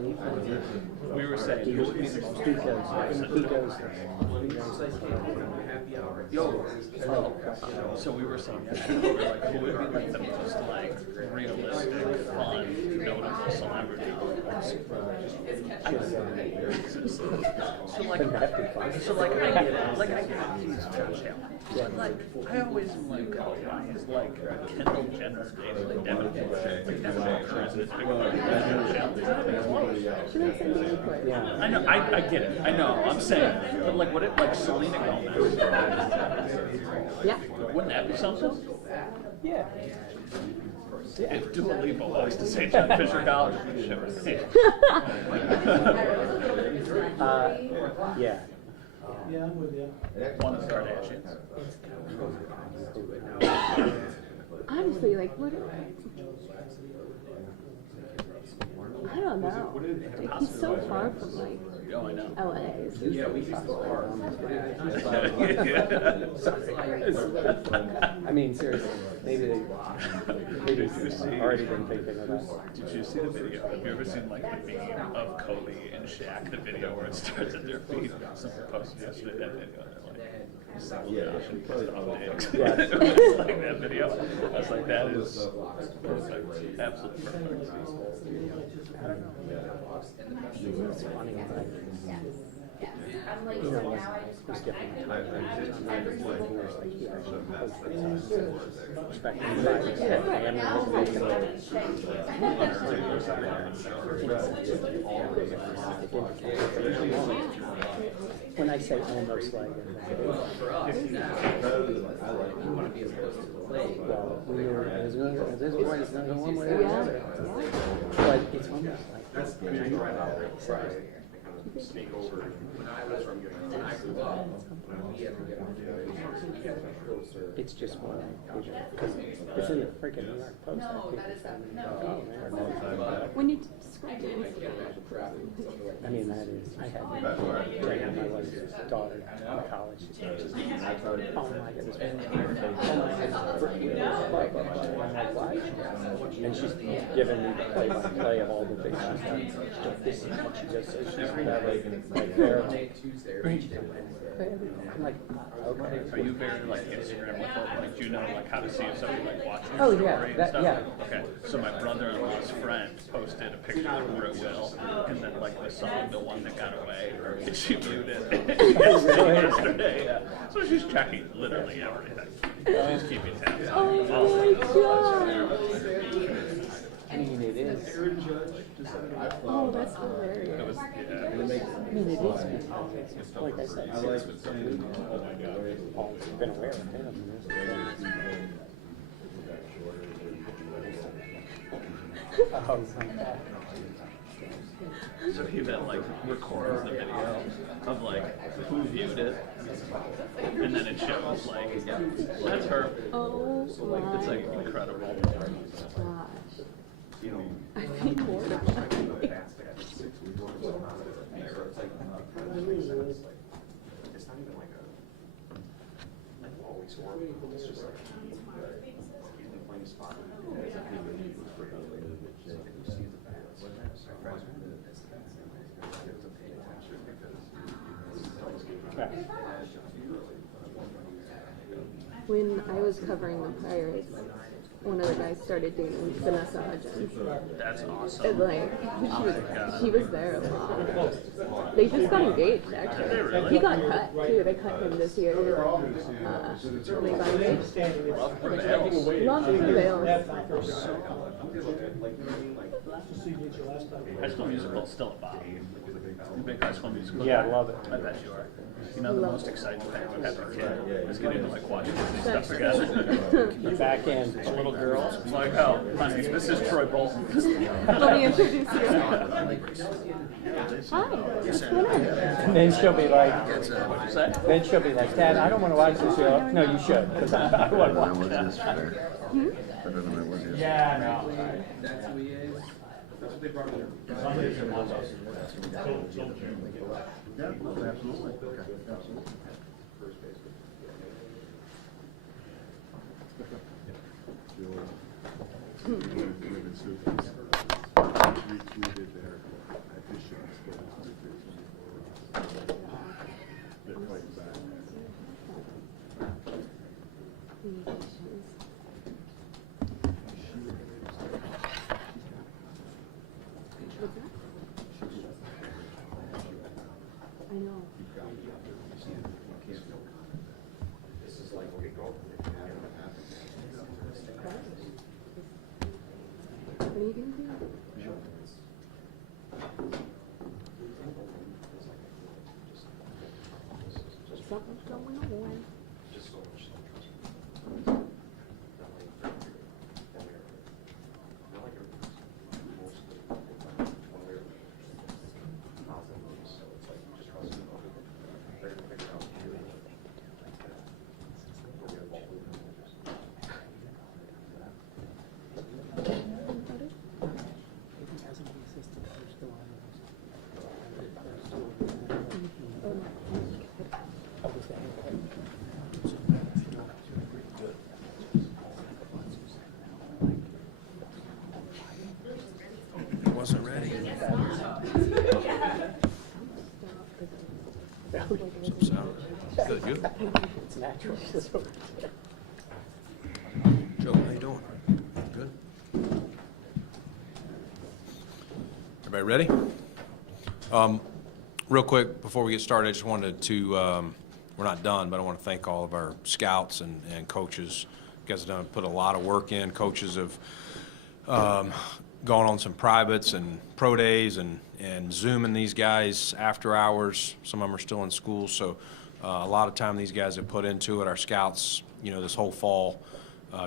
We were saying who would be the most He goes so we were saying yesterday, we were like, who would be like the most like realistic, fun, notable celebrity? So like I get it. Like I get it. He's Josh Allen. But like I always am like, oh, why is like Kendall Jenner dating like Devin Booker? Like Devin Booker is as big of a Josh Allen. She likes Sandy Equid. Yeah. I know, I get it. I know. I'm saying, but like, what if like Selena Gomez? Yeah. Wouldn't that be something? Yeah. If Dua Lipa walks to St. John Fisher College, shiver. Yeah. Yeah, I'm with you. One of the Kardashians. Honestly, like, what? I don't know. Like, he's so far from like Oh, I know. LA. It's just, I mean, seriously, maybe they've already been thinking of that. Did you see the video? Have you ever seen like the meme of Kobe and Shaq? The video where it starts at their feet. Someone posted yesterday that video. Yeah. It was like that video. I was like, that is perfect. Absolutely perfect. I don't know. It's funny, like, you know, who's getting the time. Like, he actually respecting the fact that family has making when I say almost like well, there's always one way or another. But it's almost like it's just more like because it's in the freaking New York Post. when you describe it, I mean, that is, I had my wife's daughter in college. She's oh my goodness, I'm like, what? And she's given me the play-by-play of all the things she's done. This is what she just said. She's like there. I'm like, okay. Are you very like Instagram with it? Like, do you know like how to see if somebody like watches Oh, your yeah, story and that- stuff? yeah. Okay. So my brother-in-law's friend posted a picture of her at Will, and then like the song "The One That Got Away," and she viewed it yesterday. Yeah. So she's checking literally everything. She's keeping tabs on oh my god. I mean, it is. Oh, that's hilarious. It was, yeah. I mean, it is because, like I said, since Paul's been aware of him. Oh, So he then like records the video of like who viewed it, and then it shows like that's her. Oh my It's like incredible. gosh. I think mortified. When I was covering the Pirates, one of the guys started dating Vanessa Hudgens. That's awesome. And like, she was there a lot. They just got engaged, actually. He got cut, too. They cut him this year. When they got engaged. Love prevails. High School Musical is still a bop. You big High School Musical? Yeah, I love it. I bet you are. You know, the most exciting thing about having a kid is getting to like watch this stuff together. The back end, The little girls, I'm like, oh, honey, this is Troy Bolton. Let me introduce you. Hi, what's going on? and then she'll be like, What'd you say? then she'll be like, Dad, I don't want to watch this show. No, you should, because I want to I watch was it. yesterday. Better than I was yesterday. Yeah, no. That's who he is. That's what they brought in. Yeah, absolutely. Okay, absolutely. Retweeted there. I They're fighting back. Communications. What's that? I know. What are you gonna do? Something's going on. Wasn't ready. Good, you? It's natural. Joe, how you doing? Good. Everybody ready? Real quick, before we get started, I just wanted to, we're not done, but I want to thank all of our scouts and coaches. You guys have put a lot of work in. Coaches have gone on some privates and pro days and Zooming these guys after hours. Some of them are still in school, so a lot of time these guys have put into it. Our scouts, you know, this whole fall,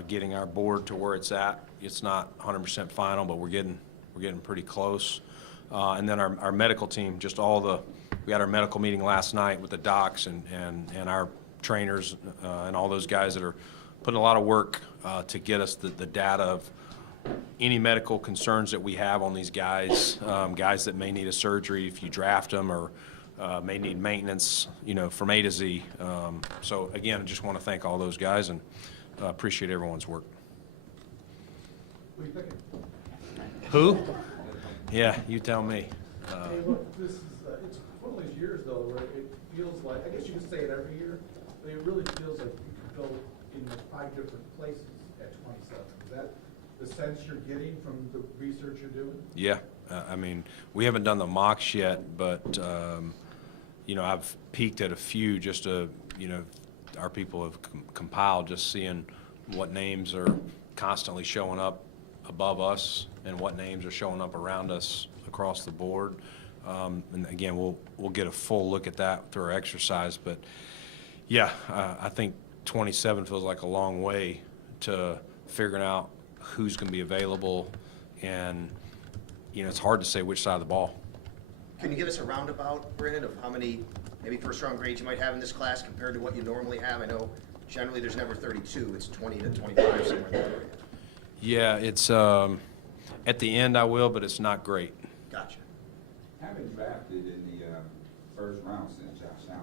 getting our board to where it's at. It's not 100% final, but we're getting pretty close. And then our medical team, just we had our medical meeting last night with the docs and our trainers and all those guys that are putting a lot of work to get us the data of any medical concerns that we have on these guys, guys that may need a surgery if you draft them or may need maintenance, you know, from A to Z. So again, I just want to thank all those guys and appreciate everyone's work. What do you think? Who? Yeah, you tell me. Hey, look, this is, it's one of those years though, where it feels like, I guess you could say it every year, but it really feels like you could go in 5 different places at 27. Is that the sense you're getting from the research you're doing? Yeah, I mean, we haven't done the mocks yet, but, you know, I've peeked at a few just to, you know, our people have compiled, just seeing what names are constantly showing up above us and what names are showing up around us across the board. And again, we'll get a full look at that through our exercise, but yeah, I think 27 feels like a long way to figuring out who's going to be available, and you know, it's hard to say which side of the ball. Can you give us a roundabout, Brandon, of how many maybe first-round grades you might have in this class compared to what you normally have? I know generally there's never 32, it's 20 to 25, somewhere in that area. Yeah, it's at the end I will, but it's not great. Gotcha. Having drafted in the first round since Josh Allen,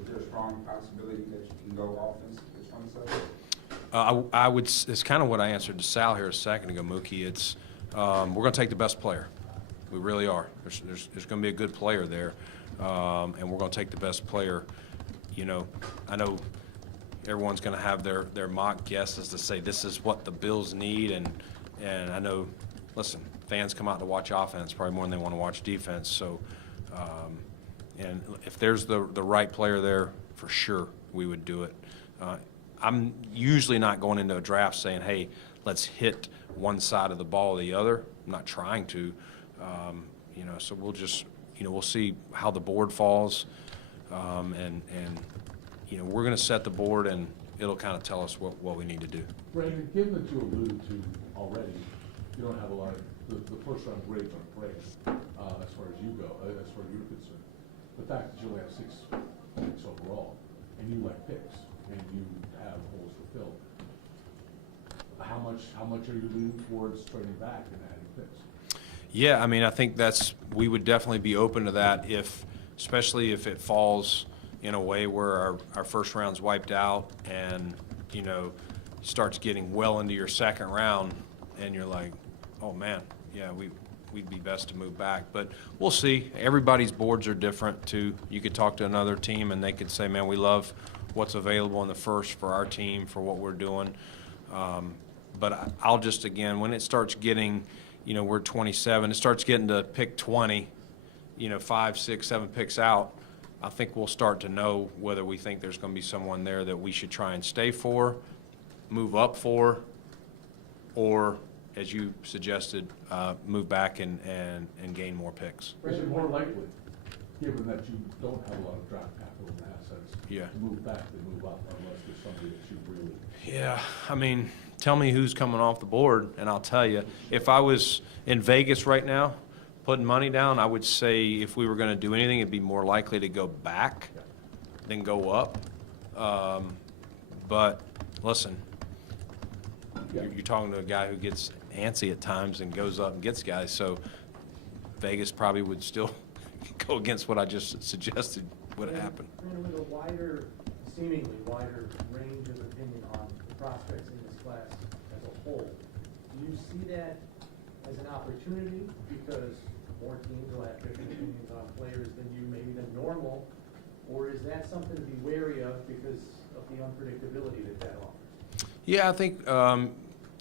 is there a strong possibility that you can go offense at 27? I would. It's kind of what I answered to Sal here a second ago, Mookie. It's we're going to take the best player. We really are. There's going to be a good player there, and we're going to take the best player. You know, I know everyone's going to have their mock guesses to say this is what the Bills need, and I know, listen, fans come out to watch offense probably more than they want to watch defense. So, and if there's the right player there, for sure we would do it. I'm usually not going into a draft saying, hey, let's hit one side of the ball or the other. I'm not trying to, you know, so we'll just, you know, we'll see how the board falls, and you know, we're going to set the board, and it'll kind of tell us what we need to do. Brandon, given that you alluded to already, you don't have a lot of, the first round grades aren't great, as far as you go, as far as you're concerned. The fact that you only have 6 picks overall, and you like picks, and you have holes to fill, how much are you leaning towards trading back and adding picks? Yeah, I mean, I think we would definitely be open to that especially if it falls in a way where our first round's wiped out and, you know, starts getting well into your second round and you're like, oh man, yeah, we'd be best to move back. But we'll see. Everybody's boards are different too. You could talk to another team and they could say, man, we love what's available in the first for our team, for what we're doing. But I'll just, again, when it starts getting, we're 27, it starts getting to pick 20, 5, 6, 7 picks out, I think we'll start to know whether we think there's going to be someone there that we should try and stay for, move up for, or, as you suggested, move back and gain more picks. Is it more likely, given that you don't have a lot of draft capital and assets, Yeah. to move back than move up unless there's somebody that you really? Yeah, I mean, tell me who's coming off the board, and I'll tell you. If I was in Vegas right now, putting money down, I would say if we were going to do anything, it'd be more likely to go back than go up. But listen, you're talking to a guy who gets antsy at times and goes up and gets guys, so Vegas probably would still go against what I just suggested would happen. And with a wider, seemingly wider range of opinion on the prospects in this class as a whole, do you see that as an opportunity because more teams will have different opinions on players than you, maybe than normal, or is that something to be wary of because of the unpredictability that offers? Yeah, I think,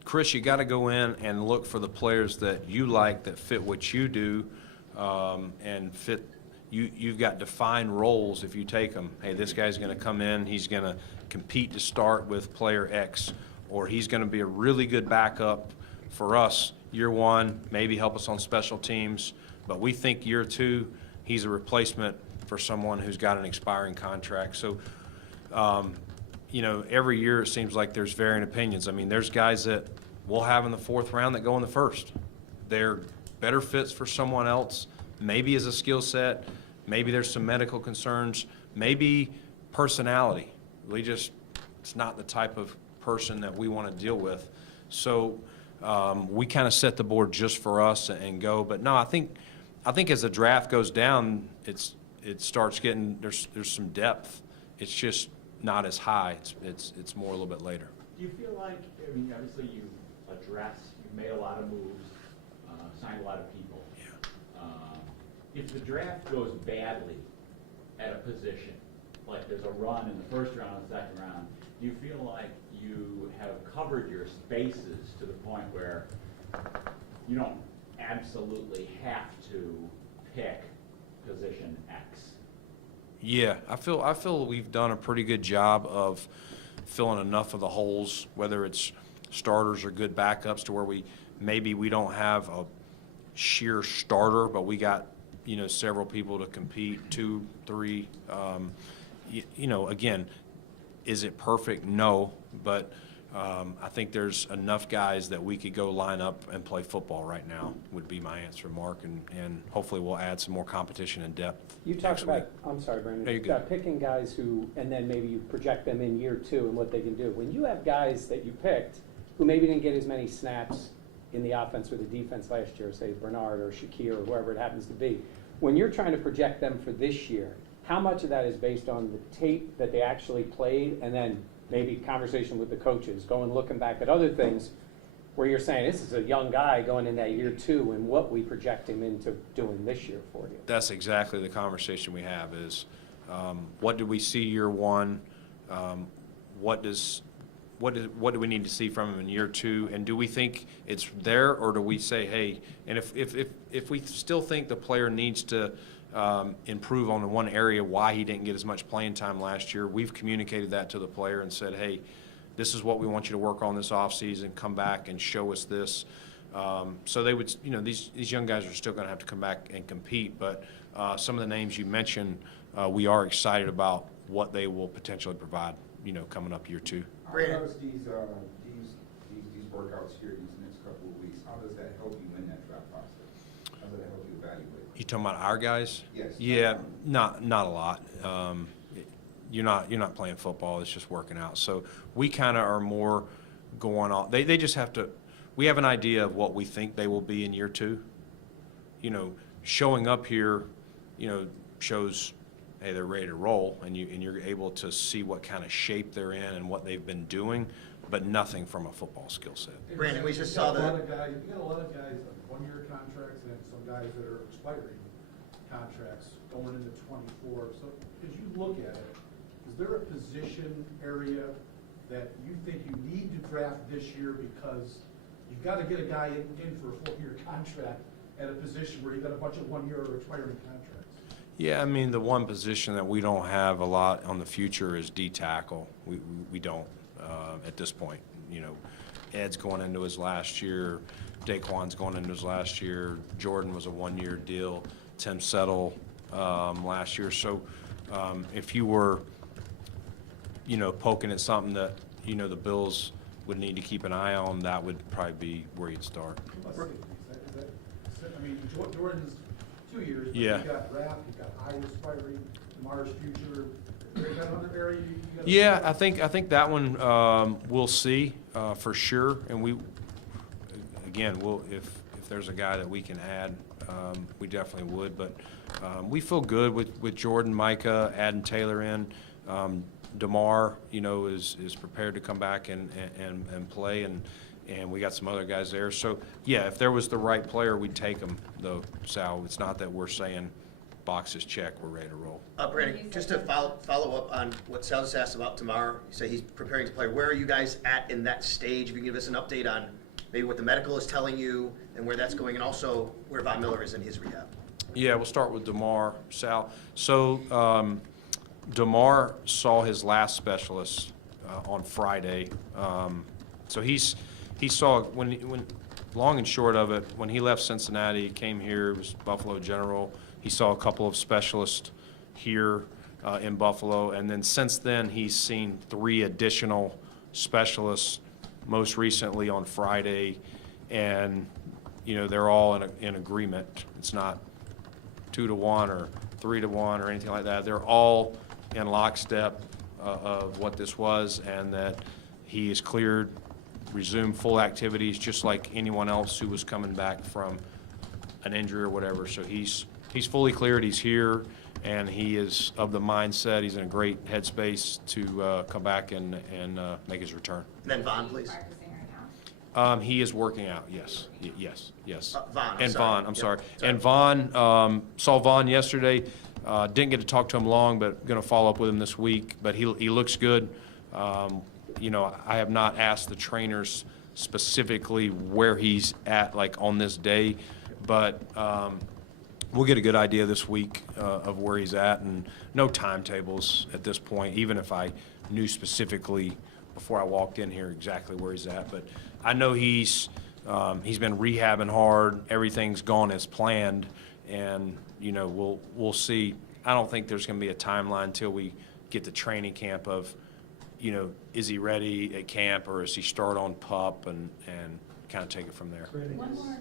Chris, you got to go in and look for the players that you like, that fit what you do, and fit. You've got defined roles if you take them. Hey, this guy's going to come in, he's going to compete to start with player X, or he's going to be a really good backup for us year one, maybe help us on special teams. But we think year two, he's a replacement for someone who's got an expiring contract. So, every year it seems like there's varying opinions. I mean, there's guys that we'll have in the 4th round that go in the 1st. They're better fits for someone else, maybe as a skill set, maybe there's some medical concerns, maybe personality. It's not the type of person that we want to deal with. So we kind of set the board just for us and go. But no, I think as the draft goes down, it starts getting, there's some depth. It's just not as high. It's more a little bit later. Do you feel like, I mean, obviously you made a lot of moves, signed a lot of people. Yeah. If the draft goes badly at a position, like there's a run in the 1st round and 2nd round, do you feel like you have covered your spaces to the point where you don't absolutely have to pick position X? Yeah, I feel we've done a pretty good job of filling enough of the holes, whether it's starters or good backups, to where we don't have a sheer starter, but we got several people to compete, 2, 3. Again, is it perfect? No, but I think there's enough guys that we could go line up and play football right now, would be my answer, Mark, and hopefully we'll add some more competition and depth. You talked about, I'm sorry, Brandon, No, you're about picking guys who, and then maybe you project them in year 2 and what they can do. When you have guys that you picked who maybe didn't get as many snaps in the offense or the defense last year, say Bernard or Shakir or whoever it happens to be, when you're trying to project them for this year, how much of that is based on the tape that they actually played, and then maybe conversation with the coaches, looking back at other things where you're saying, this is a young guy going in that year 2 and what we project him into doing this year for you? That's exactly the conversation we have is, what did we see year 1? What do we need to see from him in year 2? And do we think it's there, or do we say, hey, and if we still think the player needs to improve on the one area why he didn't get as much playing time last year, we've communicated that to the player and said, hey, this is what we want you to work on this offseason, come back and show us this. So they would, these young guys are still going to have to come back and compete, but some of the names you mentioned, we are excited about what they will potentially provide, coming up year 2. How does these workouts here these next couple of weeks, how does that help you in that draft process? How does that help you evaluate? You talking about our guys? Yes. Yeah, not a lot. You're not playing football. It's just working out. So we kind of are more going on. They just have to. We have an idea of what we think they will be in year 2. Showing up here, shows, hey, they're ready to roll, and you're able to see what kind of shape they're in and what they've been doing, but nothing from a football skill set. Brandon, we just saw You got a the. lot of guys on 1-year contracts and guys that are expiring contracts going into 24. So as you look at it, is there a position area that you think you need to draft this year because you've got to get a guy in for a 4-year contract at a position where you got a bunch of 1-year or expiring contracts? Yeah, I mean, the one position that we don't have a lot on the future is D tackle. We don't at this point. You know, Ed's going into his last year, Daquan's going into his last year, Jordan was a 1-year deal, Tim Settle last year. So if you were, you know, poking at something that, you know, the Bills would need to keep an eye on, that would probably be where you'd start. I mean, Jordan's 2 years, but Yeah. you got Rapp, you got Iowa expiring, Lamar's future. Is that another area you got? Yeah, I think that one we'll see for sure, and again if there's a guy that we can add, we definitely would. But we feel good with Jordan, Micah, adding Taylor in. DeMar, you know, is prepared to come back and play, and we got some other guys there. So yeah, if there was the right player, we'd take him though, Sal. It's not that we're saying boxes check, we're ready to roll. Brandon, just to follow up on what Sal just asked about Tamar, you say he's preparing to play. Where are you guys at in that stage? If you can give us an update on maybe what the medical is telling you and where that's going, and also where Von Miller is in his rehab. Yeah, we'll start with DeMar, Sal. So DeMar saw his last specialist on Friday. So he saw, when long and short of it, when he left Cincinnati, came here, it was Buffalo General. He saw a couple of specialists here in Buffalo, and then since then he's seen 3 additional specialists, most recently on Friday, and you know they're all in agreement. It's not 2-to-1 or 3-to-1 or anything like that. They're all in lockstep of what this was, and that he is cleared, resumed full activities just like anyone else who was coming back from an injury or whatever. So he's fully cleared, he's here, and he is of the mindset, he's in a great headspace to come back and make his return. And then Von, please. He is working out, yes, yes. Von, And Vaughn, I'm sorry. Sorry. And Vaughn, saw Vaughn yesterday, didn't get to talk to him long, but gonna follow up with him this week, but he looks good. You know, I have not asked the trainers specifically where he's at, like on this day, but we'll get a good idea this week of where he's at, and no timetables at this point, even if I knew specifically before I walked in here exactly where he's at. But I know he's been rehabbing hard, everything's gone as planned, and you know, we'll see. I don't think there's gonna be a timeline until we get to training camp of, you know, is he ready at camp, or is he start on PUP, and kind of take it from there. One more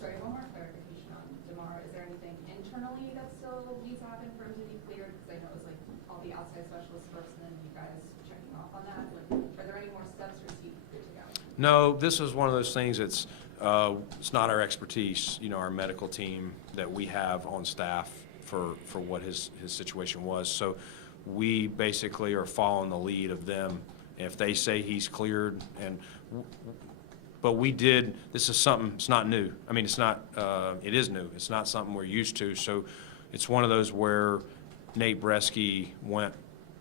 clarification on DeMar. Is there anything internally that still needs to happen for him to be cleared? Because I know it was like all the outside specialists first, and then you guys checking off on that. Like, are there any more steps, or is he good to go? No, this is one of those things that's, it's not our expertise, you know, our medical team that we have on staff for what his situation was. So we basically are following the lead of them. If they say he's cleared, but we did, this is something, it's not new. I mean, it's not, it is new. It's not something we're used to. So it's one of those where Nate Bresky went,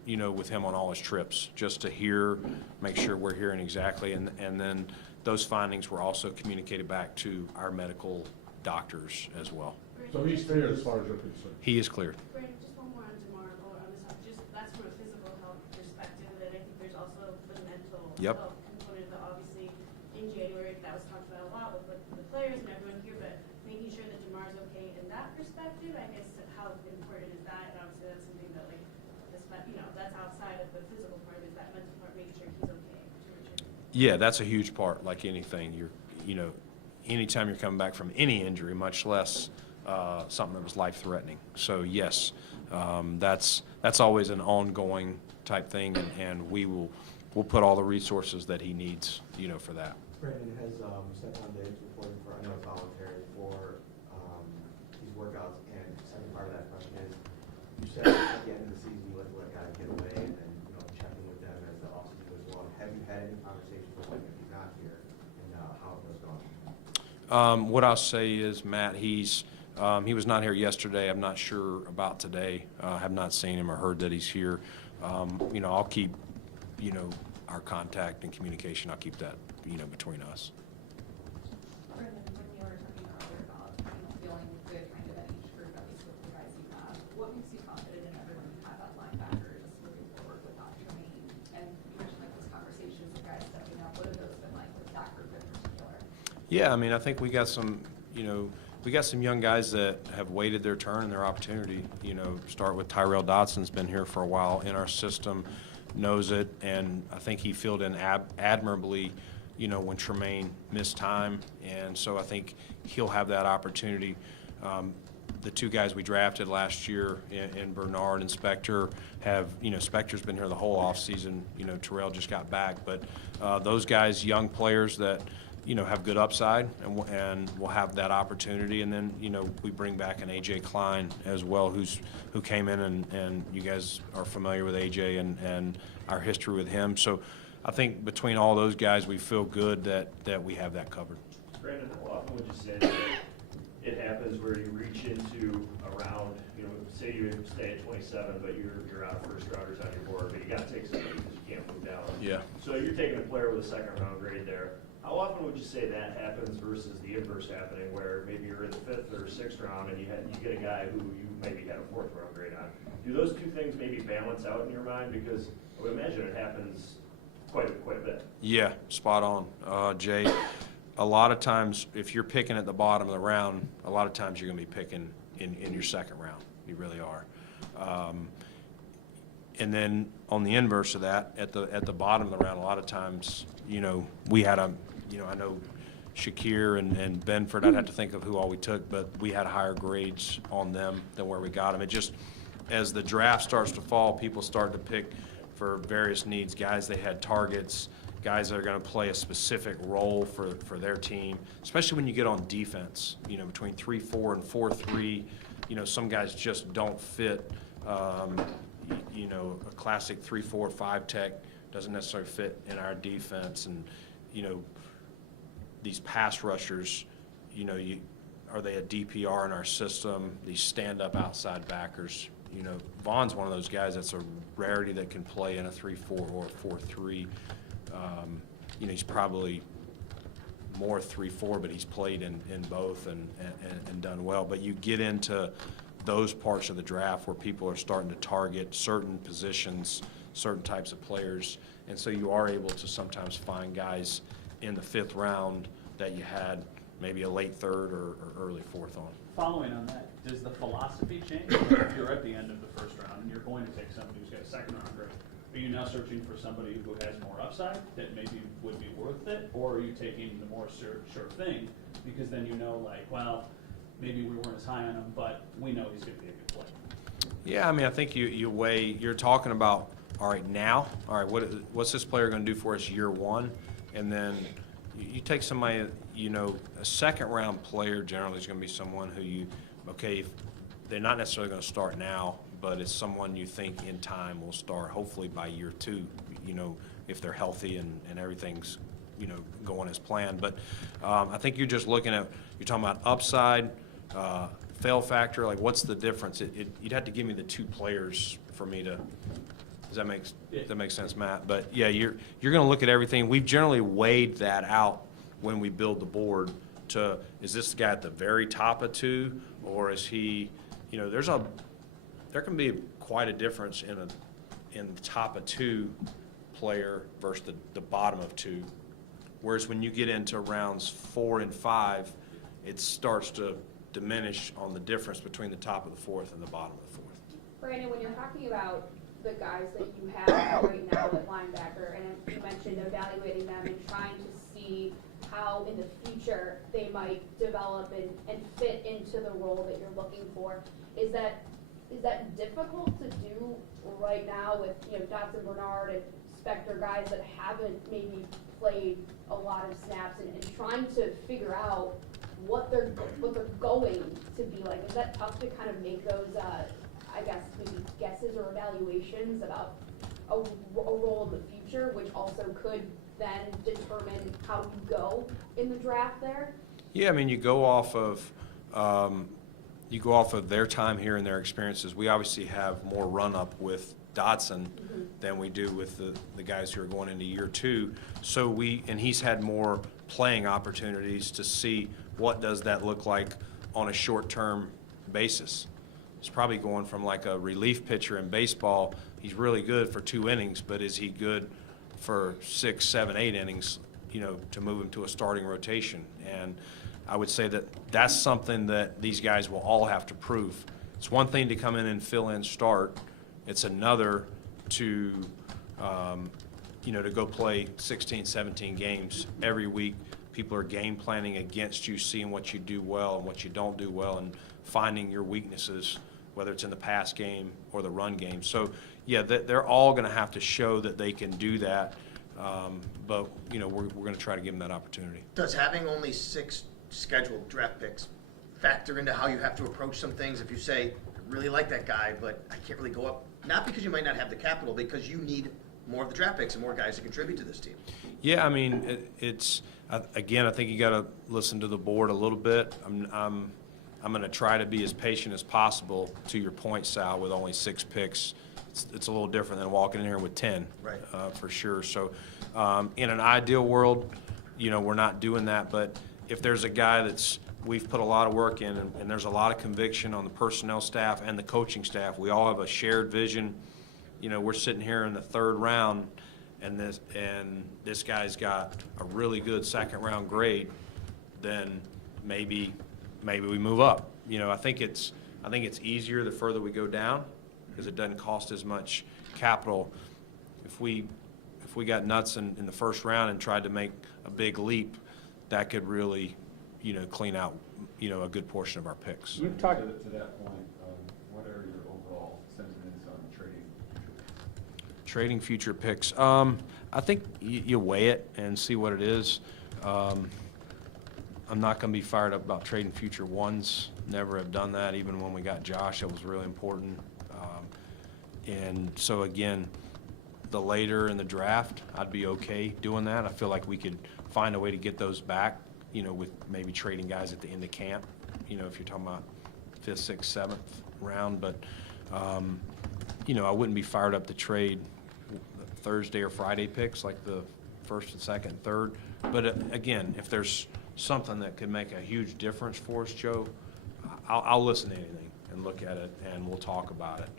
you know, with him on all his trips, just to hear, make sure we're hearing exactly. And then those findings were also communicated back to our medical doctors as well. So he's clear as far as you're concerned? He is cleared. Brandon, just one more on DeMar, or on this, just that's from a physical health perspective, and I think there's also the mental Yep. health component that obviously in January, that was talked about a lot with the players and everyone here, but making sure that DeMar's okay in that perspective, I guess, how important is that? And obviously that's something that like, you know, that's outside of the physical part, is that mental part, making sure he's okay to return. Yeah, that's a huge part, like anything. You know, anytime you're coming back from any injury, much less something that was life-threatening. So yes, that's always an ongoing type thing, and we'll put all the resources that he needs, you know, for that. Brandon has Stefan Diggs reporting for, I know it's voluntary, for these workouts, and the second part of that question is, you said at the end of the season you like to let guys get away and then, you know, check in with them as the offseason goes along. Have you had any conversations with him if he's not here, and how have those gone? What I'll say is, Matt, he's He was not here yesterday. I'm not sure about today. Have not seen him or heard that he's here. You know, I'll keep, you know, our contact and communication, I'll keep that, you know, between us. Brendan, when you were talking earlier about, feeling good kind of at each group, at least with the guys you have, what makes you confident in everyone you have at linebacker just moving forward without Tremaine? And you mentioned like those conversations with guys stepping up. What have those been like with that group in particular? Yeah, I mean, I think we got some, you know, we got some young guys that have waited their turn and their opportunity. You know, start with Tyrell Dodson's been here for a while in our system, knows it, and I think he filled in admirably, you know, when Tremaine missed time, and so I think he'll have that opportunity. The two guys we drafted last year in Bernard and Spector have, you know, Spector's been here the whole offseason. You know, Terrell just got back, but those guys, young players that, you know, have good upside and will have that opportunity. And then, you know, we bring back an A.J. Klein as well, who came in, and you guys are familiar with A.J. and our history with him. So I think between all those guys, we feel good that we have that covered. Brandon, how often would you say that it happens where you reach into a round, you know, say you stay at 27, but you're out of first rounders on your board, but you got to take somebody because you can't move down. Yeah. So you're taking a player with a second round grade there. How often would you say that happens versus the inverse happening, where maybe you're in the 5th or 6th round and you get a guy who you maybe had a 4th round grade on? Do those two things maybe balance out in your mind? Because I would imagine it happens quite a bit. Yeah, spot on, Jay. A lot of times, if you're picking at the bottom of the round, a lot of times you're going to be picking in your second round. You really are. And then on the inverse of that, at the bottom of the round, a lot of times, you know, we had I know Shakir and Benford, I'd have to think of who all we took, but we had higher grades on them than where we got them. It just, as the draft starts to fall, people start to pick for various needs, guys they had targets, guys that are going to play a specific role for their team, especially when you get on defense, you know, between 3-4 and 4-3, you know, some guys just don't fit, you know, a classic 3-4-5 tech doesn't necessarily fit in our defense. And, you know, these pass rushers, you know, are they a DPR in our system? These stand-up outside backers, you know, Vaughn's one of those guys that's a rarity that can play in a 3-4 or a 4-3. You know, he's probably more 3-4, but he's played in both and done well. But you get into those parts of the draft where people are starting to target certain positions, certain types of players, and so you are able to sometimes find guys in the 5th round that you had maybe a late 3rd or early 4th on. Following on that, does the philosophy change? If you're at the end of the 1st round and you're going to take somebody who's got a 2nd round grade, are you now searching for somebody who has more upside that maybe would be worth it, or are you taking the more sure thing because then you know, like, well, maybe we weren't as high on him, but we know he's going to be a good player? Yeah, I mean, I think you weigh, you're talking about, all right, now, all right, what's this player going to do for us year one? And then you take somebody, you know, a 2nd round player generally is going to be someone who okay, they're not necessarily going to start now, but it's someone you think in time will start hopefully by year 2, you know, if they're healthy and everything's, you know, going as planned. But I think you're just looking at, you're talking about upside, fail factor, like what's the difference? You'd have to give me the 2 players for me to, does that make sense, Matt? But yeah, you're going to look at everything. We've generally weighed that out when we build the board to, is this the guy at the very top of 2, or is he, you know, there can be quite a difference in the top of 2 player versus the bottom of 2. Whereas when you get into rounds 4 and 5, it starts to diminish on the difference between the top of the 4th and the bottom of the 4th. Brandon, when you're talking about the guys that you have right now at linebacker, and you mentioned evaluating them and trying to see how in the future they might develop and fit into the role that you're looking for, is that difficult to do right now with, you know, Dotson, Bernard, and Spector, guys that haven't maybe played a lot of snaps, and trying to figure out what they're going to be like? Is that tough to kind of make those, I guess, maybe guesses or evaluations about a role in the future, which also could then determine how you go in the draft there? Yeah, I mean, you go off of you go off of their time here and their experiences, we obviously have more run-up with Dotson than we do with the guys who are going into year 2. So and he's had more playing opportunities to see what does that look like on a short-term basis. It's probably going from like a relief pitcher in baseball. He's really good for 2 innings, but is he good for 6, 7, 8 innings, to move him to a starting rotation? And I would say that that's something that these guys will all have to prove. It's one thing to come in and fill in start. It's another to, to go play 16, 17 games every week. People are game planning against you, seeing what you do well and what you don't do well, and finding your weaknesses, whether it's in the pass game or the run game. So, yeah, they're all going to have to show that they can do that. But, we're going to try to give them that opportunity. Does having only 6 scheduled draft picks factor into how you have to approach some things? If you say, I really like that guy, but I can't really go up, not because you might not have the capital, because you need more of the draft picks and more guys to contribute to this team. Yeah, I mean, again, I think you got to listen to the board a little bit. I'm going to try to be as patient as possible. To your point, Sal, with only 6 picks, it's a little different than walking in here with 10, right? For sure. So, in an ideal world, we're not doing that. But if there's a guy we've put a lot of work in, and there's a lot of conviction on the personnel staff and the coaching staff. We all have a shared vision. We're sitting here in the 3rd round, and this guy's got a really good 2nd round grade. Then maybe we move up. I think it's easier the further we go down, because it doesn't cost as much capital. If we got nuts in the 1st round and tried to make a big leap, that could really, clean out, a good portion of our picks. You've talked to that point, what are your overall sentiments on trading future picks? I think you weigh it and see what it is. I'm not going to be fired up about trading future ones. Never have done that. Even when we got Josh, it was really important. And so again, the later in the draft, I'd be okay doing that. I feel like we could find a way to get those back, with maybe trading guys at the end of camp, if you're talking about 5th, 6th, 7th round. But, I wouldn't be fired up to trade Thursday or Friday picks like the 1st and 2nd and 3rd. But again, if there's something that could make a huge difference for us, Joe, I'll listen to anything and look at it, and we'll talk about it.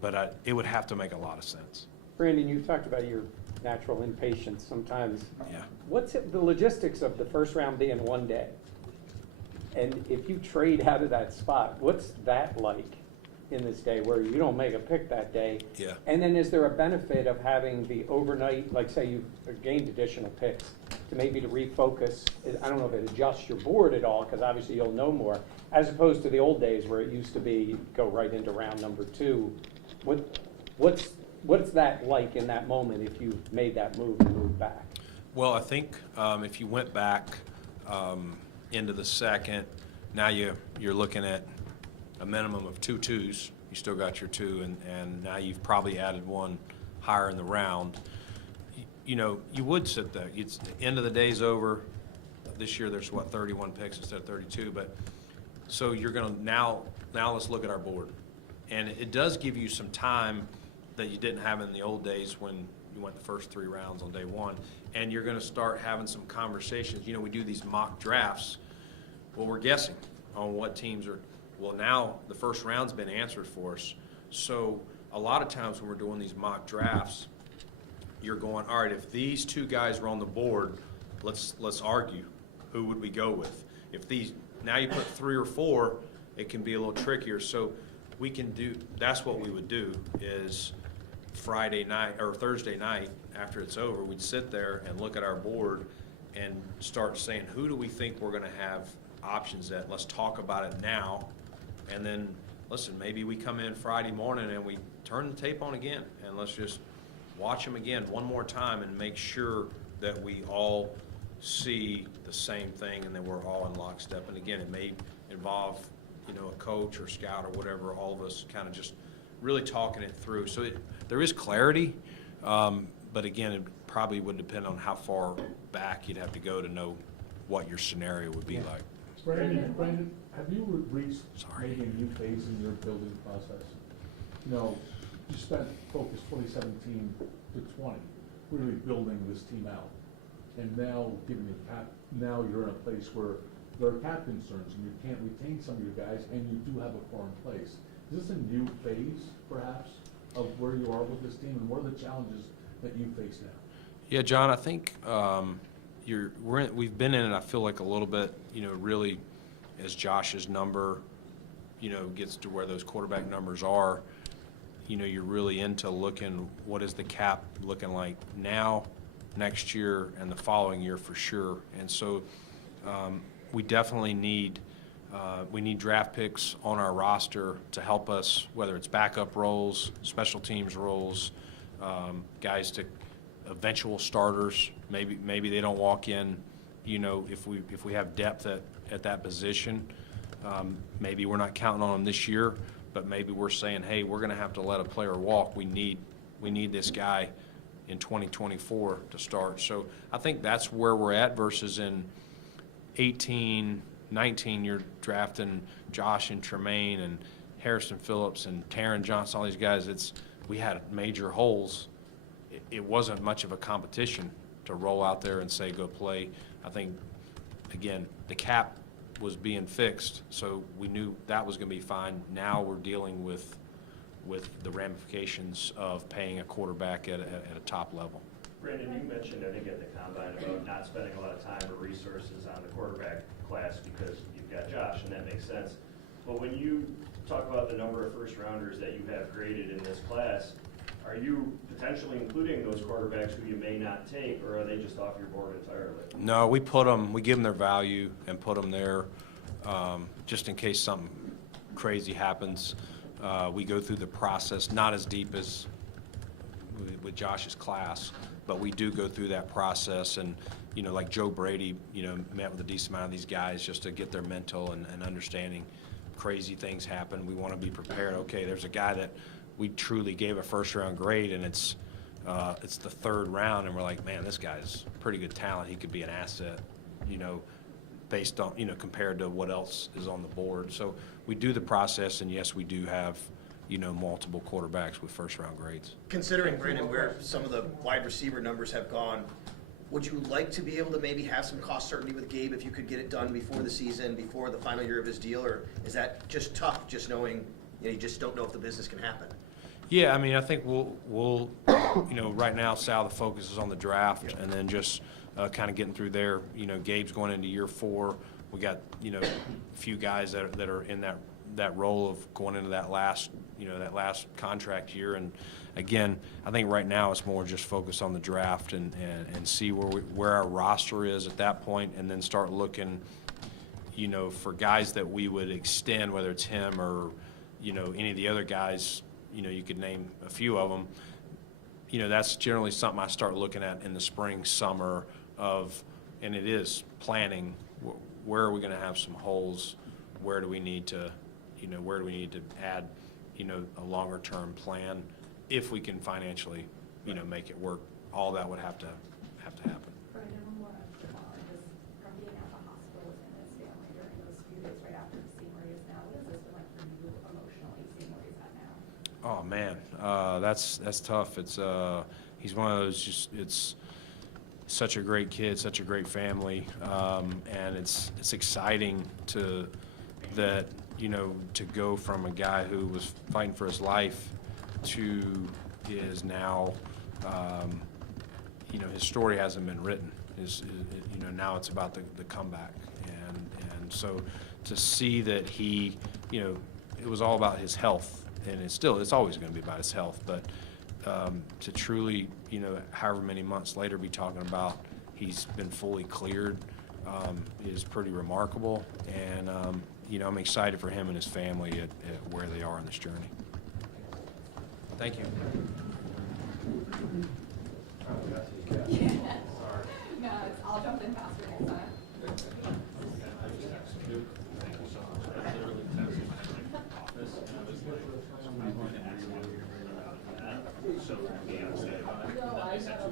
But it would have to make a lot of sense. Brandon, you talked about your natural impatience sometimes. Yeah. What's the logistics of the 1st round being one day? And if you trade out of that spot, what's that like in this day where you don't make a pick that day? Yeah. And then is there a benefit of having the overnight, like say you've gained additional picks, to maybe to refocus? I don't know if it adjusts your board at all, because obviously you'll know more, as opposed to the old days where it used to be you'd go right into round number 2. What's that like in that moment if you made that move and moved back? Well, I think if you went back into the 2nd, now you're looking at a minimum of 2 2s. You still got your 2, and now you've probably added 1 higher in the round. You would sit there. The end of the day's over. This year there's 31 picks instead of 32. But so you're going to now let's look at our board, and it does give you some time that you didn't have in the old days when you went the first 3 rounds on day 1. And you're going to start having some conversations. We do these mock drafts. Well, we're guessing on what teams are. Well, now the 1st round's been answered for us. So a lot of times when we're doing these mock drafts, you're going, all right, if these 2 guys were on the board, let's argue. Who would we go with? If now you put 3 or 4, it can be a little trickier. So we can do, that's what we would do is Friday night or Thursday night after it's over, we'd sit there and look at our board and start saying, who do we think we're going to have options at? Let's talk about it now. And then, listen, maybe we come in Friday morning and we turn the tape on again, and let's just watch them again one more time and make sure that we all see the same thing and that we're all in lockstep. And again, it may involve, a coach or scout or whatever, all of us kind of just really talking it through. So there is clarity, but again, it probably would depend on how far back you'd have to go to know what your scenario would be like. Brandon, have you reached maybe a new phase in your building process? You know, you spent focus 2017 to 20, really building this team out. And now, given your cap, now you're in a place where there are cap concerns and you can't retain some of your guys and you do have a core in place. Is this a new phase, perhaps, of where you are with this team, and what are the challenges that you face now? Yeah, John, I think we've been in it, I feel like, a little bit, you know, really as Josh's number, you know, gets to where those quarterback numbers are, you know, you're really into looking what is the cap looking like now, next year, and the following year for sure. And so we definitely need draft picks on our roster to help us, whether it's backup roles, special teams roles, guys to eventual starters. Maybe they don't walk in, you know, if we have depth at that position. Maybe we're not counting on them this year, but maybe we're saying, hey, we're going to have to let a player walk. We need this guy in 2024 to start. So I think that's where we're at versus in 18, 19, you're drafting Josh and Tremaine and Harrison Phillips and Taron Johnson, all these guys. We had major holes. It wasn't much of a competition to roll out there and say, go play. I think, again, the cap was being fixed, so we knew that was going to be fine. Now we're dealing with the ramifications of paying a quarterback at a top level. Brandon, you mentioned, I think, at the combine about not spending a lot of time or resources on the quarterback class because you've got Josh, and that makes sense. But when you talk about the number of first-rounders that you have graded in this class, are you potentially including those quarterbacks who you may not take, or are they just off your board entirely? No, we give them their value and put them there just in case something crazy happens. We go through the process, not as deep as with Josh's class, but we do go through that process. And, you know, like Joe Brady, you know, met with a decent amount of these guys just to get their mental and understanding. Crazy things happen. We want to be prepared. Okay, there's a guy that we truly gave a first-round grade, and it's the third round, and we're like, man, this guy's pretty good talent. He could be an asset, you know, based on, you know, compared to what else is on the board. So we do the process, and yes, we do have, you know, multiple quarterbacks with first-round grades. Considering, Brandon, where some of the wide receiver numbers have gone, would you like to be able to maybe have some cost certainty with Gabe if you could get it done before the season, before the final year of his deal, or is that just tough, just knowing, you know, you just don't know if the business can happen? Yeah, I mean, I think we'll you know, right now, Sal, the focus is on the draft, and then just kind of getting through there. You know, Gabe's going into year 4. We got, you know, a few guys that are in that role of going into that last contract year. And again, I think right now it's more just focus on the draft and see where our roster is at that point, and then start looking, you know, for guys that we would extend, whether it's him or, you know, any of the other guys. You know, you could name a few of them. You know, that's generally something I start looking at in the spring, summer and it is planning. Where are we going to have some holes? Where do we need to add, you know, a longer term plan if we can financially, you know, make it work. All that would have to happen. Brandon, one more just from being at the hospital with him and his family during those few days right after seeing where he is now, what has this been like for you emotionally, seeing where he's at now? Oh man, that's tough. It's he's one of those. It's such a great kid, such a great family, and it's exciting to go from a guy who was fighting for his life to is now, you know, his story hasn't been written. You know, now it's about the comeback, and so to see that he, you know, it was all about his health. And it's always going to be about his health, but to truly, you know, however many months later be talking about he's been fully cleared is pretty remarkable. And, you know, I'm excited for him and his family at where they are in this journey. Thank you. No, I'll jump in faster next time.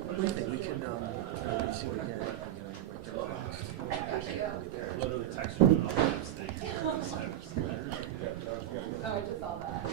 What do you think? We can see what we can. Literally texted me all that state. Oh, I just saw that.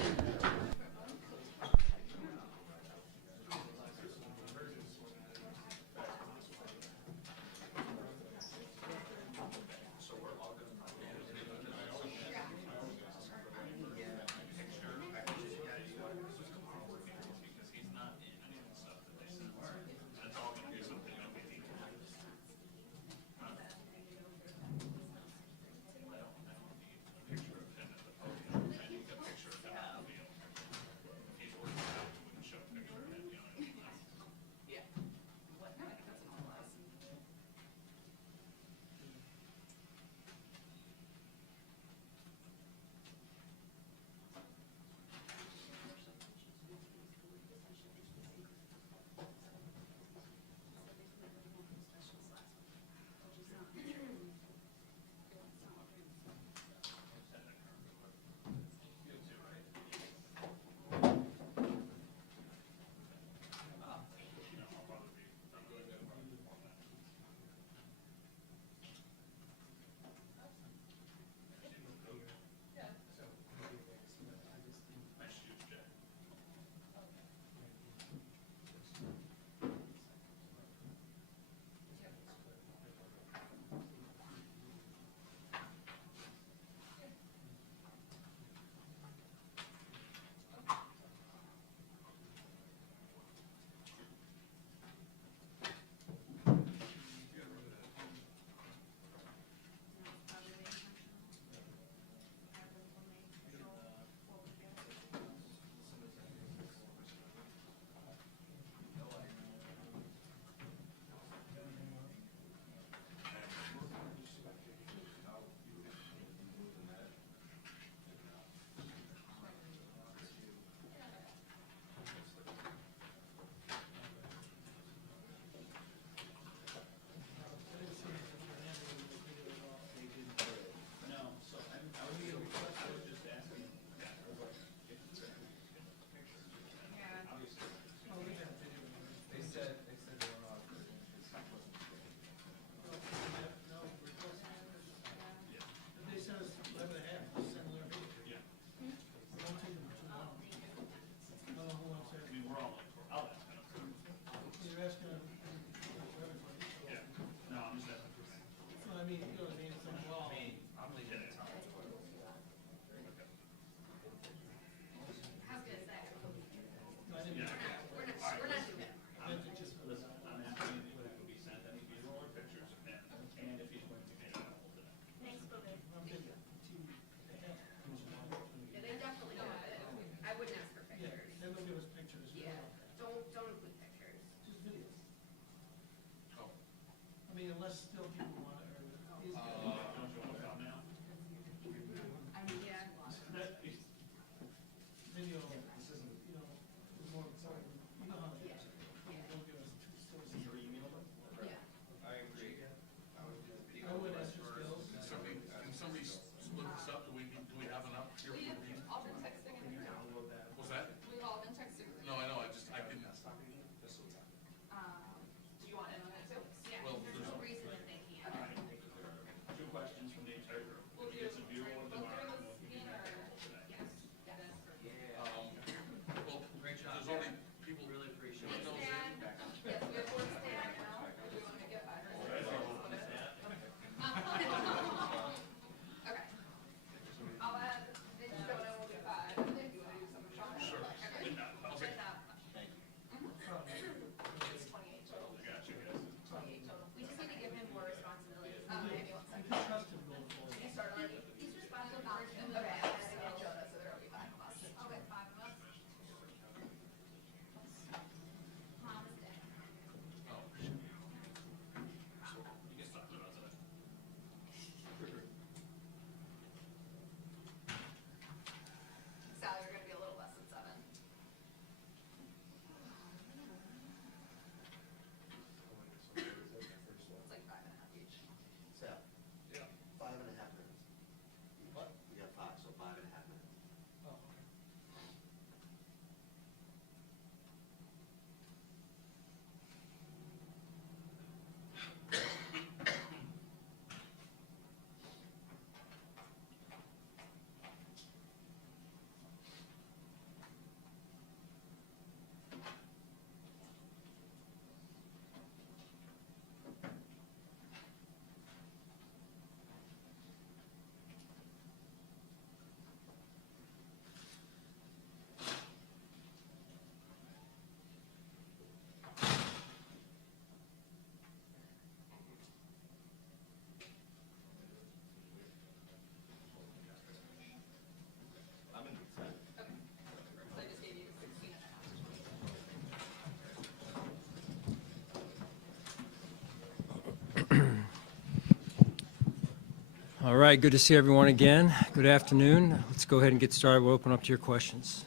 All right, good to see everyone again. Good afternoon. Let's go ahead and get started. We'll open up to your questions.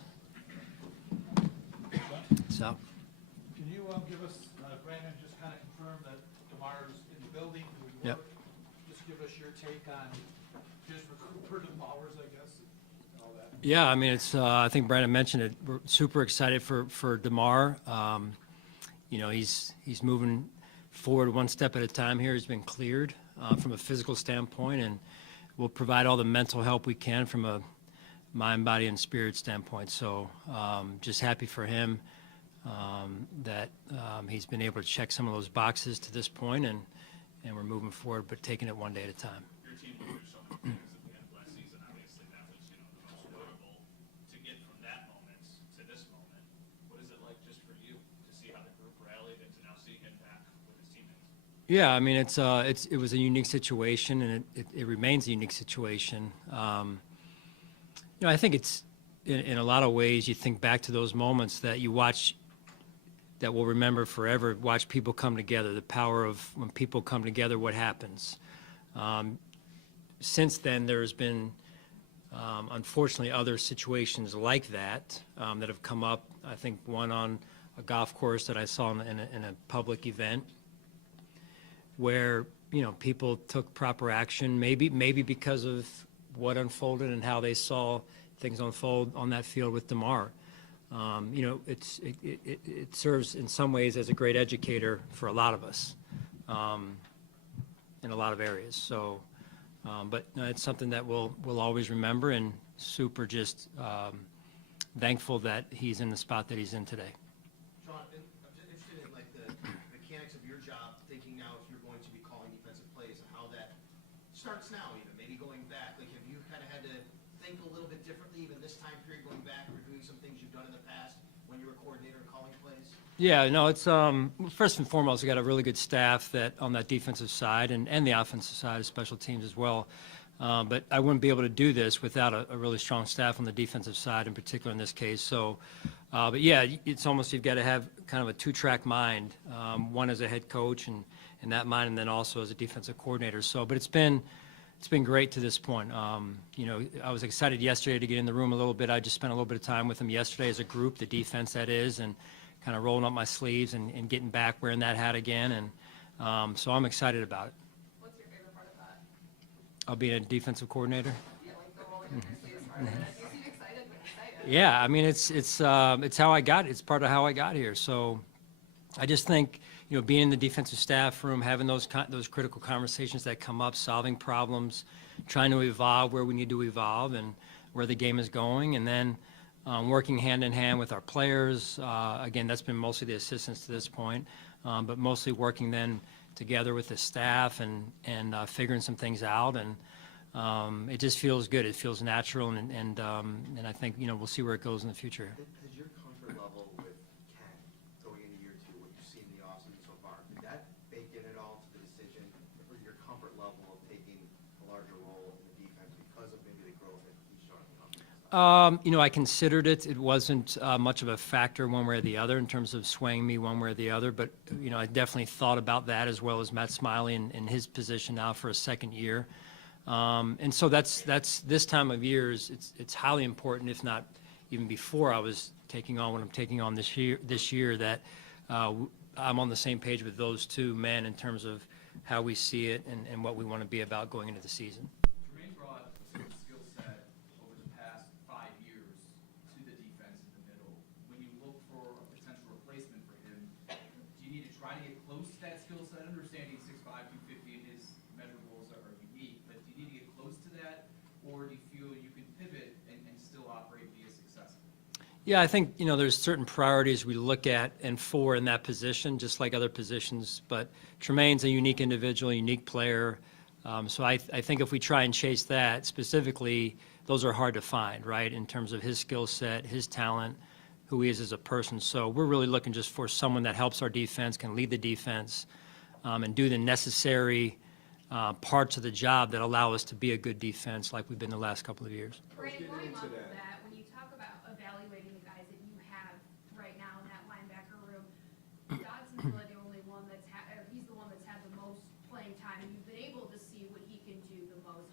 Sal? Can you give us, Brandon, just kind of confirm that DeMar's in the building? Yep. Just give us your take on his recruitment powers, I guess, and all that. Yeah, I mean, it's. I think Brandon mentioned it. We're super excited for DeMar. You know, he's moving forward one step at a time here. He's been cleared from a physical standpoint, and we'll provide all the mental help we can from a mind, body, and spirit standpoint. So just happy for him that he's been able to check some of those boxes to this point, and we're moving forward, but taking it one day at a time. Your team went through so many things at the end of last season. Obviously, that was, you know, the most notable. To get from that moment to this moment, what is it like just for you to see how the group rallied and to now see him back with his teammates? Yeah, I mean, it was a unique situation, and it remains a unique situation. You know, I think it's in a lot of ways you think back to those moments that you watch that we'll remember forever. Watch people come together. The power of when people come together, what happens. Since then, there's been unfortunately other situations like that that have come up. I think one on a golf course that I saw in a public event, where, you know, people took proper action, maybe because of what unfolded and how they saw things unfold on that field with DeMar. You know, it serves in some ways as a great educator for a lot of us in a lot of areas. So, but it's something that we'll always remember, and super just thankful that he's in the spot that he's in today. Sean, I'm just interested in like the mechanics of your job, thinking now if you're going to be calling defensive plays and how that starts now, even maybe going back. Like, have you kind of had to think a little bit differently even this time period, going back, reviewing some things you've done in the past when you were coordinator and calling plays? Yeah, no, it's first and foremost, we got a really good staff that on that defensive side and the offensive side of special teams as well. But I wouldn't be able to do this without a really strong staff on the defensive side, in particular in this case. So, but yeah, it's almost you've got to have kind of a two-track mind, one as a head coach and that mind, and then also as a defensive coordinator. So, but it's been great to this point. You know, I was excited yesterday to get in the room a little bit. I just spent a little bit of time with them yesterday as a group, the defense that is, and kind of rolling up my sleeves and getting back wearing that hat again. And so I'm excited about it. What's your favorite part of that? I'll be a defensive coordinator. Yeah, like the rolling up your sleeves part of it. You seem excited when you say it. Yeah, I mean, it's how I got. It's part of how I got here. So I just think, you know, being in the defensive staff room, having those critical conversations that come up, solving problems, trying to evolve where we need to evolve and where the game is going, and then working hand in hand with our players. Again, that's been mostly the assistants to this point, but mostly working then together with the staff and figuring some things out. And it just feels good. It feels natural, and I think, you know, we'll see where it goes in the future. Has your comfort level with Ken going into year two, what you've seen in the offseason so far, did that bake in at all to the decision, or your comfort level of taking a larger role in the defense because of maybe the growth that he's showing on the offensive side? You know, I considered it. It wasn't much of a factor one way or the other in terms of swaying me one way or the other. But, you know, I definitely thought about that, as well as Matt Smiley in his position now for a second year. And so that's this time of year it's highly important, if not even before I was taking on what I'm taking on this year, that I'm on the same page with those two men in terms of how we see it and what we want to be about going into the season. Jermaine brought a certain skill set over the past 5 years to the defense in the middle. When you look for a potential replacement for him, do you need to try to get close to that skill set? Understanding 6'5", 250 and his measurables are unique, but do you need to get close to that, or do you feel you can pivot and still operate and be as successful? Yeah, I think, you know, there's certain priorities we look at and for in that position, just like other positions. But Tremaine's a unique individual, unique player. So I think if we try and chase that specifically, those are hard to find, right, in terms of his skill set, his talent, who he is as a person. So we're really looking just for someone that helps our defense, can lead the defense, and do the necessary parts of the job that allow us to be a good defense like we've been the last couple of years. Brandon, going off of that, when you talk about evaluating the guys that you have right now in that linebacker room, Dodson's really the only one he's the one that's had the most playing time, and you've been able to see what he can do the most.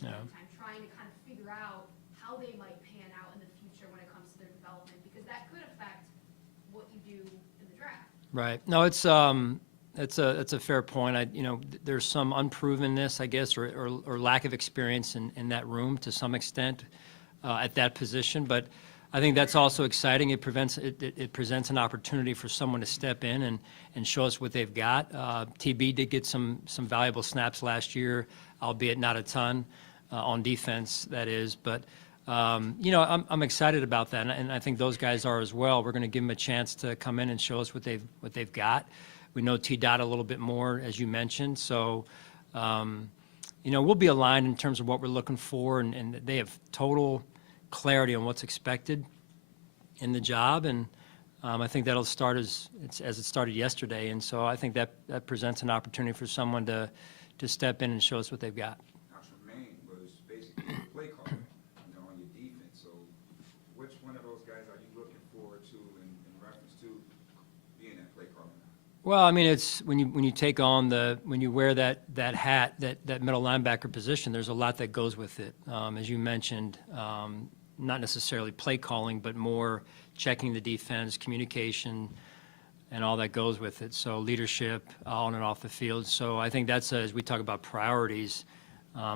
the Yeah. meantime, trying to kind of figure out how they might pan out in the future when it comes to their development, because that could affect what you do in the draft. Right. No, it's a fair point. There's some unprovenness, I guess, or lack of experience in that room to some extent at that position. But I think that's also exciting. It presents an opportunity for someone to step in and show us what they've got. TB did get some valuable snaps last year, albeit not a ton on defense, that is. But I'm excited about that, and I think those guys are as well. We're going to give them a chance to come in and show us what they've got. We know T-Dot a little bit more, as you mentioned, so we'll be aligned in terms of what we're looking for, and they have total clarity on what's expected in the job, and I think that'll start as it started yesterday, and so I think that presents an opportunity for someone to step in and show us what they've got. Now, Tremaine was basically a play caller, on your defense. So, which one of those guys are you looking forward to in reference to being that play caller? Well, I mean, it's when you take on when you wear that hat, that middle linebacker position, there's a lot that goes with it. As you mentioned, not necessarily play calling, but more checking the defense, communication, and all that goes with it. So leadership on and off the field. So I think that's, as we talk about priorities,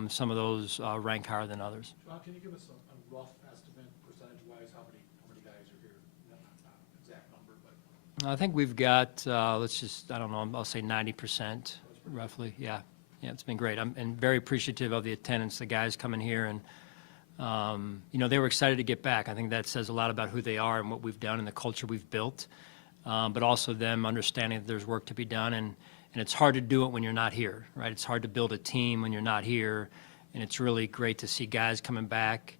some of those rank higher than others. John, can you give us a rough estimate, percentage-wise, how many guys are here? Not exact number, but. I think we've got, I don't know, I'll say 90%, roughly. Yeah, it's been great. I'm very appreciative of the attendance, the guys coming here, and they were excited to get back. I think that says a lot about who they are and what we've done and the culture we've built, but also them understanding that there's work to be done, and it's hard to do it when you're not here, right? It's hard to build a team when you're not here, and it's really great to see guys coming back,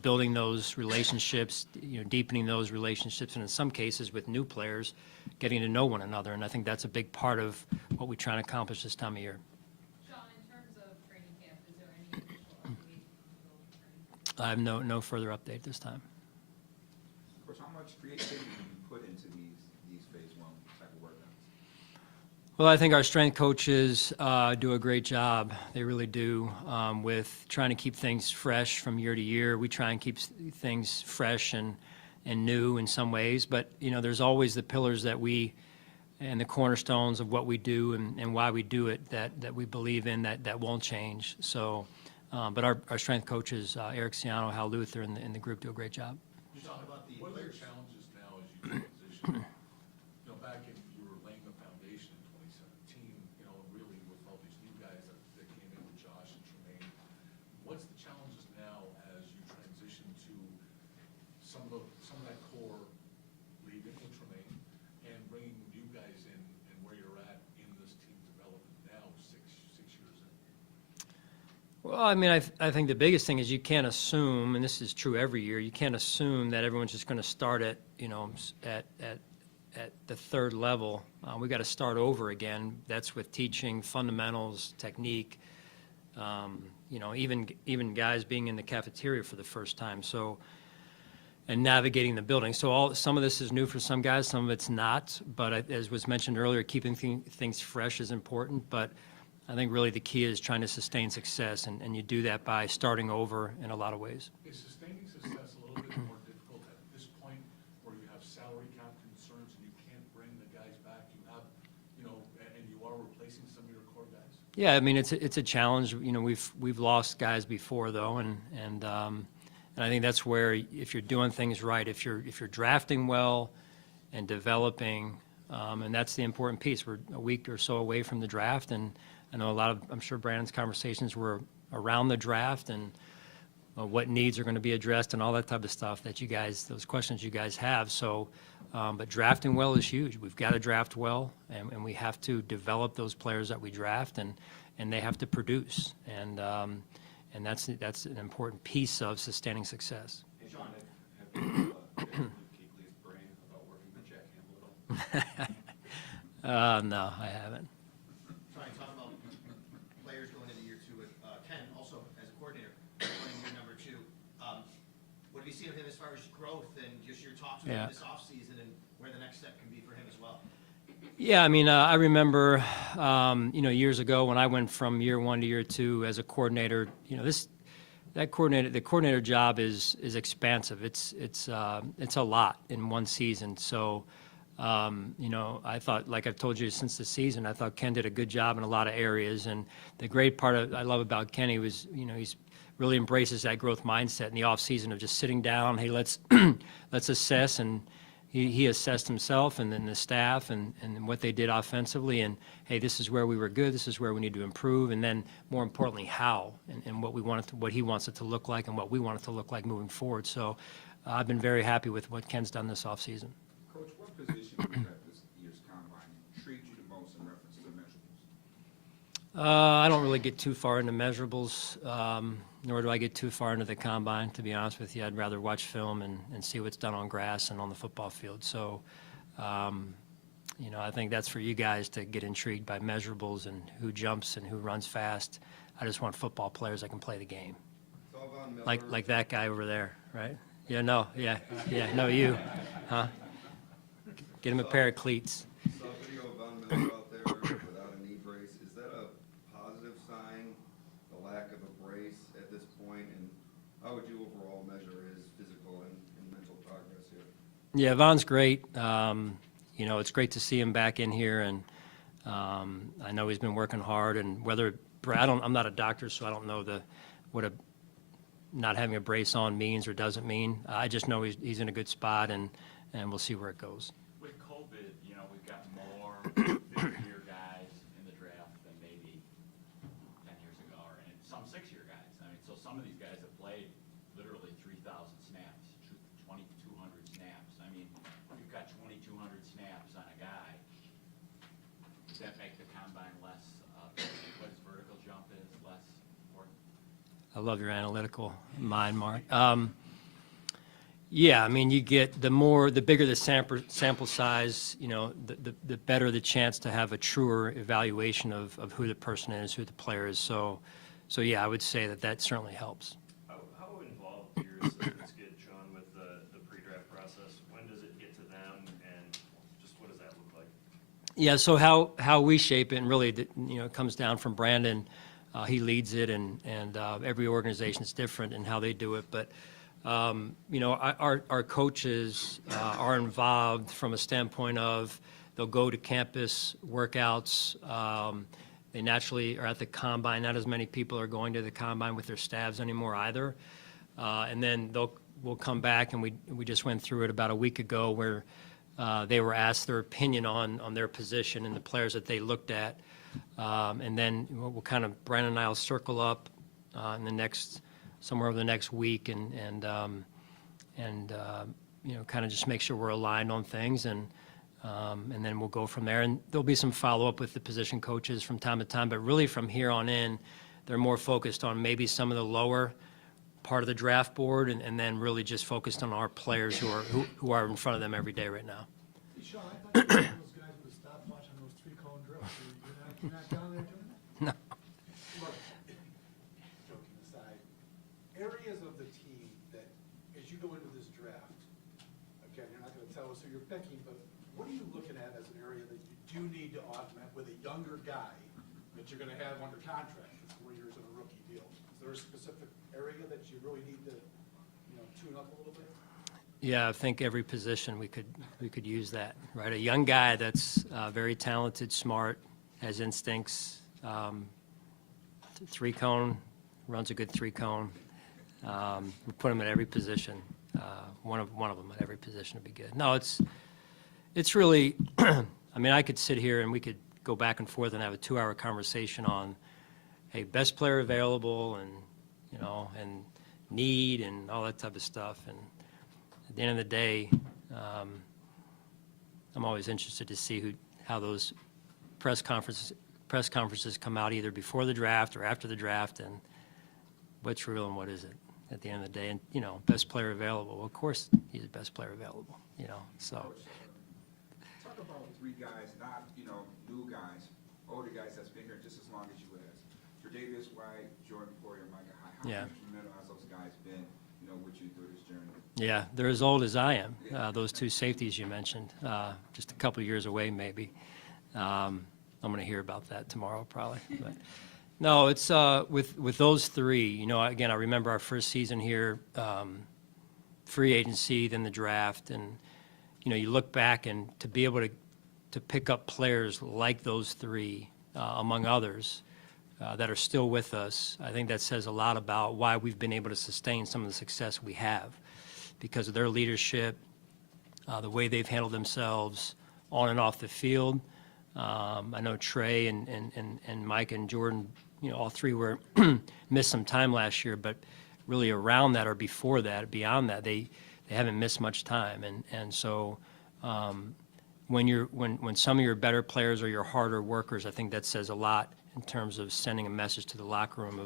building those relationships, deepening those relationships, and in some cases with new players, getting to know one another, and I think that's a big part of what we try to accomplish this time of year. Sean, in terms of training camp, is there any additional updates? I have no further update this time. Coach, how much creativity do you put into these phase one type of workouts? Well, I think our strength coaches do a great job. They really do, with trying to keep things fresh from year to year. We try and keep things fresh and new in some ways, but there's always the pillars and the cornerstones of what we do and why we do it that we believe in that won't change. So, but our strength coaches, Eric Ciano, Hal Luther, and the group do a great job. You talk about what are your challenges now as you transition? Back in, you were laying the foundation in 2017, really with all these new guys that came in with Josh and Tremaine. What's the challenges now as you transition to some of that core leaving in Tremaine and bringing new guys in and where you're at in this team development now, six years in? Well, I mean, I think the biggest thing is you can't assume, and this is true every year, you can't assume that everyone's just going to start at the third level. We got to start over again. That's with teaching fundamentals, technique, even guys being in the cafeteria for the first time. So, and navigating the building. So some of this is new for some guys, some of it's not. But as was mentioned earlier, keeping things fresh is important. But I think really the key is trying to sustain success, and you do that by starting over in a lot of ways. Is sustaining success a little bit more difficult at this point where you have salary cap concerns and you can't bring the guys back? You have, and you are replacing some of your core guys? Yeah, I mean, it's a challenge. We've lost guys before, though, and I think that's where if you're doing things right, if you're drafting well and developing, and that's the important piece. We're a week or so away from the draft, and I know I'm sure Brandon's conversations were around the draft and what needs are going to be addressed and all that type of stuff those questions you guys have. So, but drafting well is huge. We've got to draft well, and we have to develop those players that we draft, and they have to produce. And that's an important piece of sustaining success. Hey, Sean, have you Keekly's brain about working with Jack Campbell at all? No, I haven't. Trying to talk about players going into year two with Ken, also as a coordinator, going year number two. What have you seen of him as far as growth and just your talks with him this offseason and where the next step can be for him as well? Yeah, I mean, I remember, years ago when I went from year 1 to year 2 as a coordinator. The coordinator job is expansive. It's a lot in one season. So, I thought, like I've told you since the season, I thought Ken did a good job in a lot of areas. And the great part I love about Kenny was, he's really embraces that growth mindset in the off season of just sitting down. Hey, let's assess. And he assessed himself and then the staff and what they did offensively. And hey, this is where we were good. This is where we need to improve. And then more importantly, how and what he wants it to look like and what we want it to look like moving forward. So I've been very happy with what Ken's done this off season. Coach, what position at this year's combine intrigued you the most in reference to the measurables? I don't really get too far into measurables, nor do I get too far into the combine, to be honest with you. I'd rather watch film and see what's done on grass and on the football field. So, I think that's for you guys to get intrigued by measurables and who jumps and who runs fast. I just want football players that can play the game. Like that guy over there, right? Yeah, no, yeah, no, you, huh? Get him a pair of cleats. Saw a video of Von Miller out there without a knee brace. Is that a positive sign, the lack of a brace at this point? And how would you overall measure his physical and mental progress here? Yeah, Von's great. It's great to see him back in here, and I know he's been working hard. And I'm not a doctor, so I don't know what not having a brace on means or doesn't mean. I just know he's in a good spot, and we'll see where it goes. With COVID, we've got more fifth-year guys in the draft than maybe 10 years ago, and some six-year guys. I mean, so some of these guys have played literally 3,000 snaps, 2,200 snaps. I mean, if you've got 2,200 snaps on a guy, does that make the combine less, what his vertical jump is, less important? I love your analytical mind, Mark. Yeah, I mean, you get the bigger the sample size, the better the chance to have a truer evaluation of who the person is, who the player is. So yeah, I would say that certainly helps. How involved do your assistants get, Sean, with the pre-draft process? When does it get to them, and just what does that look like? Yeah, so how we shape it, and really, it comes down from Brandon. He leads it, and every organization is different in how they do it. But our coaches are involved from a standpoint of they'll go to campus workouts. They naturally are at the combine. Not as many people are going to the combine with their staffs anymore either. And then we'll come back, and we just went through it about a week ago where they were asked their opinion on their position and the players that they looked at. And then we'll kind of, Brandon and I will circle up somewhere over the next week and kind of just make sure we're aligned on things, and then we'll go from there. And there'll be some follow-up with the position coaches from time to time, but really from here on in, they're more focused on maybe some of the lower part of the draft board, and then really just focused on our players who are in front of them every day right now. Hey, Sean, I thought you were one of those guys with a stopwatch on those 3-cone drills. You're not down there doing that? No. Look, joking aside, areas of the team that, as you go into this draft, again, you're not going to tell us who you're picking, but what are you looking at as an area that you do need to augment with a younger guy that you're going to have under contract for 4 years on a rookie deal? Is there a specific area that you really need to, tune up a little bit? Yeah, I think every position we could use that, right? A young guy that's very talented, smart, has instincts, 3-cone, runs a good 3-cone. We put him at every position. One of them at every position would be good. No, it's really, I mean, I could sit here and we could go back and forth and have a 2-hour conversation on, hey, best player available and need and all that type of stuff. And at the end of the day, I'm always interested to see how those press conferences come out either before the draft or after the draft, and what's real and what isn't at the end of the day. And best player available. Well, of course, he's the best player available. So. Talk about 3 guys, not new guys, older guys that's been here just as long as you have. Tre'Davious White, Jordan Poyer, Micah Hyde. How instrumental has those guys been, with you through this journey? Yeah, they're as old as I am. Those 2 safeties you mentioned, just a couple of years away maybe. I'm going to hear about that tomorrow probably. But no, it's with those three. You know, again, I remember our first season here, free agency, then the draft, and you know, you look back and to be able to pick up players like those three, among others, that are still with us, I think that says a lot about why we've been able to sustain some of the success we have, because of their leadership, the way they've handled themselves on and off the field. I know Trey and Mike and Jordan, you know, all three were missed some time last year, but really around that or before that, beyond that, they haven't missed much time. And so when some of your better players are your harder workers, I think that says a lot in terms of sending a message to the locker room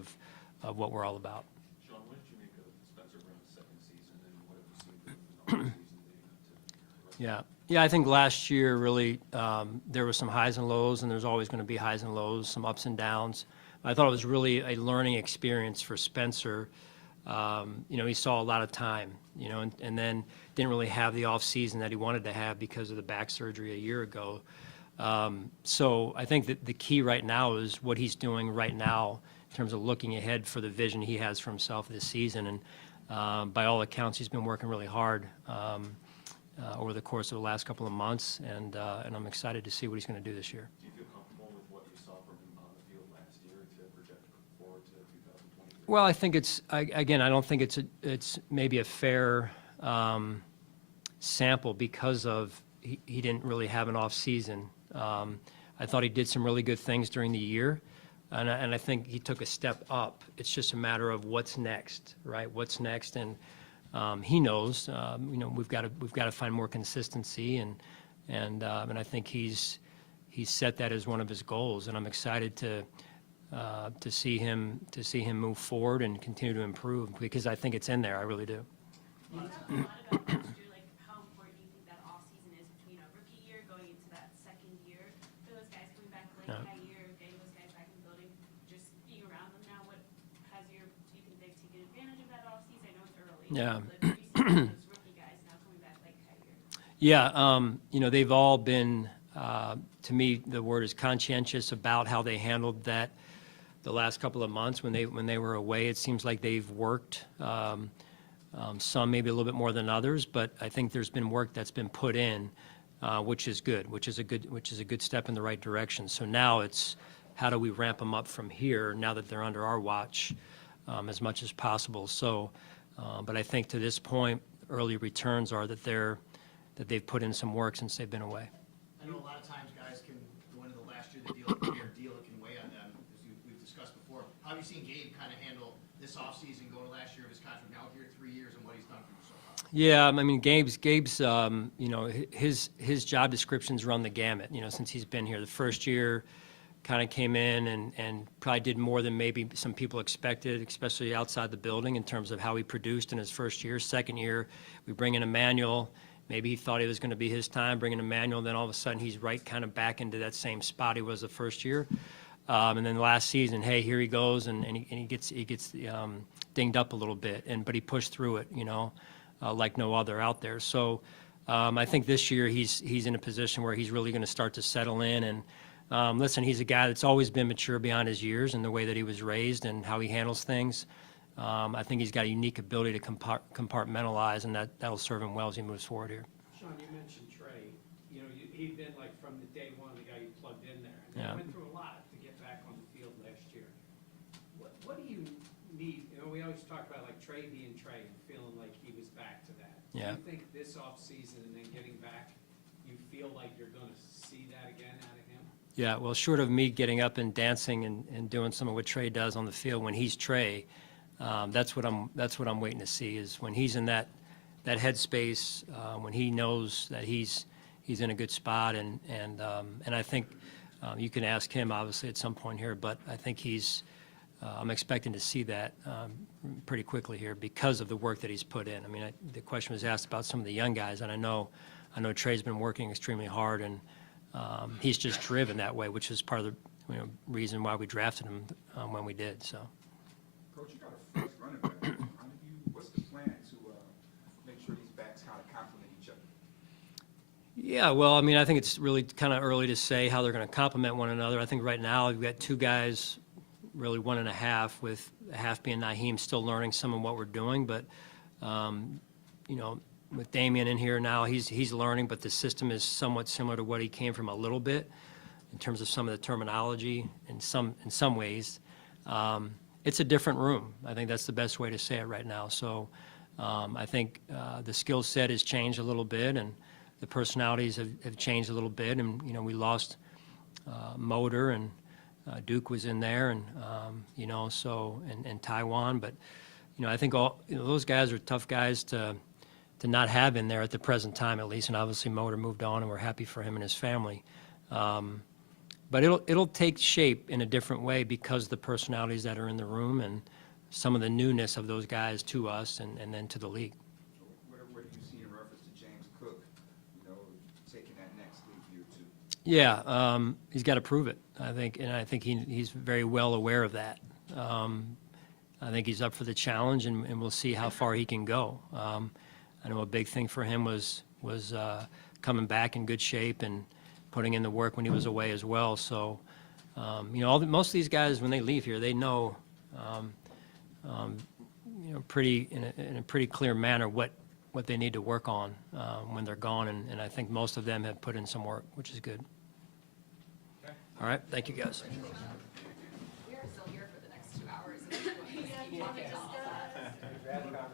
of what we're all about. Sean, what did you make of Spencer Brown's second season, and what have you seen from him in the season leading up to? Yeah, I think last year really there was some highs and lows, and there's always going to be highs and lows, some ups and downs. I thought it was really a learning experience for Spencer. You know, he saw a lot of time, you know, and then didn't really have the off season that he wanted to have because of the back surgery a year ago. So I think that the key right now is what he's doing right now in terms of looking ahead for the vision he has for himself this season. And by all accounts, he's been working really hard over the course of the last couple of months, and I'm excited to see what he's going to do this year. Do you feel comfortable with what you saw from him on the field last year to project forward to 2023? Well, I think again, I don't think it's maybe a fair sample because of he didn't really have an off season. I thought he did some really good things during the year, and I think he took a step up. It's just a matter of what's next, right? What's next, and he knows. You know, we've got to find more consistency, and I think he's set that as one of his goals, and I'm excited to see him move forward and continue to improve, because I think it's in there. I really do. Can you talk a lot about last year, like how important you think that off season is between a rookie year going into that second year for those guys coming back, like that year, getting those guys back in the building, just being around them now? What has do you think they've taken advantage of that off season? I know it's early. Yeah. But have you seen those rookie guys now coming back like that year? Yeah, you know, they've all been, to me, the word is conscientious about how they handled that the last couple of months when they were away. It seems like they've worked, some maybe a little bit more than others, but I think there's been work that's been put in, which is good, which is a good step in the right direction. So now it's how do we ramp them up from here now that they're under our watch as much as possible. So, but I think to this point, early returns are that they've put in some work since they've been away. I know a lot of times guys can go into the last year of the deal, their deal, it can weigh on them, as we've discussed before. How have you seen Gabe kind of handle this offseason, going to last year of his contract, now here 3 years, and what he's done for you so far? Yeah, I mean, Gabe's you know, his job descriptions run the gamut, you know, since he's been here. The first year kind of came in and probably did more than maybe some people expected, especially outside the building in terms of how he produced in his first year. Second year, we bring in Emmanuel. Maybe he thought it was going to be his time, bringing Emmanuel, then all of a sudden he's right kind of back into that same spot he was the first year. And then last season, hey, here he goes, and he gets dinged up a little bit, but he pushed through it, you know, like no other out there. So I think this year he's in a position where he's really going to start to settle in. And listen, he's a guy that's always been mature beyond his years in the way that he was raised and how he handles things. I think he's got a unique ability to compartmentalize, and that'll serve him well as he moves forward here. Sean, you mentioned Trey. You know, he'd been like from the day one, the guy you plugged in there. And Yeah. he went through a lot to get back on the field last year. What do you need? You know, we always talk about like Trey being Trey and feeling like he was back to that. Yeah. Do you think this offseason and then getting back, you feel like you're going to see that again out of him? Yeah, well, short of me getting up and dancing and doing some of what Trey does on the field when he's Trey, that's what I'm waiting to see, is when he's in that headspace, when he knows that he's in a good spot, and I think you can ask him obviously at some point here, but I think I'm expecting to see that pretty quickly here because of the work that he's put in. I mean, the question was asked about some of the young guys, and I know Trey's been working extremely hard, and he's just driven that way, which is part of the reason why we drafted him when we did. So. Coach, you got a first running back. What's the plan to make sure these backs kind of complement each other? Yeah, well, I mean, I think it's really kind of early to say how they're going to complement one another. I think right now we've got two guys, really one and a half, with a half being Naheem, still learning some of what we're doing. But, you know, with Damian in here now, he's learning, but the system is somewhat similar to what he came from a little bit in terms of some of the terminology in some ways. It's a different room. I think that's the best way to say it right now. So I think the skill set has changed a little bit, and the personalities have changed a little bit. And, you know, we lost Motor, and Duke was in there, and, you know, so, and Taiwan. But, you know, I think those guys are tough guys to not have in there at the present time, at least. And obviously Motor moved on, and we're happy for him and his family. But it'll take shape in a different way because of the personalities that are in the room and some of the newness of those guys to us and then to the league. What do you see in reference to James Cook, you know, taking that next leap year two? Yeah, he's got to prove it, I think, and I think he's very well aware of that. I think he's up for the challenge, and we'll see how far he can go. I know a big thing for him was coming back in good shape and putting in the work when he was away as well. So, you know, most of these guys, when they leave here, they know, you know, in a pretty clear manner what they need to work on when they're gone, and I think most of them have put in some work, which is good. All right, thank you, guys. We are still here for the next 2 hours. If you want to just keep talking all that.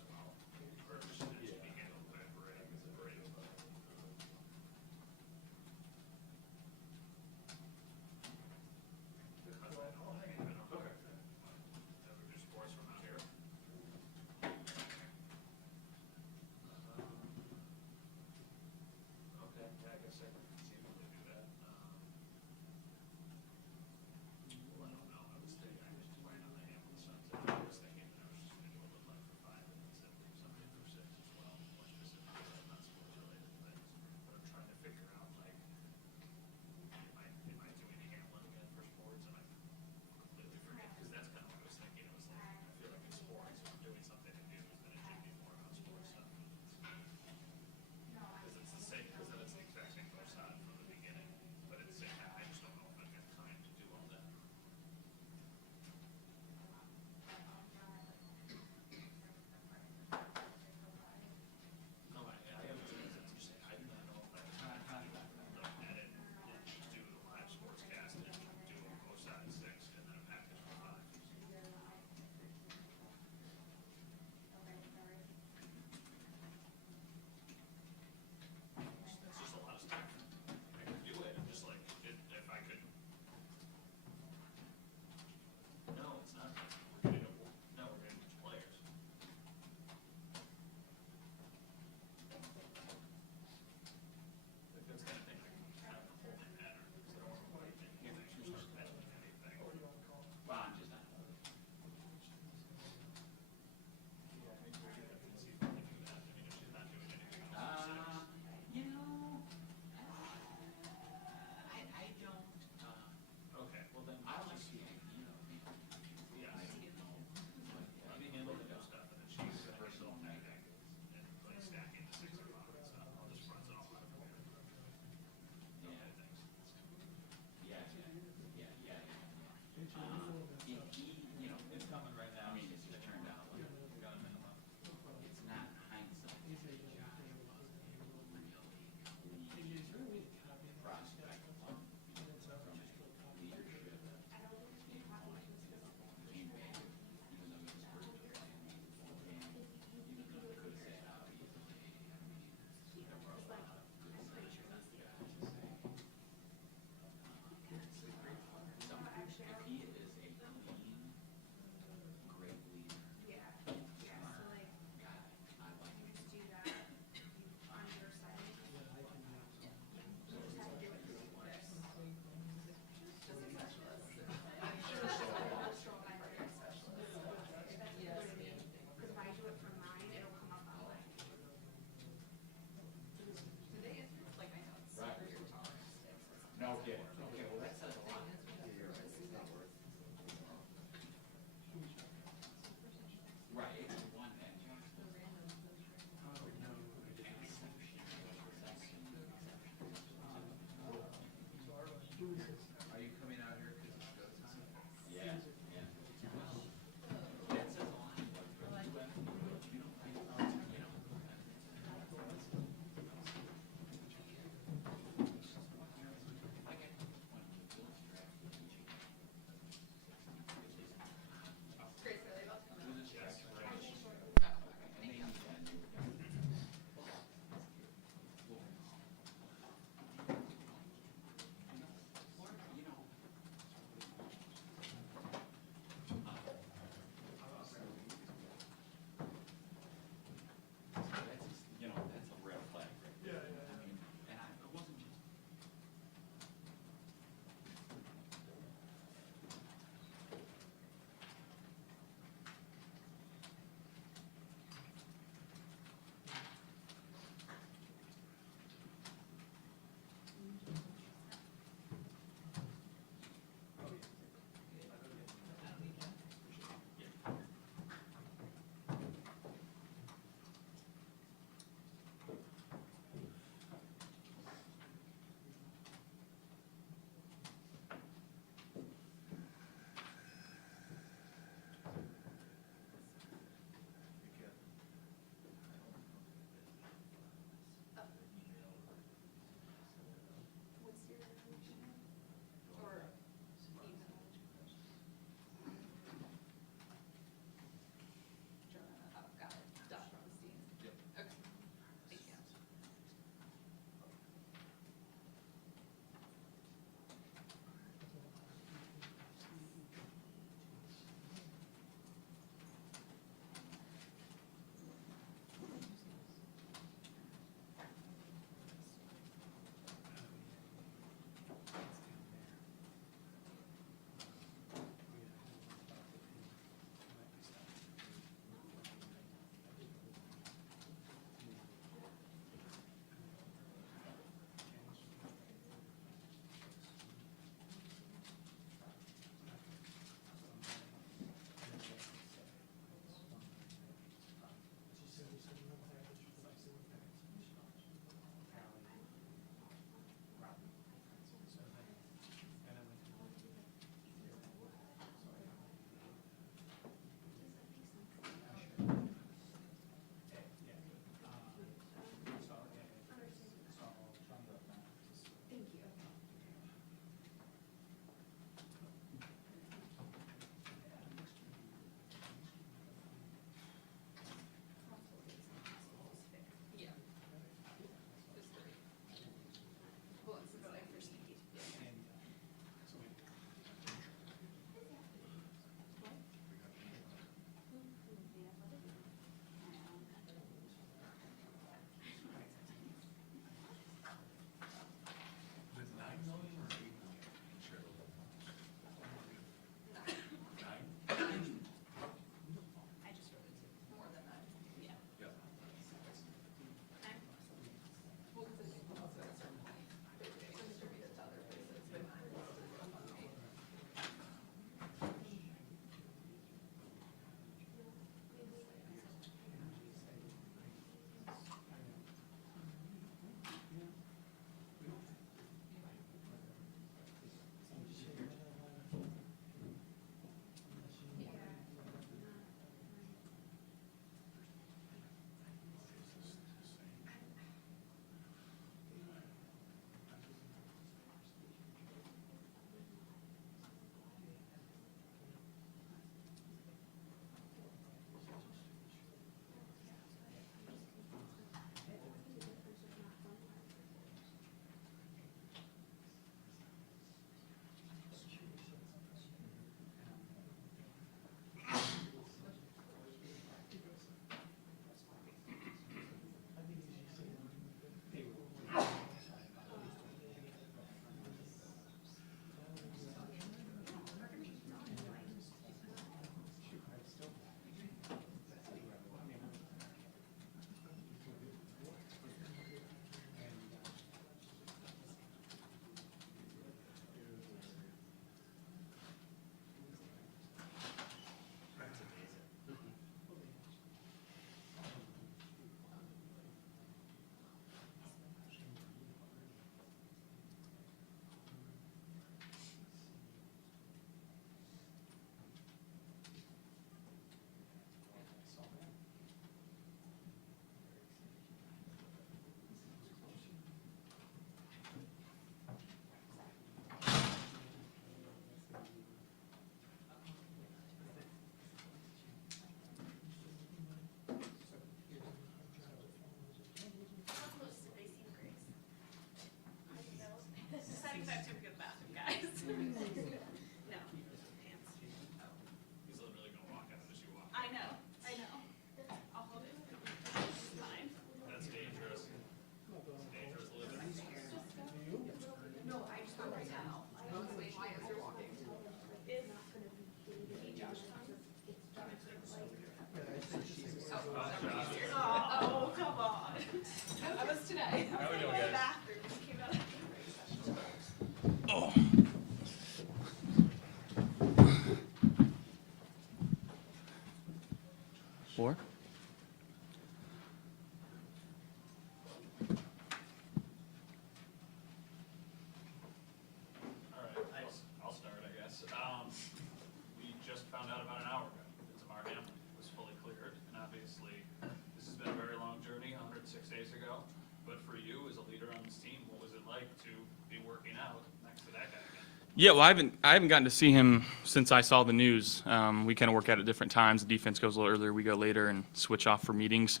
Yeah, well, I haven't gotten to see him since I saw the news. We kind of work out at different times. The defense goes a little earlier, we go later, and switch off for meetings.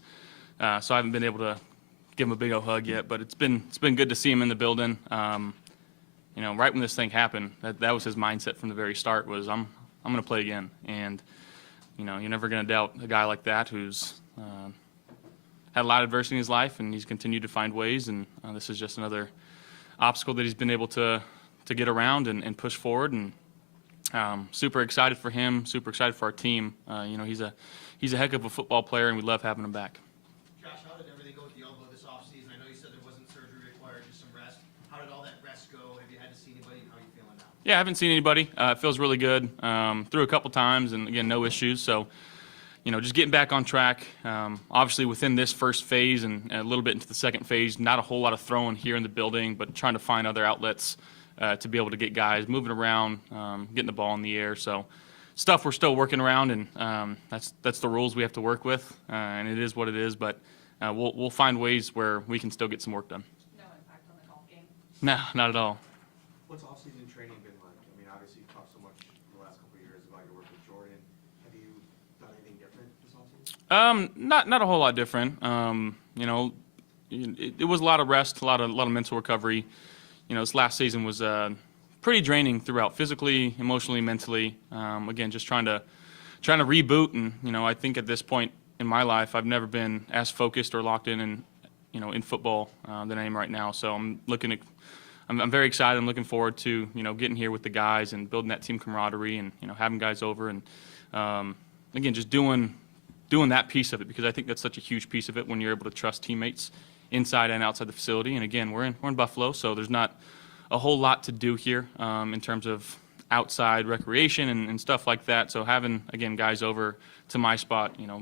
So I haven't been able to give him a big old hug yet, but it's been good to see him in the building. You know, right when this thing happened, that was his mindset from the very start. Was I'm going to play again, and you know, you're never going to doubt a guy like that who's had a lot of adversity in his life, and he's continued to find ways. And this is just another obstacle that he's been able to get around and push forward. And super excited for him, super excited for our team. You know, he's a heck of a football player, and we love having him back. Josh, how did everything go with the elbow this offseason? I know you said there wasn't surgery required, just some rest. How did all that rest go? Have you had to see anybody, and how are you feeling now? Yeah, I haven't seen anybody. It feels really good. Threw a couple times, and again, no issues. So, you know, just getting back on track. Obviously, within this first phase and a little bit into the second phase, not a whole lot of throwing here in the building, but trying to find other outlets to be able to get guys moving around, getting the ball in the air. So, stuff we're still working around, and that's the rules we have to work with, and it is what it is. But we'll find ways where we can still get some work done. No impact on the golf game? No, not at all. What's off-season training been like? I mean, obviously you've talked so much the last couple of years about your work with Jordan. Have you done anything different this off-season? Not a whole lot different. You know, it was a lot of rest, a lot of mental recovery. You know, this last season was pretty draining throughout, physically, emotionally, mentally. Again, just trying to reboot. And you know, I think at this point in my life, I've never been as focused or locked in football than I am right now. So I'm very excited. I'm looking forward to, you know, getting here with the guys and building that team camaraderie and, you know, having guys over and, again, just doing that piece of it, because I think that's such a huge piece of it when you're able to trust teammates inside and outside the facility. And again, we're in Buffalo, so there's not a whole lot to do here in terms of outside recreation and stuff like that. So having, again, guys over to my spot, you know,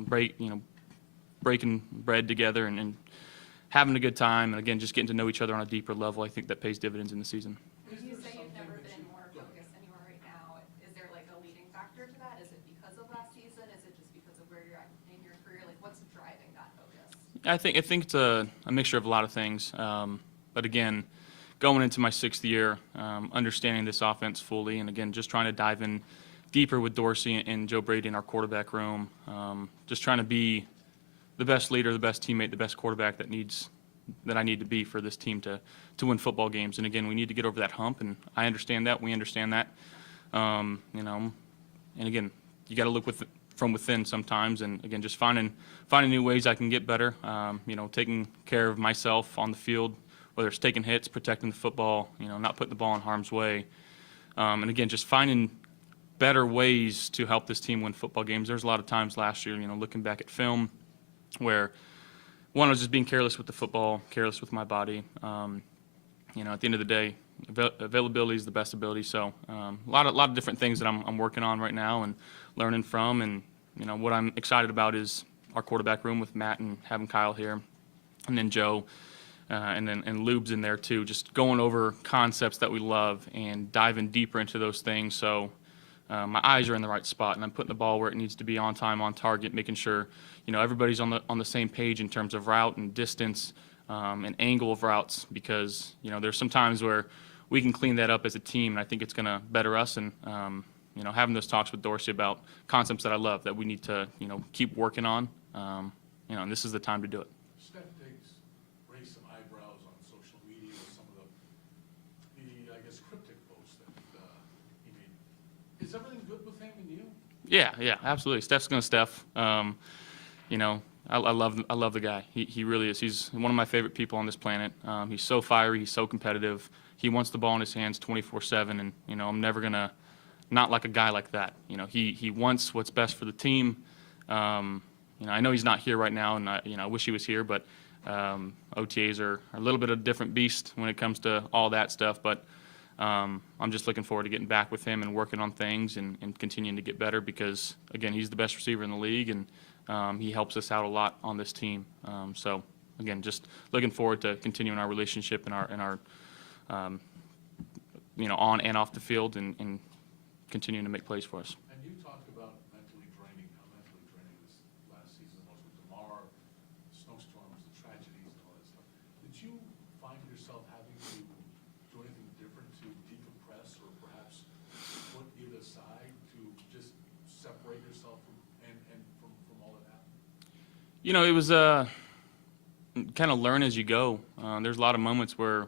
breaking bread together and having a good time, and again, just getting to know each other on a deeper level, I think that pays dividends in the season. You say you've never been more focused than you are right now. Is there like a leading factor to that? Is it because of last season? Is it just because of where you're at in your career? Like, what's driving that focus? I think it's a mixture of a lot of things. But again, going into my 6th year, understanding this offense fully, and again, just trying to dive in deeper with Dorsey and Joe Brady in our quarterback room. Just trying to be the best leader, the best teammate, the best quarterback that I need to be for this team to win football games. And again, we need to get over that hump, and I understand that. We understand that. You know, and again, you got to look from within sometimes, and again, just finding new ways I can get better. You know, taking care of myself on the field, whether it's taking hits, protecting the football, you know, not putting the ball in harm's way. And again, just finding better ways to help this team win football games. There's a lot of times last year, you know, looking back at film, where one, I was just being careless with the football, careless with my body. You know, at the end of the day, availability is the best ability. So a lot of different things that I'm working on right now and learning from. And you know, what I'm excited about is our quarterback room with Matt and having Kyle here, and then Joe, and Lube's in there too. Just going over concepts that we love and diving deeper into those things. So my eyes are in the right spot, and I'm putting the ball where it needs to be, on time, on target, making sure, you know, everybody's on the same page in terms of route and distance and angle of routes, because you know, there's some times where we can clean that up as a team, and I think it's going to better us. And you know, having those talks with Dorsey about concepts that I love that we need to, you know, keep working on, you know, and this is the time to do it. Steph Diggs raised some eyebrows on social media with some of the I guess, cryptic posts that he made. Is everything good with him and you? Yeah, absolutely. Steph's gonna Steph. You know, I love the guy. He really is. He's one of my favorite people on this planet. He's so fiery. He's so competitive. He wants the ball in his hands 24/7, and you know, I'm never gonna not like a guy like that. You know, he wants what's best for the team. You know, I know he's not here right now, and I wish he was here, but OTAs are a little bit of a different beast when it comes to all that stuff. But I'm just looking forward to getting back with him and working on things and continuing to get better, because again, he's the best receiver in the league, and he helps us out a lot on this team. So again, just looking forward to continuing our relationship and our you know, on and off the field, and continuing to make plays for us. And you talked about how mentally draining this last season was with DeMar, snowstorms, the tragedies, and all that stuff. Did you find yourself having to do anything different to decompress, or perhaps It was kind of learn as you go. There's a lot of moments where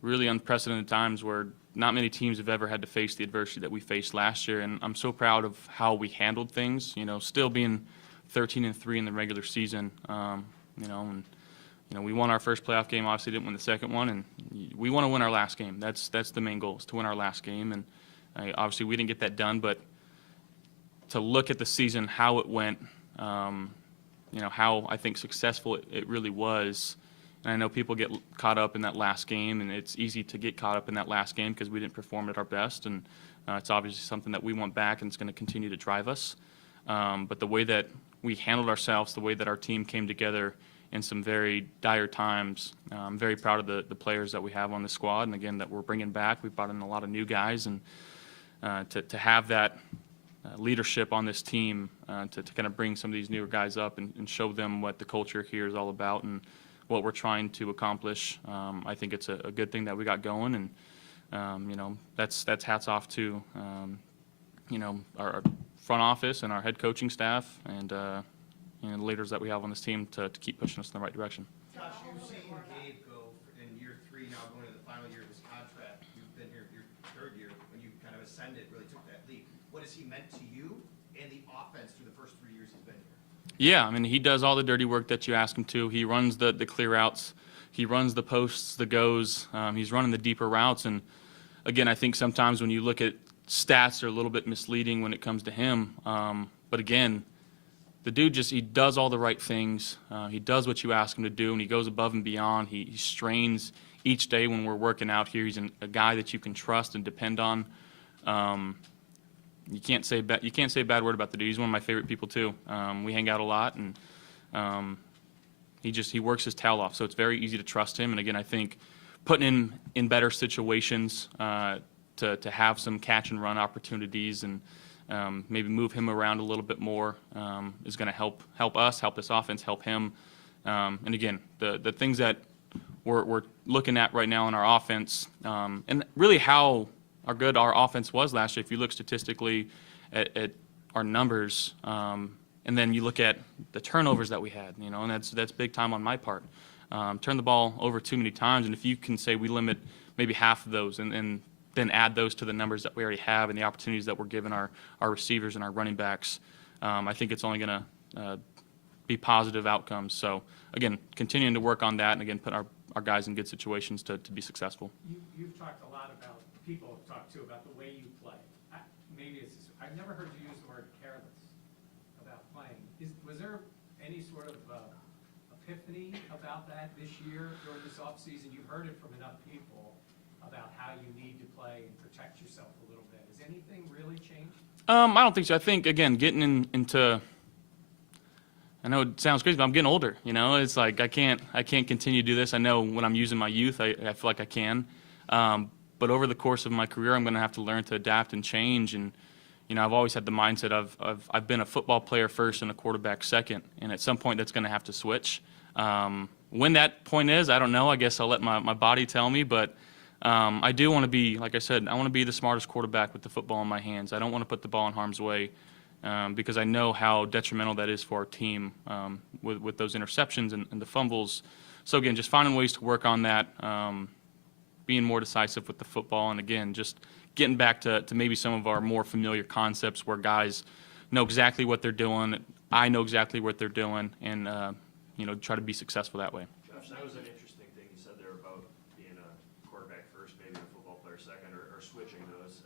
really unprecedented times where not many teams have ever had to face the adversity that we faced last year, and I'm so proud of how we handled things. Still being 13-3 in the regular season, and we won our first playoff game. Obviously, didn't win the second one, and we want to win our last game. That's the main goal, is to win our last game. And obviously, we didn't get that done, but to look at the season, how it went, how I think successful it really was. And I know people get caught up in that last game, and it's easy to get caught up in that last game because we didn't perform at our best. And it's obviously something that we want back, and it's going to continue to drive us. But the way that we handled ourselves, the way that our team came together in some very dire times, I'm very proud of the players that we have on the squad, and again, that we're bringing back. We've brought in a lot of new guys, and to have that leadership on this team, to kind of bring some of these newer guys up and show them what the culture here is all about and what we're trying to accomplish. I think it's a good thing that we got going, and that's hats off to our front office and our head coaching staff and the leaders that we have on this team to keep pushing us in the right direction. Josh, you've seen Gabe go in year 3 now, going to the final year of his contract. You've been here your 3rd year when you kind of ascended, really took that leap. What has he meant to you and the offense through the first 3 years he's been here? Yeah, he does all the dirty work that you ask him to. He runs the clear outs. He runs the posts, the goes. He's running the deeper routes. And again, I think sometimes when you look at stats, they're a little bit misleading when it comes to him. But again, the dude he does all the right things. He does what you ask him to do, and he goes above and beyond. He strains each day when we're working out here. He's a guy that you can trust and depend on. You can't say a bad word about the dude. He's one of my favorite people too. We hang out a lot, and he works his tail off. So it's very easy to trust him. And again, I think putting him in better situations to have some catch and run opportunities and maybe move him around a little bit more is going to help us, help this offense, help him. And again, the things that we're looking at right now in our offense, and really how good our offense was last year. If you look statistically at our numbers, and then you look at the turnovers that we had, and that's big time on my part. Turn the ball over too many times, and if you can say we limit maybe half of those, and then add those to the numbers that we already have and the opportunities that we're giving our receivers and our running backs, I think it's only going to be positive outcomes. So again, continuing to work on that, and again, put our guys in good situations to be successful. You've talked a lot about, people have talked too about the way you play. I've never heard you use the word careless about playing. Was there any sort of epiphany about that this year during this offseason? You've heard it from enough people about how you need to play and protect yourself a little bit. Has anything really changed? I don't think so. I think, again, getting into, I know it sounds crazy, but I'm getting older. It's like I can't continue to do this. I know when I'm using my youth, I feel like I can. But over the course of my career, I'm going to have to learn to adapt and change. And I've always had the mindset of I've been a football player first and a quarterback second, and at some point that's going to have to switch. When that point is, I don't know. I guess I'll let my body tell me. But I do want to be, like I said, I want to be the smartest quarterback with the football in my hands. I don't want to put the ball in harm's way because I know how detrimental that is for our team with those interceptions and the fumbles. So again, just finding ways to work on that, being more decisive with the football, and again, just getting back to maybe some of our more familiar concepts where guys know exactly what they're doing. I know exactly what they're doing, and try to be successful that way. Josh, that was an interesting thing you said there about being a quarterback first, maybe a football player second, or switching those.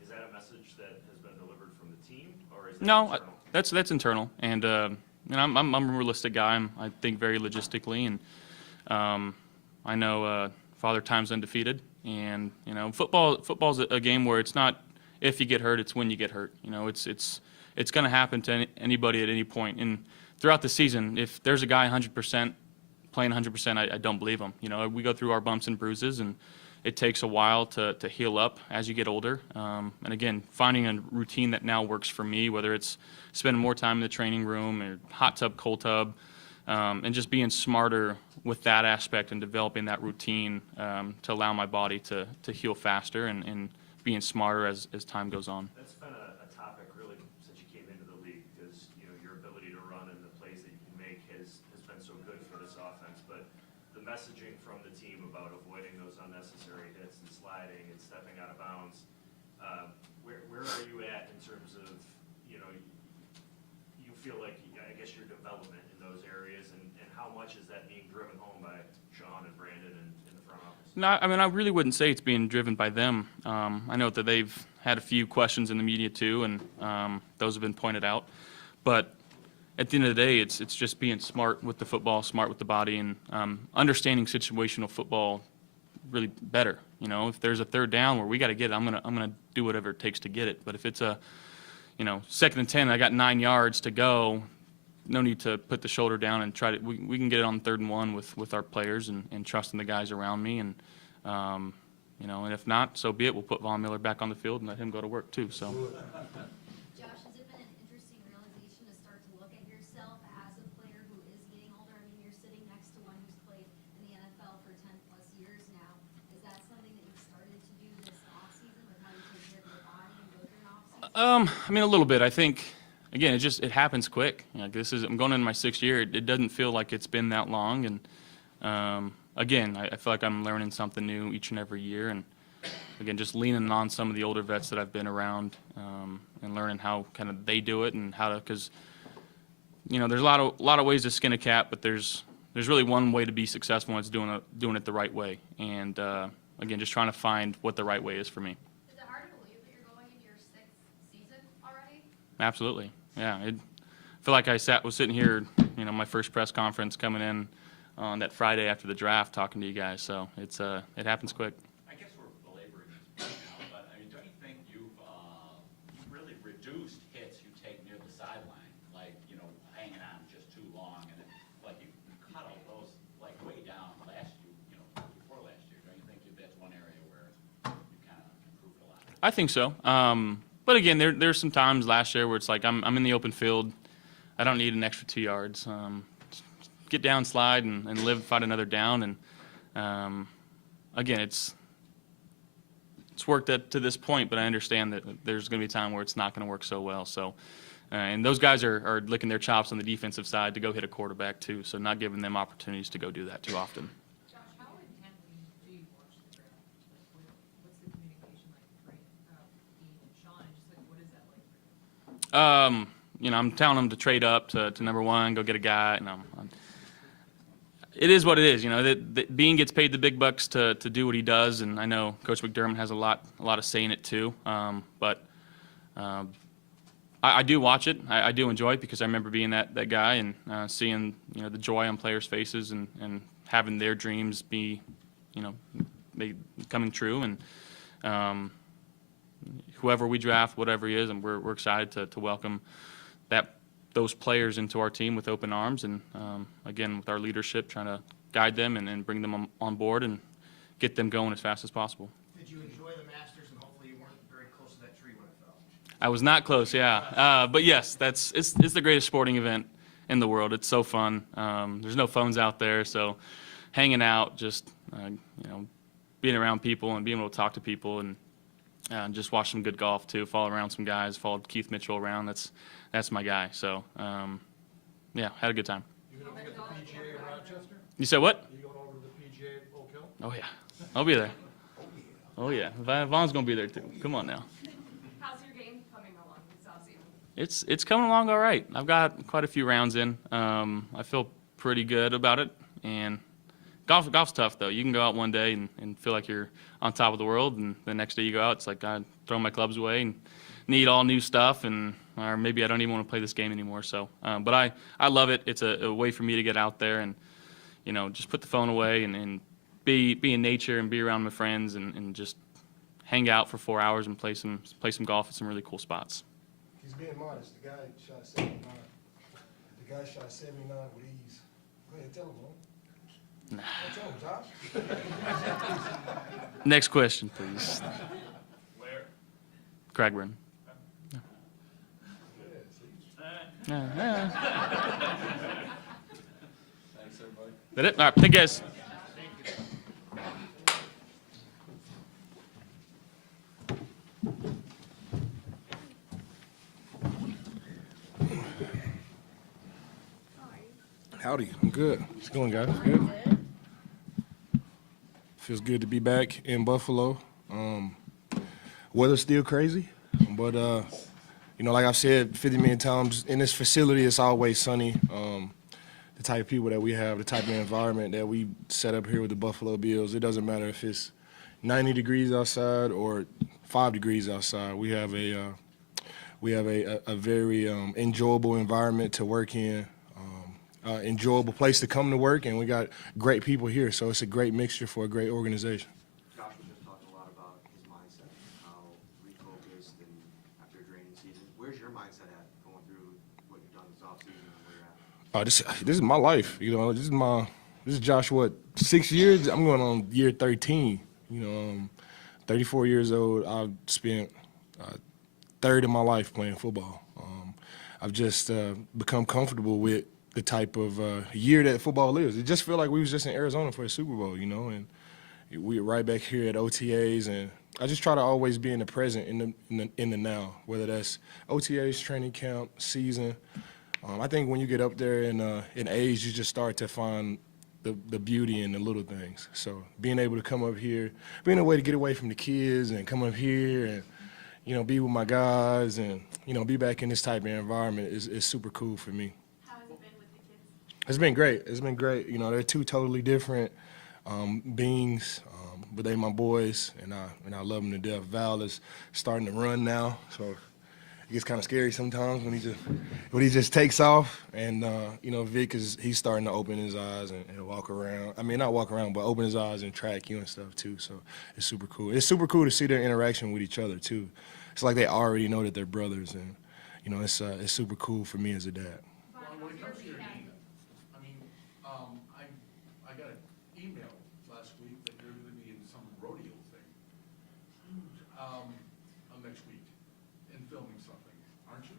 Is that a message that has been delivered from the team, or is that No, internal? that's internal, and I'm a realistic guy. I think very logistically, and I know Father Time's undefeated, and football's a game where it's not if you get hurt, it's when you get hurt. It's going to happen to anybody at any point. And throughout the season, if there's a guy 100% playing 100%, I don't believe him. We go through our bumps and bruises, and it takes a while to heal up as you get older. And again, finding a routine that now works for me, whether it's spending more time in the training room or hot tub, cold tub, and just being smarter with that aspect and developing that routine to allow my body to heal faster and being smarter as time goes on. That's been a topic really since you came into the league because your ability to run and the plays that you can the messaging from the team about avoiding those unnecessary hits and sliding and stepping out of bounds. Where are you at in terms of, you know, you feel like, I guess, your development in those areas, and how much is that being driven home by Sean and Brandon and in the front office? No, I mean, I really wouldn't say it's being driven by them. I know that they've had a few questions in the media too, and those have been pointed out. But at the end of the day, it's just being smart with the football, smart with the body, and understanding situational football really better. You know, if there's a third down where we got to get it, I'm gonna do whatever it takes to get it. But if it's a, you know, 2nd and 10, I got 9 yards to go, no need to put the shoulder down and try to. We can get it on 3rd and 1 with our players and trusting the guys around me, and you know, and if not, so be it. We'll put Von Miller back on the field and let him go to work too. So. Josh, has it been an interesting realization to start to look at yourself as a player who is getting older? I mean, you're sitting next to one who's played in the NFL for 10+ years now. Is that something that you've started to do this offseason with how you take care of your body and go through an offseason? I mean, a little bit. I think, again, it happens quick. You know, I'm going into my 6th year. It doesn't feel like it's been that long, and again, I feel like I'm learning something new each and every year, and again, just leaning on some of the older vets that I've been around, and learning how kind of they do it and how to, because you know, there's a lot of ways to skin a cat, but there's really one way to be successful, and it's doing it the right way. And again, just trying to find what the right way is for me. Is it hard to believe that you're going into your 6th season already? Absolutely, yeah. I feel like I was sitting here, you know, my first press conference coming in on that Friday after the draft, talking to you guys. So it happens quick. I guess we're belaboring this point now, but I mean, don't you think you've really reduced hits you take near the sideline, like, you know, hanging on just too long, and like you cut all those like way down last year, you know, before last year. Don't you think that's one area where you kind of improved a lot? I think so. But again, there's some times last year where it's like I'm in the open field. I don't need an extra 2 yards. Get down, slide, and fight another down. And again, it's worked to this point, but I understand that there's going to be a time where it's not going to work so well. So, and those guys are licking their chops on the defensive side to go hit a quarterback too. So not giving them opportunities to go do that too often. Josh, how intently do you watch the draft? What's the communication like between Dean and Sean? And just like, what is that like for you? You know, I'm telling them to trade up to number 1, go get a guy, and it is what it is. You know, that Bean gets paid the big bucks to do what he does, and I know Coach McDermott has a lot of say in it too. But I do watch it. I do enjoy it because I remember being that guy and seeing, you know, the joy on players' faces and having their dreams be, you know, coming true. And whoever we draft, whatever he is, and we're excited to welcome those players into our team with open arms, and again, with our leadership, trying to guide them and bring them on board and get them going as fast as possible. Did you enjoy the Masters, and hopefully you weren't very close to that tree when it fell? I was not close, yeah. But yes, it's the greatest sporting event in the world. It's so fun. There's no phones out there, so hanging out, just you know, being around people and being able to talk to people, and just watch some good golf too. Follow around some guys. Followed Keith Mitchell around. That's my guy. So yeah, had a good time. You going over to the PGA in Rochester? You said what? You going over to the PGA at Oak Hill? Oh yeah, I'll be there. Oh yeah, Vaughn's gonna be there too. Come on now. How's your game coming along this offseason? It's coming along all right. I've got quite a few rounds in. I feel pretty good about it. And golf's tough though. You can go out one day and feel like you're on top of the world, and the next day you go out, it's like I throw my clubs away and need all new stuff, or maybe I don't even want to play this game anymore. So, but I love it. It's a way for me to get out there and, you know, just put the phone away and be in nature and be around my friends and just hang out for 4 hours and play some golf at some really cool spots. He's being modest. The guy shot 79. The guy shot 79 with ease. Go ahead, tell him, man. Nah. Tell him, Josh. Next question, please. Where? Cragburn. Yeah. Thanks, everybody. That it? All right, thank you guys. Howdy. I'm good. What's going, guys? Good? Feels good to be back in Buffalo. Weather's still crazy, but you know, like I've said 50 million times, in this facility, it's always sunny. The type of people that we have, the type of environment that we set up here with the Buffalo Bills, it doesn't matter if it's 90 degrees outside or 5 degrees outside. We have a very enjoyable environment to work in, enjoyable place to come to work, and we got great people here, so it's a great mixture for a great organization. Josh was just talking a lot about his mindset, how refocused and after a draining season. Where's your mindset at going through what you've done this offseason and where you're at? This is my life, you know. This is Josh. What, 6 years? I'm going on year 13. You know, 34 years old. I've spent a third of my life playing football. I've just become comfortable with the type of year that football is. It just felt like we was just in Arizona for a Super Bowl, you know, and we were right back here at OTAs, and I just try to always be in the present, in the now, whether that's OTAs, training camp, season. I think when you get up there in age, you just start to find the beauty in the little things. So being able to come up here, being a way to get away from the kids and come up here and, you know, be with my guys and, you know, be back in this type of environment is super cool for me. How has it been with the kids? It's been great. It's been great. You know, they're two totally different beings, but they my boys, and I love them to death. Val is starting to run now, so it gets kind of scary sometimes when he just takes off. And you know, Vic he's starting to open his eyes and walk around. I mean, not walk around, but open his eyes and track you and stuff too. So it's super cool. It's super cool to see their interaction with each other too. It's like they already know that they're brothers, and you know, it's super cool for me as a dad. Well, when it comes to your knee, I mean, I got an email last week that you're gonna be in some rodeo thing, next week, and filming something, aren't you?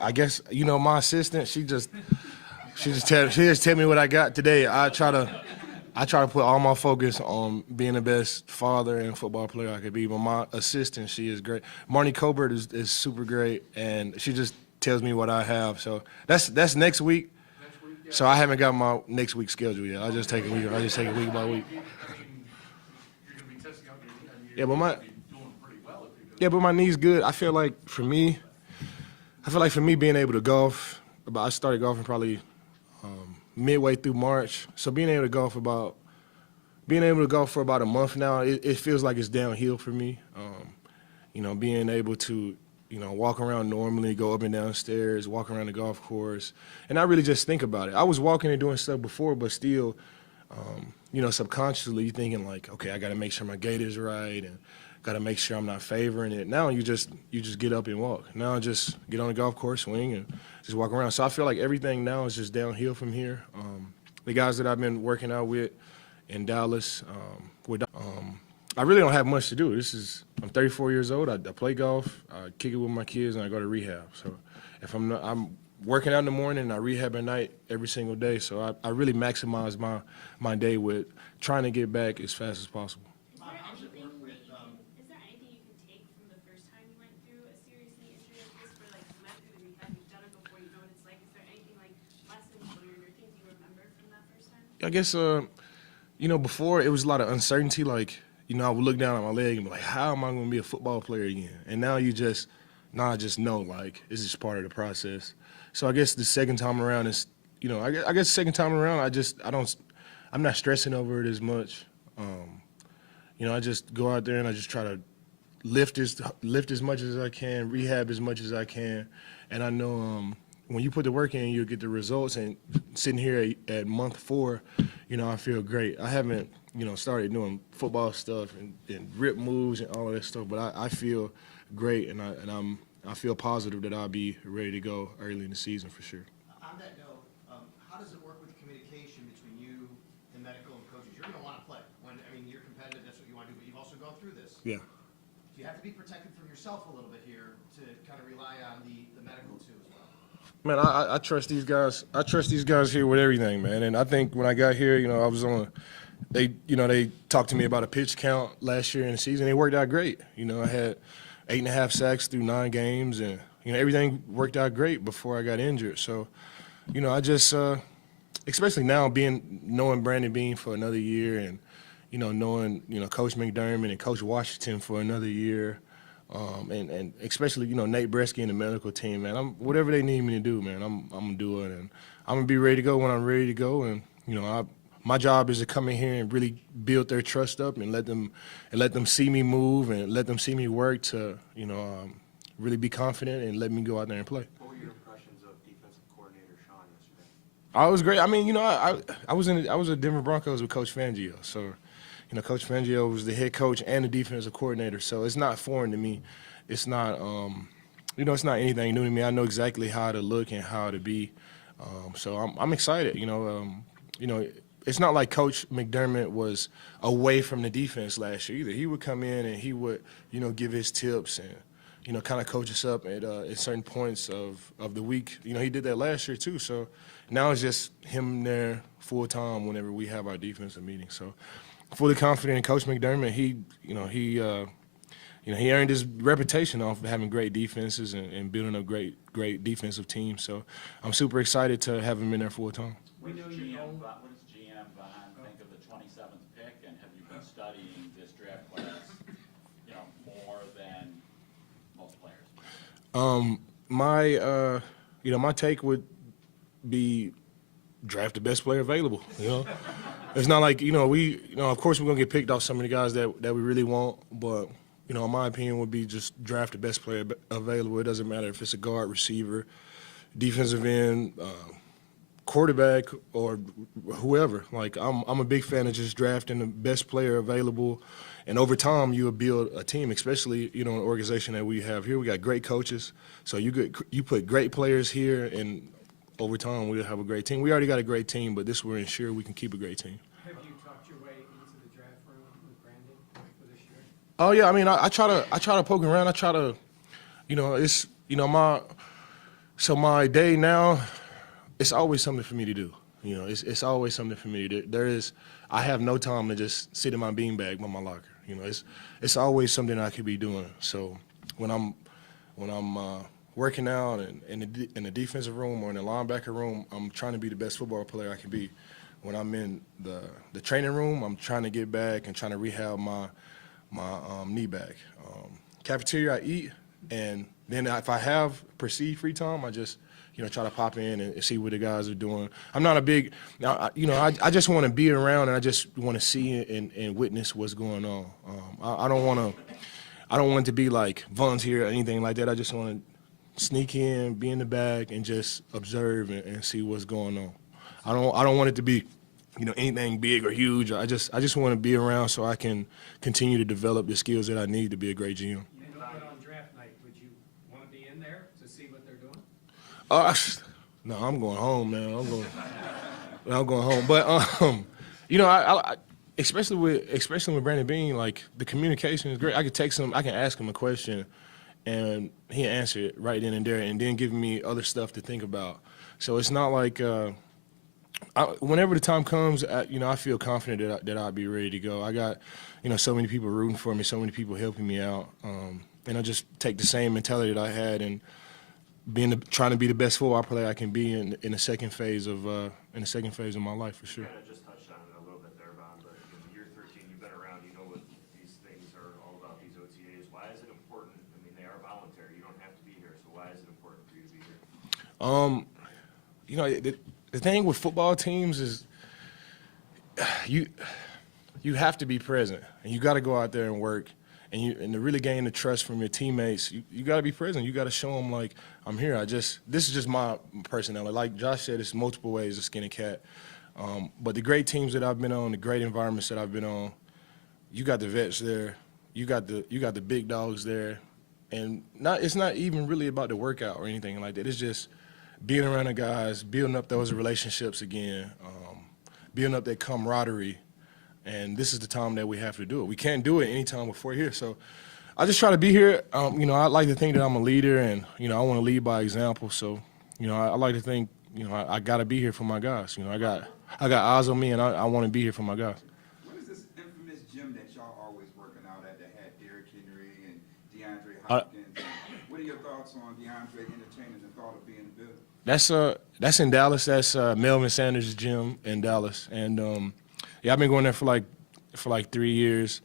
I guess, you know, my assistant, she just tell me what I got today. I try to put all my focus on being the best father and football player I could be. But my assistant, she is great. Marnie Colbert is super great, and she just tells me what I have. So that's next week. Yeah. So I haven't got my next week's schedule yet. I just take it week by week. You're gonna be testing out your knee, and Yeah, but you're doing pretty well if you're Yeah, but my knee's good. I feel like for me being able to golf, I started golfing probably midway through March. So being able to golf for about a month now, it feels like it's downhill for me. You know, being able to, you know, walk around normally, go up and down stairs, walk around the golf course, and I really just think about it. I was walking and doing stuff before, but still, you know, subconsciously you're thinking like, okay, I got to make sure my gait is right and got to make sure I'm not favoring it. Now you just get up and walk. Now just get on the golf course, swing, and just walk around. So I feel like everything now is just downhill from here. The guys that I've been working out with in Dallas, I really don't have much to do. I'm 34 years old. I play golf, I kick it with my kids, and I go to rehab. So if I'm working out in the morning and I rehab at night every single day. So I really maximize my day with trying to get back as fast as possible. Is there anything you can take from the first time you went through a serious knee injury like this, where like you went through the rehab, you've done it before, you know what it's like? Is there anything like lessons learned or things you remember from that first time? I guess, you know, before it was a lot of uncertainty. Like, you know, I would look down at my leg and be like, how am I going to be a football player again? And now I just know, like, it's just part of the process. So I guess the second time around is, you know, I guess the second time around, I'm not stressing over it as much. You know, I just go out there and I just try to lift as much as I can, rehab as much as I can. And I know when you put the work in, you'll get the results. And sitting here at month 4, you know, I feel great. I haven't, you know, started doing football stuff and rip moves and all of that stuff, but I feel great, and I feel positive that I'll be ready to go early in the season for sure. On that note, how does it work with communication between you and medical and coaches? You're going to want to play. You're competitive, that's what you want to do, but you've also gone through this. Yeah. Do you have to be protected from yourself a little bit here to kind of rely on the medical too as well? Man, I trust these guys. I trust these guys here with everything, man. And I think when I got here, you know, I was they talked to me about a pitch count last year in the season. It worked out great. You know, I had 8.5 sacks through 9 games, and you know, everything worked out great before I got injured. So, you know, I just, especially now knowing Brandon Beane for another year, and knowing, Coach McDermott and Coach Washington for another year, and especially, Nate Bresky and the medical team, man, whatever they need me to do, man, I'm gonna do it, and I'm gonna be ready to go when I'm ready to go, and, my job is to come in here and really build their trust up and let them see me move and let them see me work to, really be confident and let me go out there and play. What were your impressions of defensive coordinator Sean yesterday? I was great. I mean, I was at Denver Broncos with Coach Fangio. So, Coach Fangio was the head coach and the defensive coordinator. So it's not foreign to me. It's not, it's not anything new to me. I know exactly how to look and how to be. So I'm excited. It's not like Coach McDermott was away from the defense last year either. He would come in and he would, give his tips and, kind of coach us up at certain points of the week. He did that last year too. So now it's just him there full time whenever we have our defensive meeting. So fully confident in Coach McDermott. He earned his reputation off of having great defenses and building a great defensive team. So I'm super excited to have him in there full time. What does GM Vaughn think of the 27th pick, and have you been studying this draft class, more than most players? My take would be draft the best player available. It's not like of course we're gonna get picked off some of the guys that we really want, but in my opinion would be just draft the best player available. It doesn't matter if it's a guard, receiver, defensive end, quarterback, or whoever. Like I'm a big fan of just drafting the best player available, and over time you will build a team. Especially an organization that we have here. We got great coaches, so you put great players here, and over time we'll have a great team. We already got a great team, but this will ensure we can keep a great team. Have you talked your way into the draft room with Brandon for this year? Oh yeah, I mean I try to poke around. I try to, it's my day now. It's always something for me to do. It's always something for me to do. I have no time to just sit in my beanbag by my locker. It's always something I could be doing. So when I'm working out in the defensive room or in the linebacker room, I'm trying to be the best football player I can be. When I'm in the training room, I'm trying to get back and trying to rehab my knee back. Cafeteria, I eat, and then if I have perceived free time, I just try to pop in and see what the guys are doing. I'm not a big, I just want to be around and I just want to see and witness what's going on. I don't want it to be like volunteer or anything like that. I just want to sneak in, be in the back, and just observe and see what's going on. I don't want it to be, anything big or huge. I just want to be around so I can continue to develop the skills that I need to be a great GM. On draft night, would you want to be in there to see what they're doing? No, I'm going home, man. I'm going home. But I especially with Brandon Beane, like the communication is great. I could text him, I can ask him a question, and he'll answer it right then and there, and then give me other stuff to think about. So it's not like whenever the time comes, I feel confident that I'll be ready to go. I got so many people rooting for me, so many people helping me out, and I just take the same mentality that I had and trying to be the best football player I can be in the second phase of my life, for sure. You kind of just touched on it a little bit there, Vaughn, but in year 13, you've been around, you know what these things are all about, these OTAs. Why is it important? I mean, they are voluntary. You don't have to be here, so why is it important for you to be here? The thing with football teams is you have to be present, and you got to go out there and work. And to really gain the trust from your teammates, you got to be present. You got to show them, like, I'm here. This is just my personality. Like Josh said, it's multiple ways to skin a cat. But the great teams that I've been on, the great environments that I've been on, you got the vets there. You got the big dogs there. And it's not even really about the workout or anything like that. It's just being around the guys, building up those relationships again, building up that camaraderie. And this is the time that we have to do it. We can't do it anytime before here. So I just try to be here. I like to think that I'm a leader, and, I want to lead by example. So, I like to think, I got to be here for my guys. I got eyes on me, and I want to be here for my guys. What is this infamous gym that y'all always working out at that had Derrick Henry and DeAndre Hopkins? What are your thoughts on DeAndre entertaining the thought of being in the building? That's in Dallas. That's Melvin Sanders' gym in Dallas. And, yeah, I've been going there for like for like 3 years.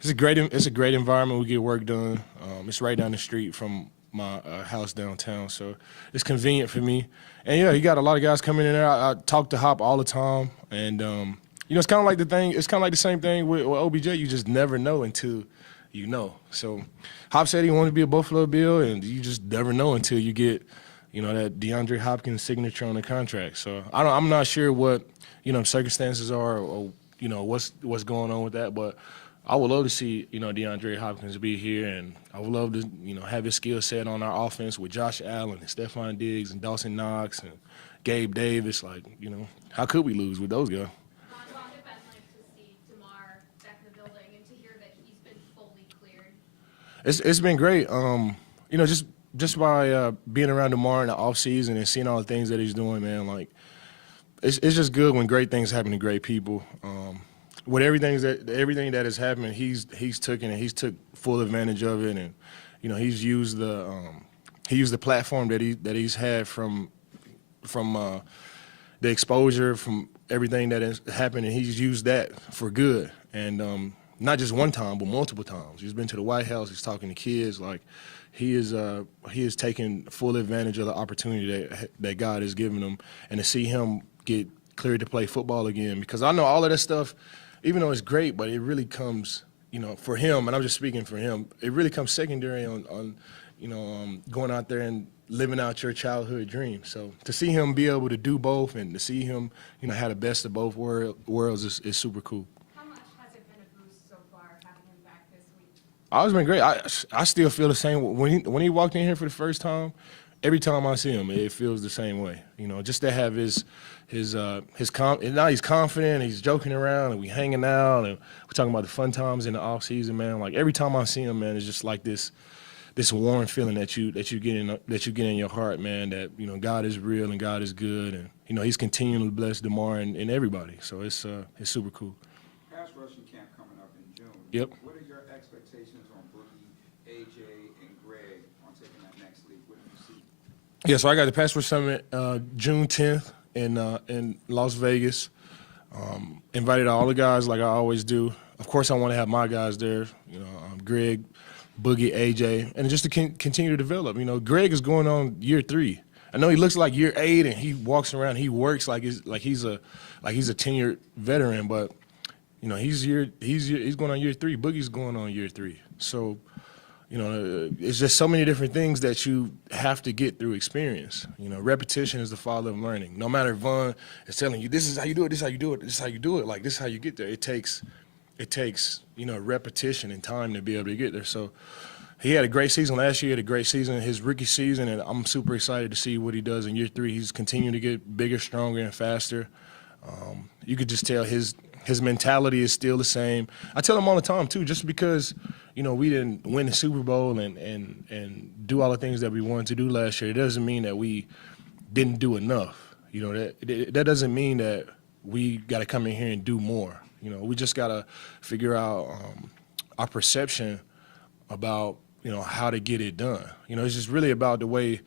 It's a great environment. We get work done. It's right down the street from my house downtown, so it's convenient for me. And yeah, he got a lot of guys coming in there. I talk to Hop all the time, and you know, it's kind of like the same thing with OBJ. You just never know until you know. So Hop said he wanted to be a Buffalo Bill, and you just never know until you get, you know, that DeAndre Hopkins signature on the contract. So I'm not sure what, you know, circumstances are, or you know, what's going on with that, but I would love to see, you know, DeAndre Hopkins be here, and I would love to, you know, have his skill set on our offense with Josh Allen and Stephon Diggs and Dawson Knox and Gabe Davis. Like, you know, how could we lose with those guys? What would it been like to see DeMar back in the building and to hear that he's been fully cleared? It's been great. You know, just by being around DeMar in the offseason and seeing all the things that he's doing, man, like, it's just good when great things happen to great people. With everything that has happened, he's took full advantage of it, and you know, he's used the platform that he's had from the exposure from everything that has happened, and he's used that for good. And not just one time, but multiple times. He's been to the White House. He's talking to kids. Like, he is taking full advantage of the opportunity that God has given him, and to see him get cleared to play football again. Because I know all of that stuff, even though it's great, but it really comes, you know, for him, and I'm just speaking for him, it really comes secondary on you know, going out there and living out your childhood dream. So to see him be able to do both, and to see him, you know, have the best of both worlds is super cool. How much has it been a boost so far having him back this week? It's been great. I still feel the same. When he walked in here for the first time, every time I see him, it feels the same way. You know, just to have now he's confident, he's joking around, and we hanging out, and we're talking about the fun times in the off season, man. Like, every time I see him, man, it's just like this warm feeling that you get in your heart, man, that, you know, God is real and God is good, and, you know, he's continuing to bless DeMar and everybody. So it's super cool. Pass rushing camp coming up in June. Yep. What are your expectations on Boogie, AJ, and Greg on taking that next leap? What do you see? Yeah, so I got the Pass Rush Summit June 10th in Las Vegas. Invited all the guys like I always do. Of course, I want to have my guys there, you know, Greg, Boogie, AJ, and just to continue to develop. You know, Greg is going on year 3. I know he looks like year 8, and he walks around, he works like he's a tenured veteran, but you know, he's going on year 3. Boogie's going on year 3. So, you know, it's just so many different things that you have to get through experience. You know, repetition is the father of learning. No matter if Vaughn is telling you, this is how you do it, this is how you do it, this is how you do it, like, this is how you get there. It takes, you know, repetition and time to be able to get there. So he had a great season last year, had a great season, his rookie season, and I'm super excited to see what he does in year 3. He's continuing to get bigger, stronger, and faster. You could just tell his mentality is still the same. I tell him all the time, too, just because, you know, we didn't win the Super Bowl and do all the things that we wanted to do last year, it doesn't mean that we didn't do enough. You know, that doesn't mean that we got to come in here and do more. You know, we just got to figure out our perception about, you know, how to get it done. You know, it's just really about the way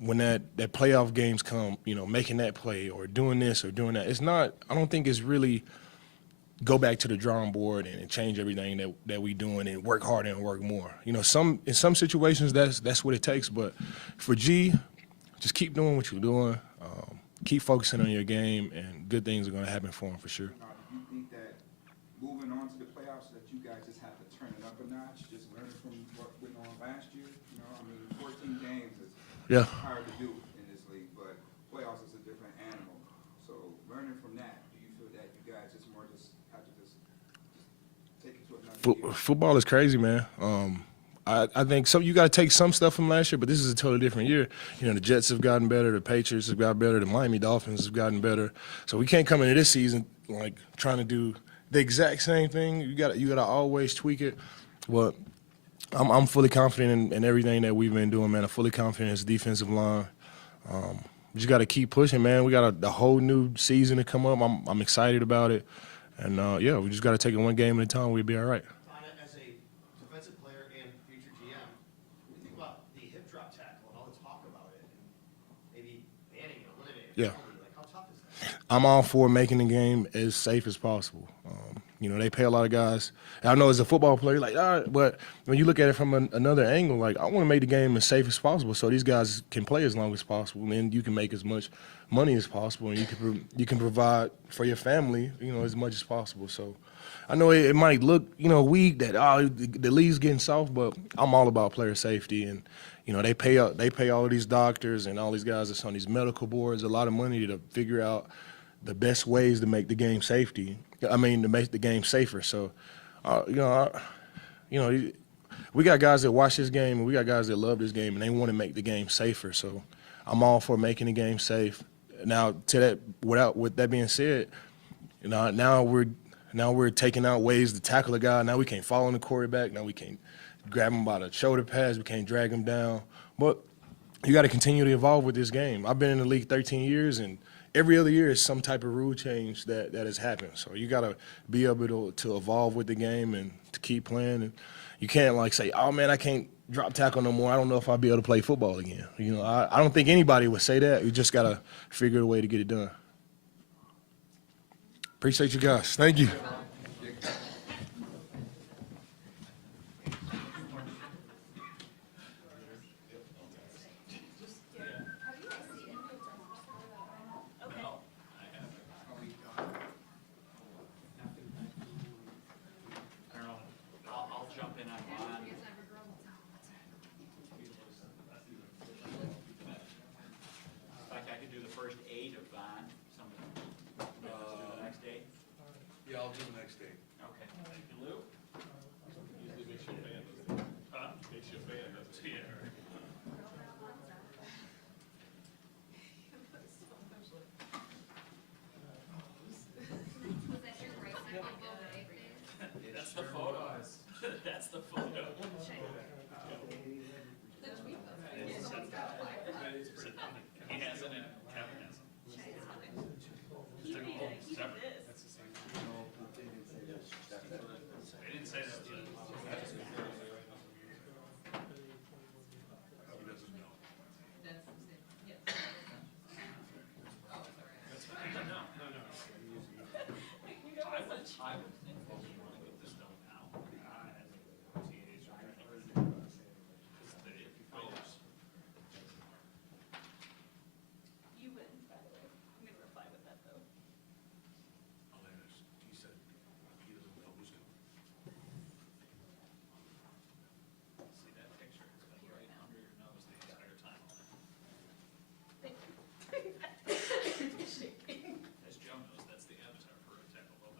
when that playoff games come, you know, making that play or doing this or doing that. It's not, I don't think it's really go back to the drawing board and change everything that we doing and work harder and work more. You know, in some situations that's what it takes, but for G, just keep doing what you're doing, keep focusing on your game, and good things are going to happen for him for sure. Do you think that moving on to the playoffs that you guys just have to turn it up a notch, just learning from what went on last year? You know, I mean, 14 games is hard to do in this league, but playoffs is a different animal. So learning from that, do you feel that you guys just have to take it to another gear? Football is crazy, man. I think you got to take some stuff from last year, but this is a totally different year. You know, the Jets have gotten better, the Patriots have gotten better, the Miami Dolphins have gotten better. So we can't come into this season like trying to do the exact same thing. You got to always tweak it. Well, I'm fully confident in everything that we've been doing, man. I'm fully confident in this defensive line. We just got to keep pushing, man. We got a whole new season to come up. I'm excited about it, and yeah, we just got to take it one game at a time. We'll be all right. As a defensive player and future GM, what do you think about the hip drop tackle and all the talk about it, and maybe banning it, eliminating it? Yeah. Like, how tough is that? I'm all for making the game as safe as possible. You know, they pay a lot of guys. And I know as a football player, like, all right, but when you look at it from another angle, like, I want to make the game as safe as possible so these guys can play as long as possible, and you can make as much money as possible, and you can provide for your family, you know, as much as possible. So I know it might look, you know, weak that the league's getting soft, but I'm all about player safety, and you know, they pay all of these doctors and all these guys that's on these medical boards a lot of money to figure out the best ways to make the game to make the game safer. So, we got guys that watch this game, and we got guys that love this game, and they want to make the game safer. So, I'm all for making the game safe. Now, with that being said, you know, now we're taking out ways to tackle a guy. Now we can't fall on the quarterback. Now we can't grab him by the shoulder pads. We can't drag him down. But you got to continue to evolve with this game. I've been in the league 13 years, and every other year is some type of rule change that has happened. So you got to be able to evolve with the game and to keep playing. And you can't like say, oh man, I can't drop tackle no more. I don't know if I'll be able to play football again. You know, I don't think anybody would say that. You just got to figure a way to get it done. Appreciate you guys. Thank you. I'll jump in on Vaughn. In fact, I could do the first 8 of Vaughn. Somebody do the next 8. Yeah, I'll do the next day. Okay. Thank you, Lou. Usually makes you a fan, doesn't it? Huh? Makes you a fan, doesn't it? Yeah. That's the photo. That's the photo. He has it in Kevin has it. That's the same. They didn't say that was it. He doesn't know. That's fine. No. I would think that you want to get this done now. As a teenager, because if you finish. You win, by the way. I'm gonna reply with that though. He said he doesn't know who's coming. See that picture? It's been right under your nose the entire time. Thank you. Shaking. As Joe knows, that's the avatar for a tackle.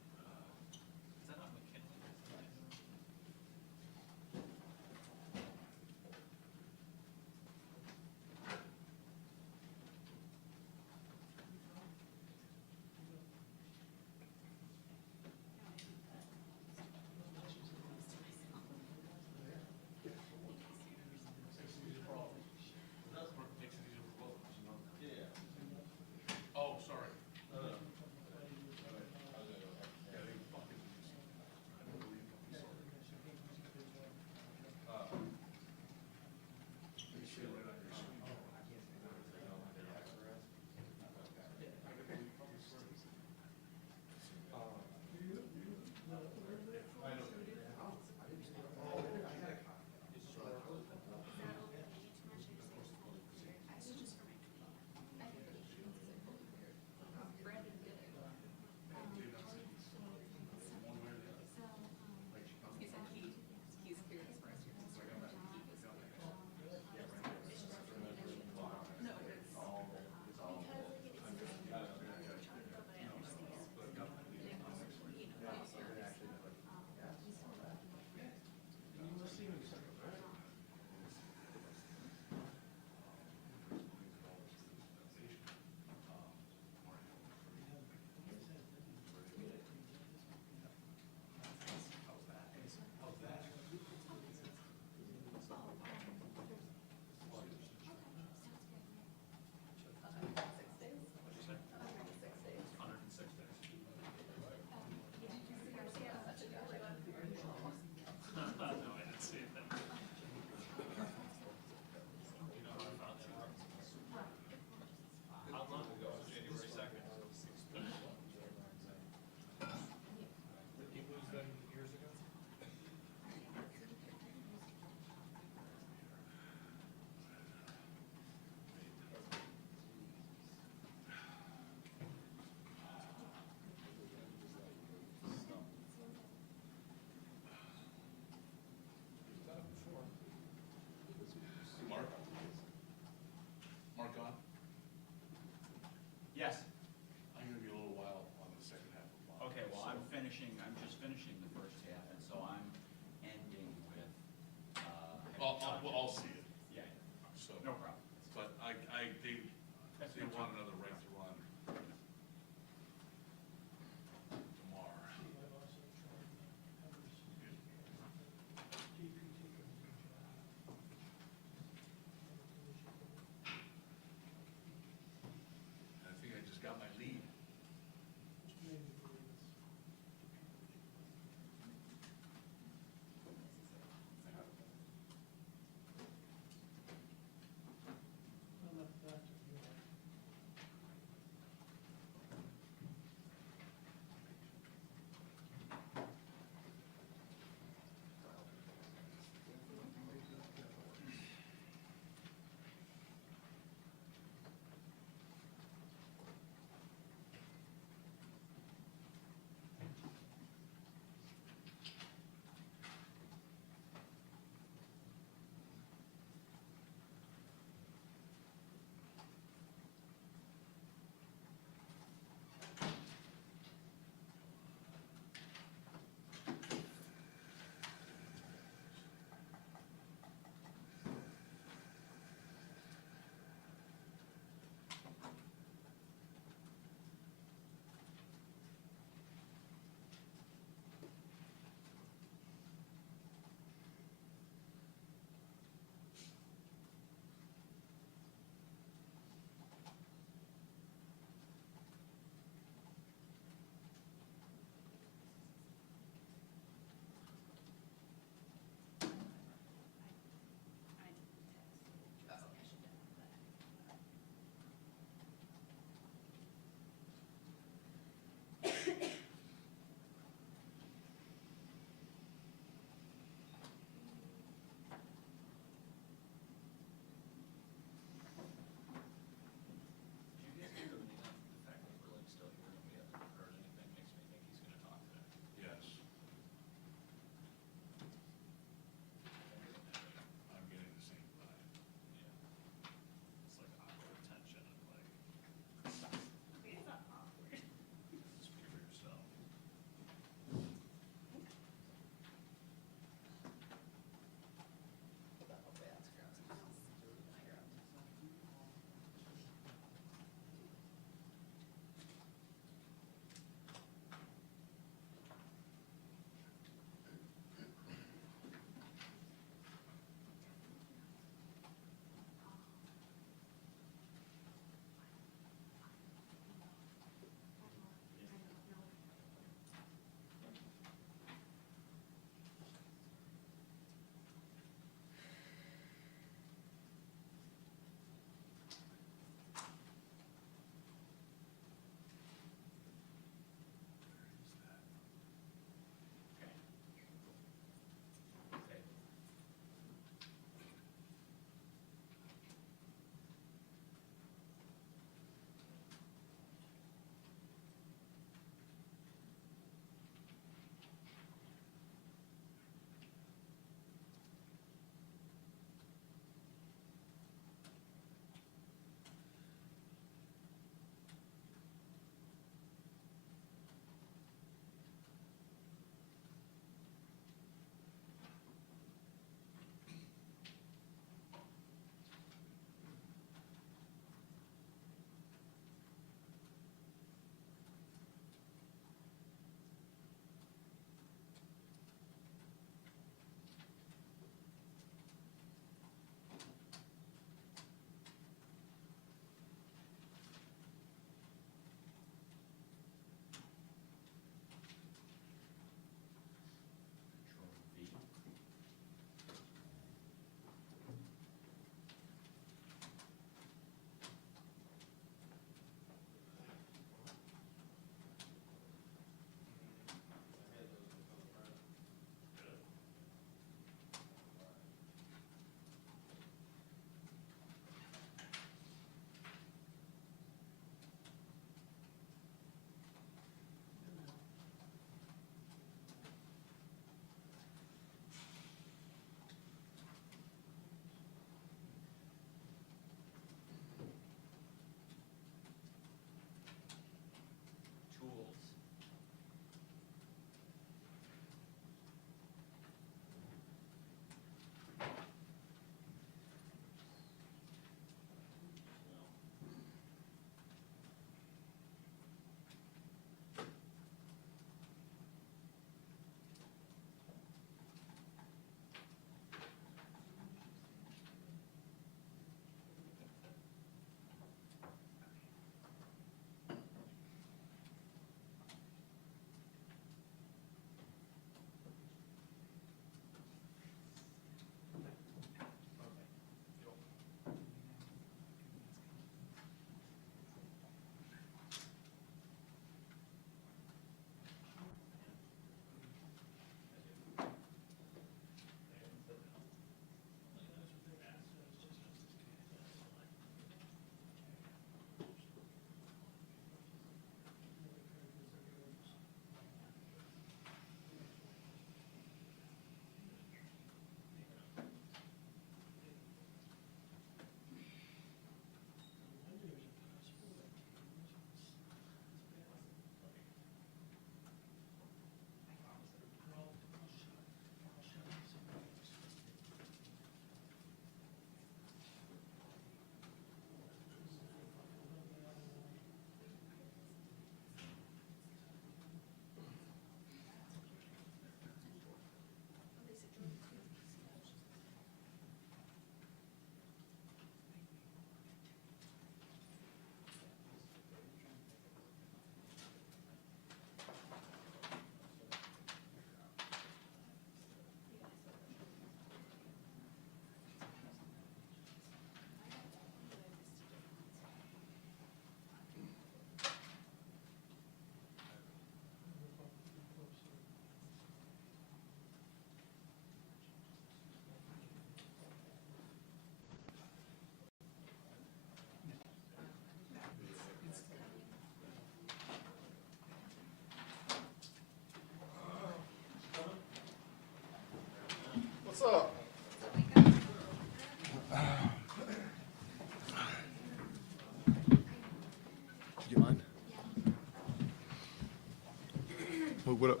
What up? What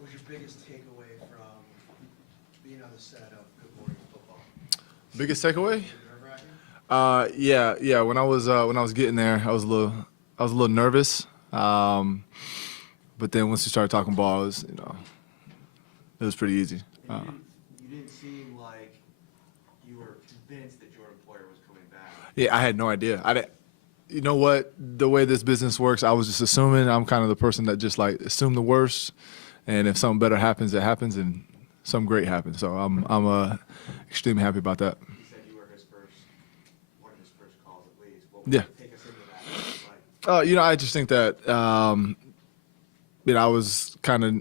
was your biggest takeaway from being on the set of Good Morning Football? Biggest takeaway? Yeah. When I was getting there, I was a little nervous. But then once you started talking ball, it was pretty easy. You didn't seem like you were convinced that Jordan Poyer was coming back. Yeah, I had no idea. You know what? The way this business works, I was just assuming. I'm kind of the person that just like assume the worst, and if something better happens, it happens, and something great happens. So I'm extremely happy about that. He said you were one of his first calls at least. What Yeah. take us into that? I just think that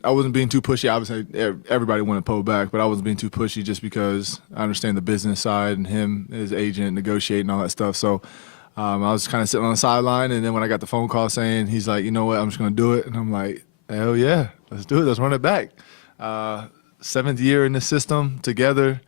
I wasn't being too pushy. Obviously, everybody wanted Poe back, but I wasn't being too pushy just because I understand the business side and him, his agent, negotiating all that stuff. So I was kind of sitting on the sideline, and then when I got the phone call saying he's like, you know what, I'm just going to do it, and I'm like, hell yeah, let's do it. Let's run it back. 7th year in the system together.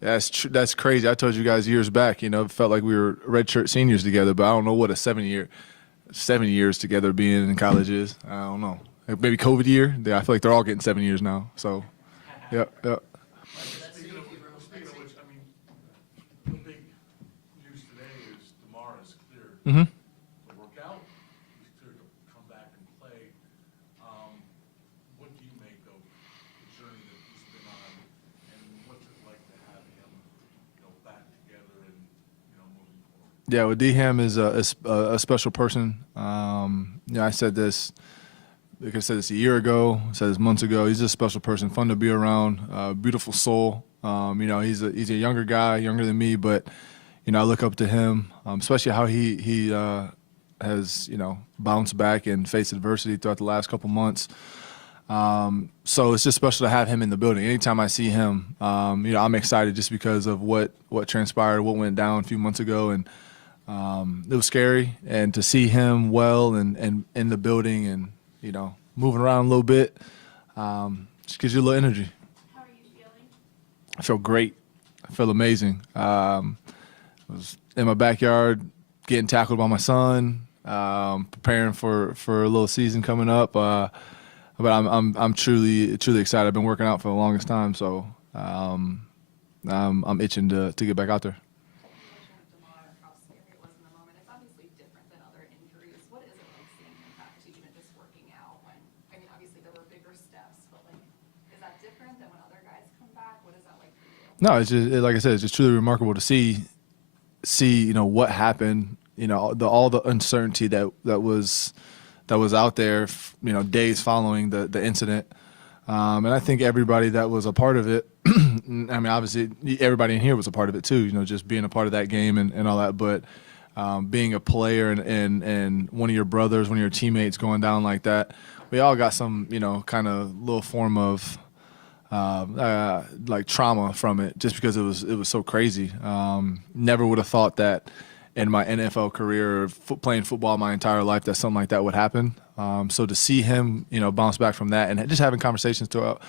That's crazy. I told you guys years back, it felt like we were redshirt seniors together, but I don't know what a 7 years together being in college is. I don't know. Maybe COVID year. I feel like they're all getting 7 years now. So, yep. Speaking of which, the big news today is DeMar is cleared to work out. He's cleared to come back and play. What do you make of the journey that he's been on, and what's it like to have him, back together and moving forward? Yeah, well, D-Ham is a special person. I said this. Like I said this a year ago, I said this months ago. He's a special person, fun to be around, beautiful soul. He's a younger guy, younger than me, but I look up to him, especially how he has bounced back and faced adversity throughout the last couple months. So it's just special to have him in the building. Anytime I see him, I'm excited just because of what transpired, what went down a few months ago, and it was scary. And to see him well and in the building and moving around a little bit, just gives you a little energy. How are you feeling? I feel great. I feel amazing. I was in my backyard getting tackled by my son, preparing for a little season coming up. But I'm truly excited. I've been working out for the longest time, so I'm itching to get back out there. No, it's just like I said, it's just truly remarkable to see what happened. All the uncertainty that was out there. Days following the incident, and I think everybody that was a part of it. Obviously everybody in here was a part of it too. Just being a part of that game and all that. But being a player and one of your brothers, one of your teammates going down like that, we all got some kind of little form of like trauma from it, just because it was so crazy. Never would have thought that in my NFL career, playing football my entire life, that something like that would happen. So to see him, bounce back from that, and just having conversations throughout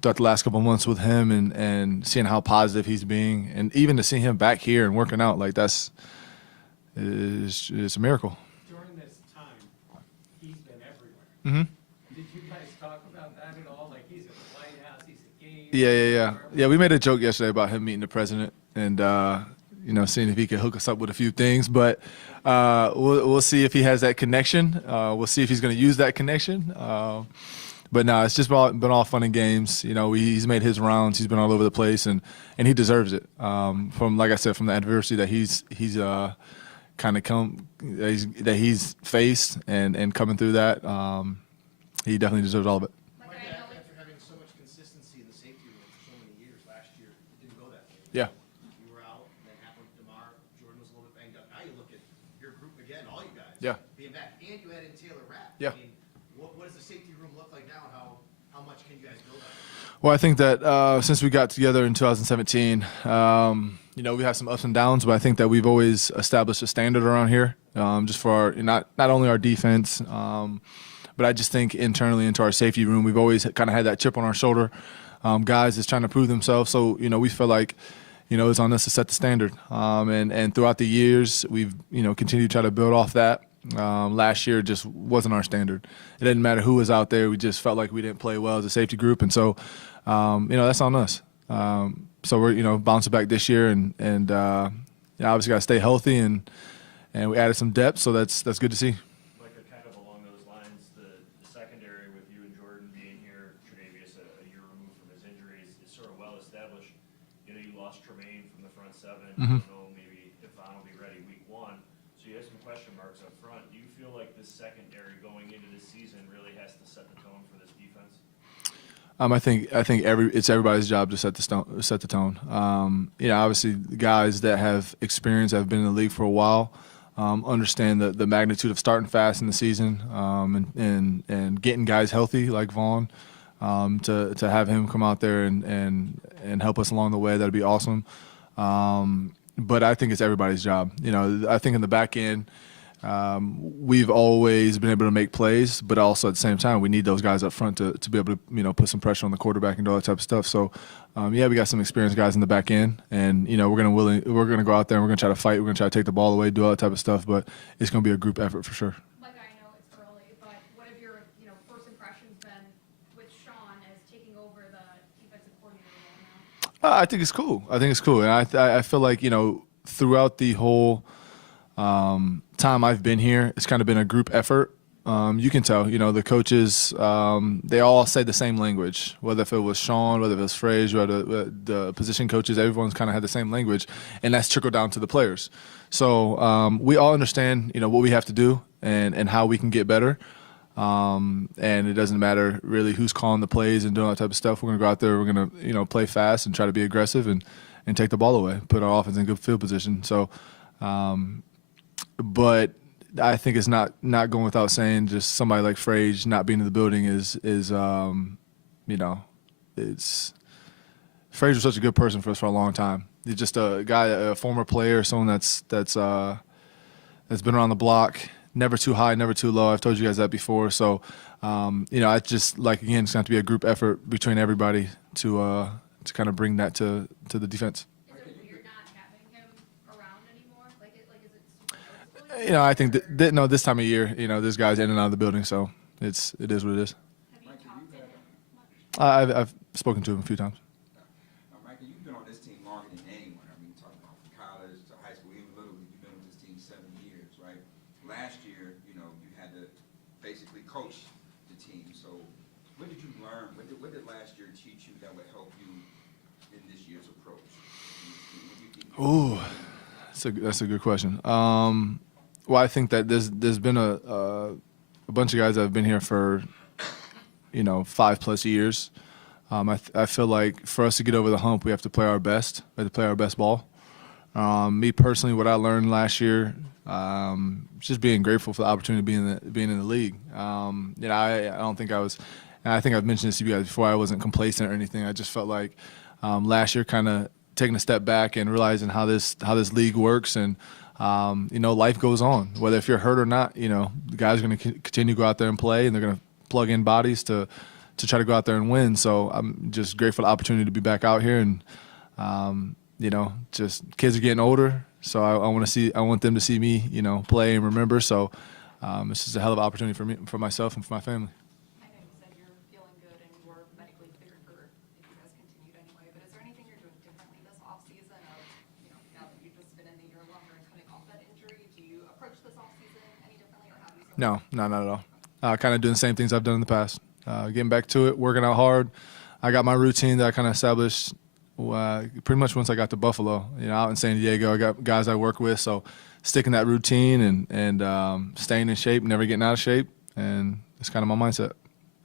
the last couple of months with him, and seeing how positive he's being, and even to see him back here and working out, like it's a miracle. During this time, he's been everywhere. Mm-hmm. Did you guys talk about that at all? Like, he's at the White House, he's at games. Yeah. We made a joke yesterday about him meeting the president and seeing if he could hook us up with a few things. But we'll see if he has that connection. We'll see if he's going to use that connection. But no, it's just been all fun and games. He's made his rounds. He's been all over the place, and he deserves it. From, like I said, from the adversity that he's he's faced and coming through that, he definitely deserves all of it. After having so much consistency in the safety room for so many years, last year it didn't go that way. Yeah. You were out, and then happened with DeMar. Jordan was a little bit banged up. Now you look at your group again, all you guys. Yeah. Being back, and you added Taylor Rapp. Yeah. What does the safety room look like now? How much can you guys build on? Well, I think that since we got together in 2017, we have some ups and downs, but I think that we've always established a standard around here, just for our not only our defense, but I just think internally into our safety room, we've always kind of had that chip on our shoulder. Guys is trying to prove themselves, so we feel like it's on us to set the standard. And throughout the years, we've, continued to try to build off that. Last year just wasn't our standard. It didn't matter who was out there. We just felt like we didn't play well as a safety group. And so, that's on us. So we're, bouncing back this year and obviously got to stay healthy and we added some depth. So that's good to see. Micah, kind of along those lines, the secondary with you and Jordan being here, Tre'Davious a year removed from his injuries, is sort of well established. You lost Tremaine from the front seven. Mhm. You don't know maybe if Von will be ready week 1. So you have some question marks up front. Do you feel like this secondary going into this season really has to set the tone for this defense? I think it's everybody's job to set the tone. Obviously the guys that have experience, have been in the league for a while, understand the magnitude of starting fast in the season, and getting guys healthy like Vaughn, to have him come out there and help us along the way. That'd be awesome. But I think it's everybody's job. I think in the back end, we've always been able to make plays, but also at the same time, we need those guys up front to be able to, put some pressure on the quarterback and do all that type of stuff. So, we got some experienced guys in the back end, and we're gonna go out there and we're gonna try to fight. We're gonna try to take the ball away, do all that type of stuff. But it's gonna be a group effort for sure. Like, I know it's early, but what have your, first impressions been with Sean as taking over the defensive coordinator role now? I think it's cool. And I feel like, throughout the whole time I've been here, it's kind of been a group effort. You can tell, the coaches, they all say the same language, whether if it was Sean, whether it was Frazier, whether the position coaches, everyone's kind of had the same language, and that's trickled down to the players. So we all understand, what we have to do and how we can get better. And it doesn't matter really who's calling the plays and doing all that type of stuff. We're going to go out there, we're going to, play fast and try to be aggressive and take the ball away, put our offense in good field position. So, but I think it's not going without saying, just somebody like Frage not being in the building is Frage was such a good person for us for a long time. He's just a guy, a former player, someone that's been around the block, never too high, never too low. I've told you guys that before. So, I just again, it's going to have to be a group effort between everybody to kind of bring that to the defense. I think this time of year, this guy's in and out of the building, so it is what it is. I've spoken to him a few times. Micah, you've been on this team longer than anyone. I mean, talking about from college to high school, even Little League, you've been with this team 7 years, right? Last year, you had to basically coach the team. So what did you learn? What did last year teach you that would help you in this year's approach? Ooh, that's a good question. Well, I think that there's been a bunch of guys that have been here for 5+ years. I feel like for us to get over the hump, we have to play our best. We have to play our best ball. Me personally, what I learned last year, just being grateful for the opportunity of being in the league. I don't think I was, and I think I've mentioned this to you guys before, I wasn't complacent or anything. I just felt like last year kind of taking a step back and realizing how this league works, and life goes on. Whether if you're hurt or not, the guys are going to continue to go out there and play, and they're going to plug in bodies to try to go out there and win. So I'm just grateful for the opportunity to be back out here, and just kids are getting older, so I want them to see me, play and remember. So it's just a hell of an opportunity for me, for myself, and for my family. I know you said you're feeling good and you were medically cleared for if you guys continued anyway, but is there anything you're doing differently this offseason of, now that you've just been in the year longer and coming off that injury? Do you approach this offseason any differently, or how do you? No, not at all. Kind of doing the same things I've done in the past. Getting back to it, working out hard. I got my routine that I kind of established pretty much once I got to Buffalo. Out in San Diego, I got guys I work with, so sticking that routine and staying in shape, never getting out of shape, and it's kind of my mindset.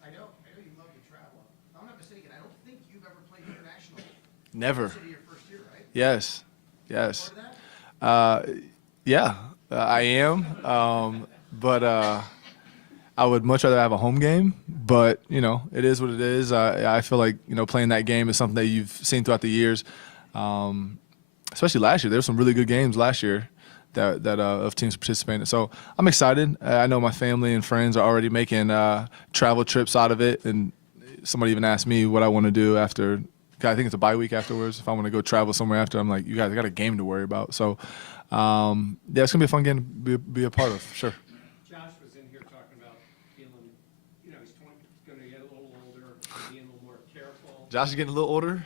I know you love to travel. If I'm not mistaken, I don't think you've ever played international. Never. This will be your first year, right? Yes. Yeah, I am. But I would much rather have a home game. But it is what it is. I feel like playing that game is something that you've seen throughout the years, especially last year. There were some really good games last year that of teams participating. So I'm excited. I know my family and friends are already making travel trips out of it, and somebody even asked me what I want to do after 'cause I think it's a bye week afterwards. If I want to go travel somewhere after, I'm like, you guys got a game to worry about. So, yeah, it's gonna be a fun game to be a part of, sure. Josh was in here talking about feeling, you know, he's gonna get a little older, being a little more careful. Josh is getting a little older.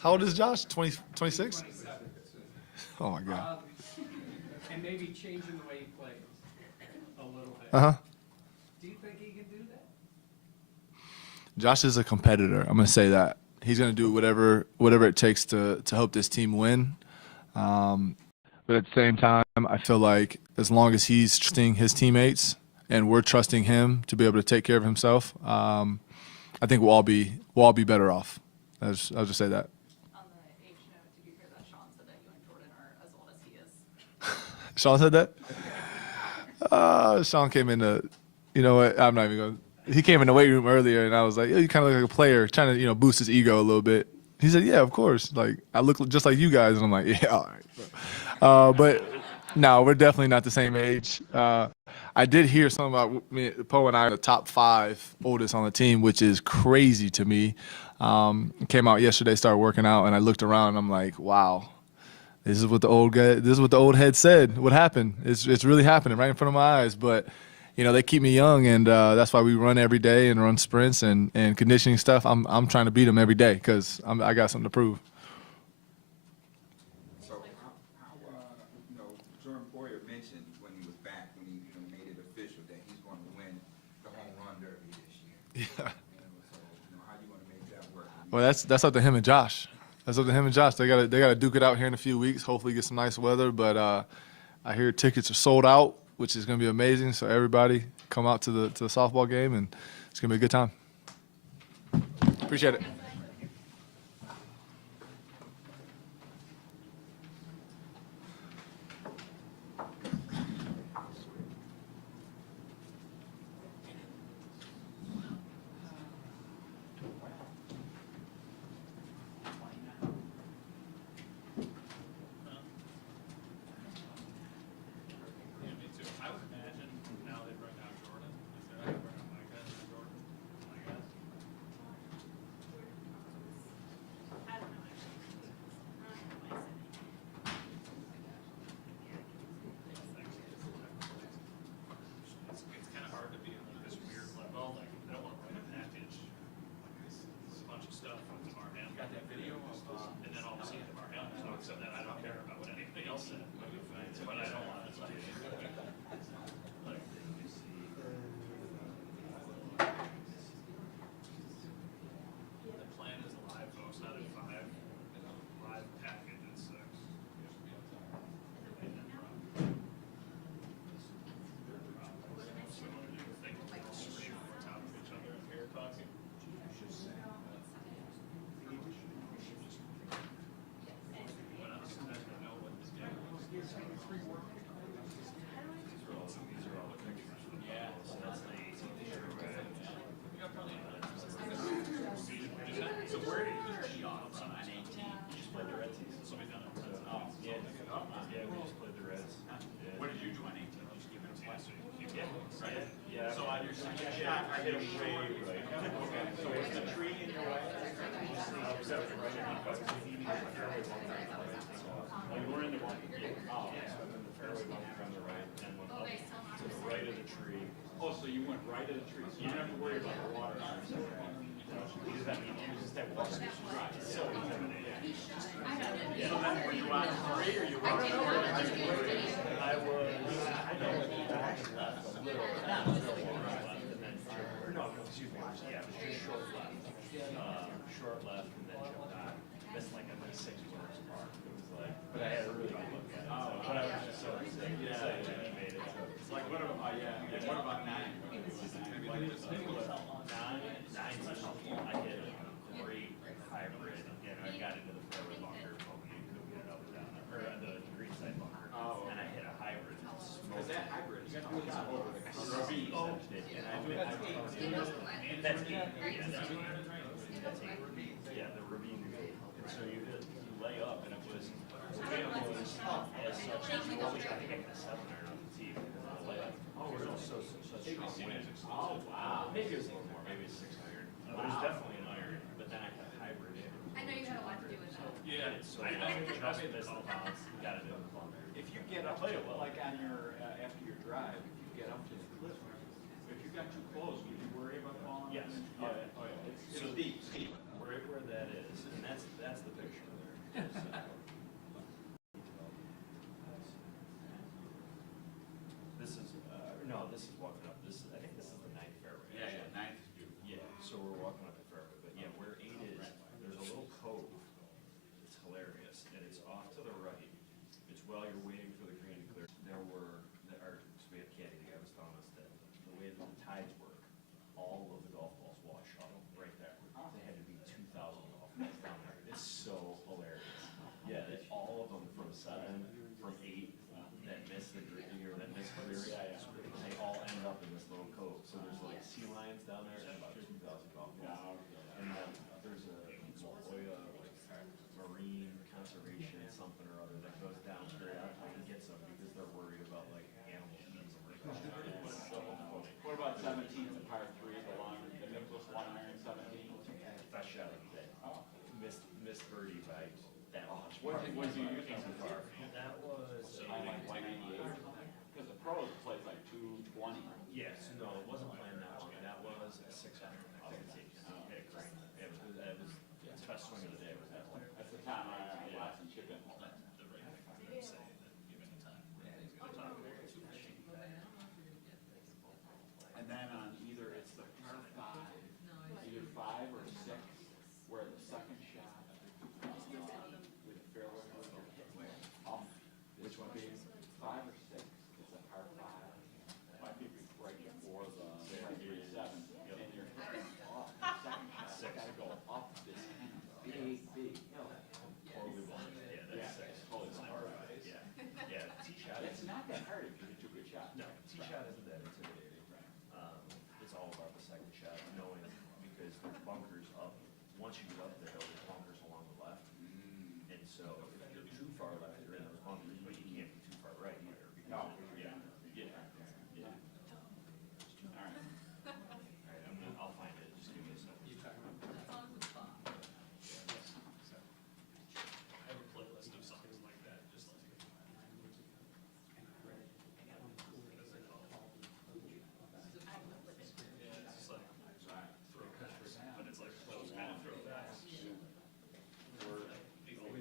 How old is Josh? 26? 27. Oh my God. And maybe changing the way he plays a little bit. Uh-huh. Do you think he can do that? Josh is a competitor. I'm gonna say that. He's gonna do whatever it takes to help this team win. But at the same time, I feel like as long as he's trusting his teammates and we're trusting him to be able to take care of himself, I think we'll all be better off. I'll just say that. On the H note, did you hear that Sean said that you and Jordan are as old as he is? Sean said that? Sean came in to, you know what, I'm not even going to, he came in the weight room earlier and I was like, yo, you kind of look like a player, trying to, you know, boost his ego a little bit. He said, yeah, of course. Like, I look just like you guys. And I'm like, yeah, all right. But no, we're definitely not the same age. I did hear something about me, Poe and I are the top 5 oldest on the team, which is crazy to me. Came out yesterday, started working out, and I looked around and I'm like, wow. This is what the old head said. What happened? It's really happening right in front of my eyes. But, you know, they keep me young, and that's why we run every day and run sprints and conditioning stuff. I'm trying to beat them every day because I got something to prove. So how you know, Jordan Poyer mentioned when he was back, when he, you know, made it official that he's going to win the home run derby this year. Yeah. So, you know, how you going to make that work? Well, that's up to him and Josh. That's up to him and Josh. They gotta duke it out here in a few weeks. Hopefully, get some nice weather. But I hear tickets are sold out, which is gonna be amazing. So everybody come out to the softball game, and it's gonna be a good time. Appreciate it. It's kind of hard to be in this weird level. Like, I don't want to write a package. There's a bunch of stuff from Damar Hamlin. Got that video of, and then all of a sudden Damar Hamlin talks, and then I don't care about what anybody else said. But I don't want to, like, the plan is live, folks, not at 5. Live packet at 6. So where did he tee off on 18? You just played the Red Season. So we done it. Oh, yeah. Yeah, we just played the Reds. What did you do on 18? Just give it a pass. Right? Yeah. So on your second shot, I hit him way right. Okay. So is the tree in your way? Except for right now. Like we're in the one. Oh, so I'm in the fairway bunker on the right and went up to the right of the tree. Oh, so you went right of the tree. So you didn't have to worry about the water. You just have water. Right. So intimidating. So then were you on 3 or you were on 4? I was, I don't know, back and left a little, not really left, and then, no, excuse me, yeah, it was just short left. Short left and then jumped on. Missed like a 6 yards apart. It was like, but I had a really good look at it. But I was just so excited that he made it. It's like, what about, what about 9? Like, 9, I hit a great hybrid, and I got into the fairway bunker, hoping you could get it up and down, or the green side bunker, and I hit a hybrid. Is that hybrid? You got to do some over. And I went, that's 8. Yeah, that's 8. That's 8. Yeah. miss the bounce, you gotta do the bunker. If you get up, like on your, after your drive, if you get up to the cliff, if you got too close, would you worry about falling? Yes. Oh, yeah, oh, yeah. It's deep, steep. Where that is, and that's the picture there. This is, no, this is walking up, I think this is the 9th fairway. Yeah, actually. 9th is beautiful. Yeah, so we're walking up the fairway, but yeah, where 8 is, there's a little cove. It's hilarious, and it's off to the right. It's while you're waiting for the green to clear. So we had Caddy, the guy was telling us that the way that the tides work, all of the golf balls wash up right there. They had to be 2,000 golf balls down there. It's so hilarious. Yeah, all of them from 7, from 8, that miss the green, or that miss clear, they all end up in this little cove. So there's like sea lions down there and about 2,000 golf balls. And then there's a La Jolla, like marine conservation, something or other that goes down periodically and gets them because they're worried about like animal eating them. It's so funny. What about 17, the par 3, the long, the Nicklaus 1 iron 17? Best shot of the day. Oh. Missed birdie by that much. What was you using so far? That was Like 198? Because the pros plays like 220. yes, no, it wasn't playing that long. That was a 600 off the tee. Hit it great. It was its best swing of the day was that one. That's the time I last and chip in. And then on either it's the par 5, either 5 or 6, where the second shot with the fairway off. Which one? 5 or 6 is a par 5. Might be right before the 37, and you're hitting off the second shot. Gotta go up this big hill. Totally won. Yeah, that's six. Totally It's hard. Yeah, yeah. Tee shot. It's not that hard if you hit 2 good shots. No, tee shot isn't that intimidating. It's all about the second shot, knowing because there's bunkers up. Once you get up the hill, there's bunkers along the left, and so if you're too far left, you're in those bunkers, but you can't be too far right either. Because No. yeah, Yeah. yeah. All right. All right, I'll find it. Just give me a second. I have a playlist of songs like that, just like. It's like, throwbacks, but it's like those kind of throwbacks. We're the only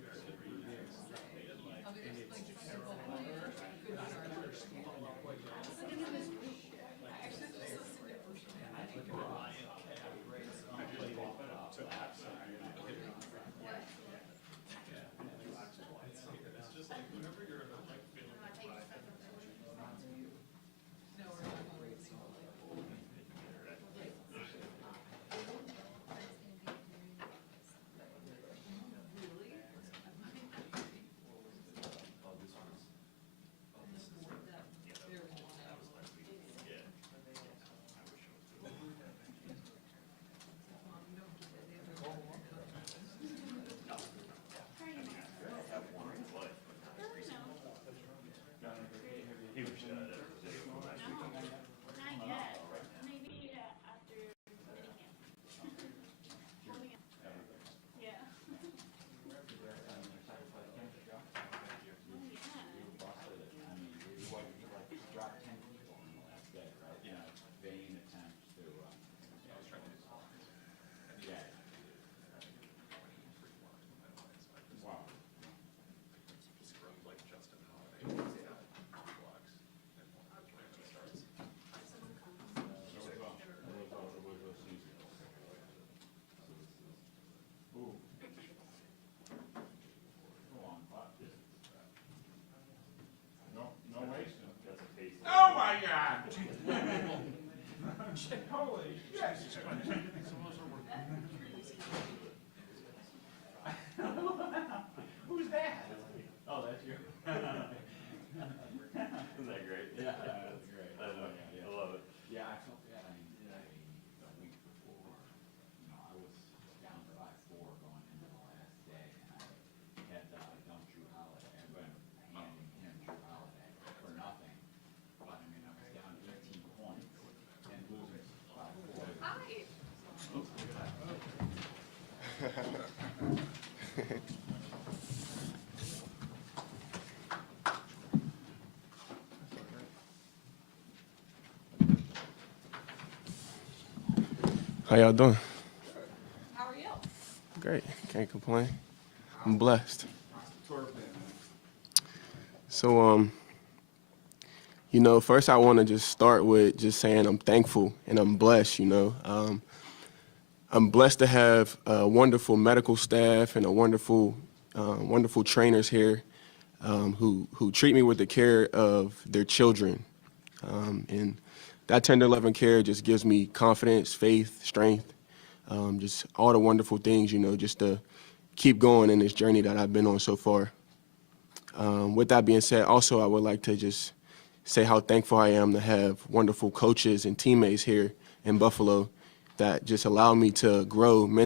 How y'all doing? How are you? Great. Can't complain. I'm blessed. So, you know, first I want to just start with just saying I'm thankful and I'm blessed, you know. I'm blessed to have a wonderful medical staff and a wonderful trainers here who treat me with the care of their children. And that tender loving care just gives me confidence, faith, strength, just all the wonderful things, you know, just to keep going in this journey that I've been on so far. With that being said, also I would like to just say how thankful I am to have wonderful coaches and teammates here in Buffalo that just allow me to grow mentally.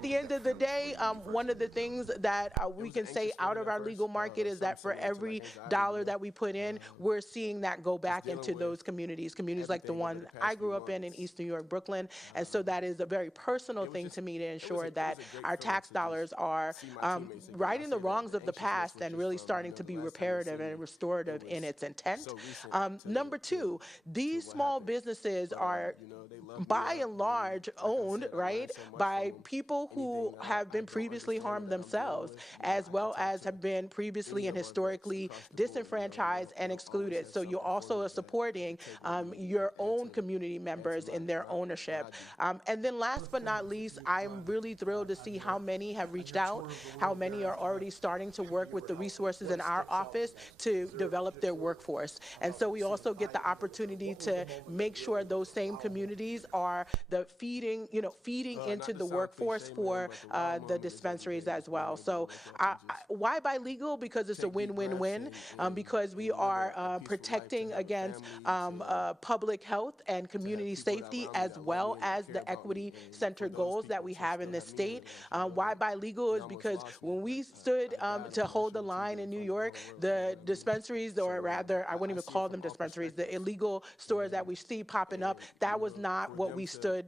At the end of the day, one of the things that we can say out of our legal market is that for every dollar that we put in, we're seeing that go back into those communities like the one I grew up in East New York, Brooklyn. And so that is a very personal thing to me to ensure that our tax dollars are righting the wrongs of the past and really starting to be reparative and restorative in its intent. Number two, these small businesses are by and large owned, right, by people who have been previously harmed themselves, as well as have been previously and historically disenfranchised and excluded. So you also are supporting your own community members in their ownership. And then last but not least, I'm really thrilled to see how many have reached out, how many are already starting to work with the resources in our office to develop their workforce. And so we also get the opportunity to make sure those same communities are the feeding into the workforce for the dispensaries as well. So why buy legal? Because it's a win-win-win, because we are protecting against public health and community safety, as well as the equity-centered goals that we have in this state. Why buy legal is because when we stood to hold the line in New York, the dispensaries, or rather, I wouldn't even call them dispensaries, the illegal stores that we see popping up, that was not what we stood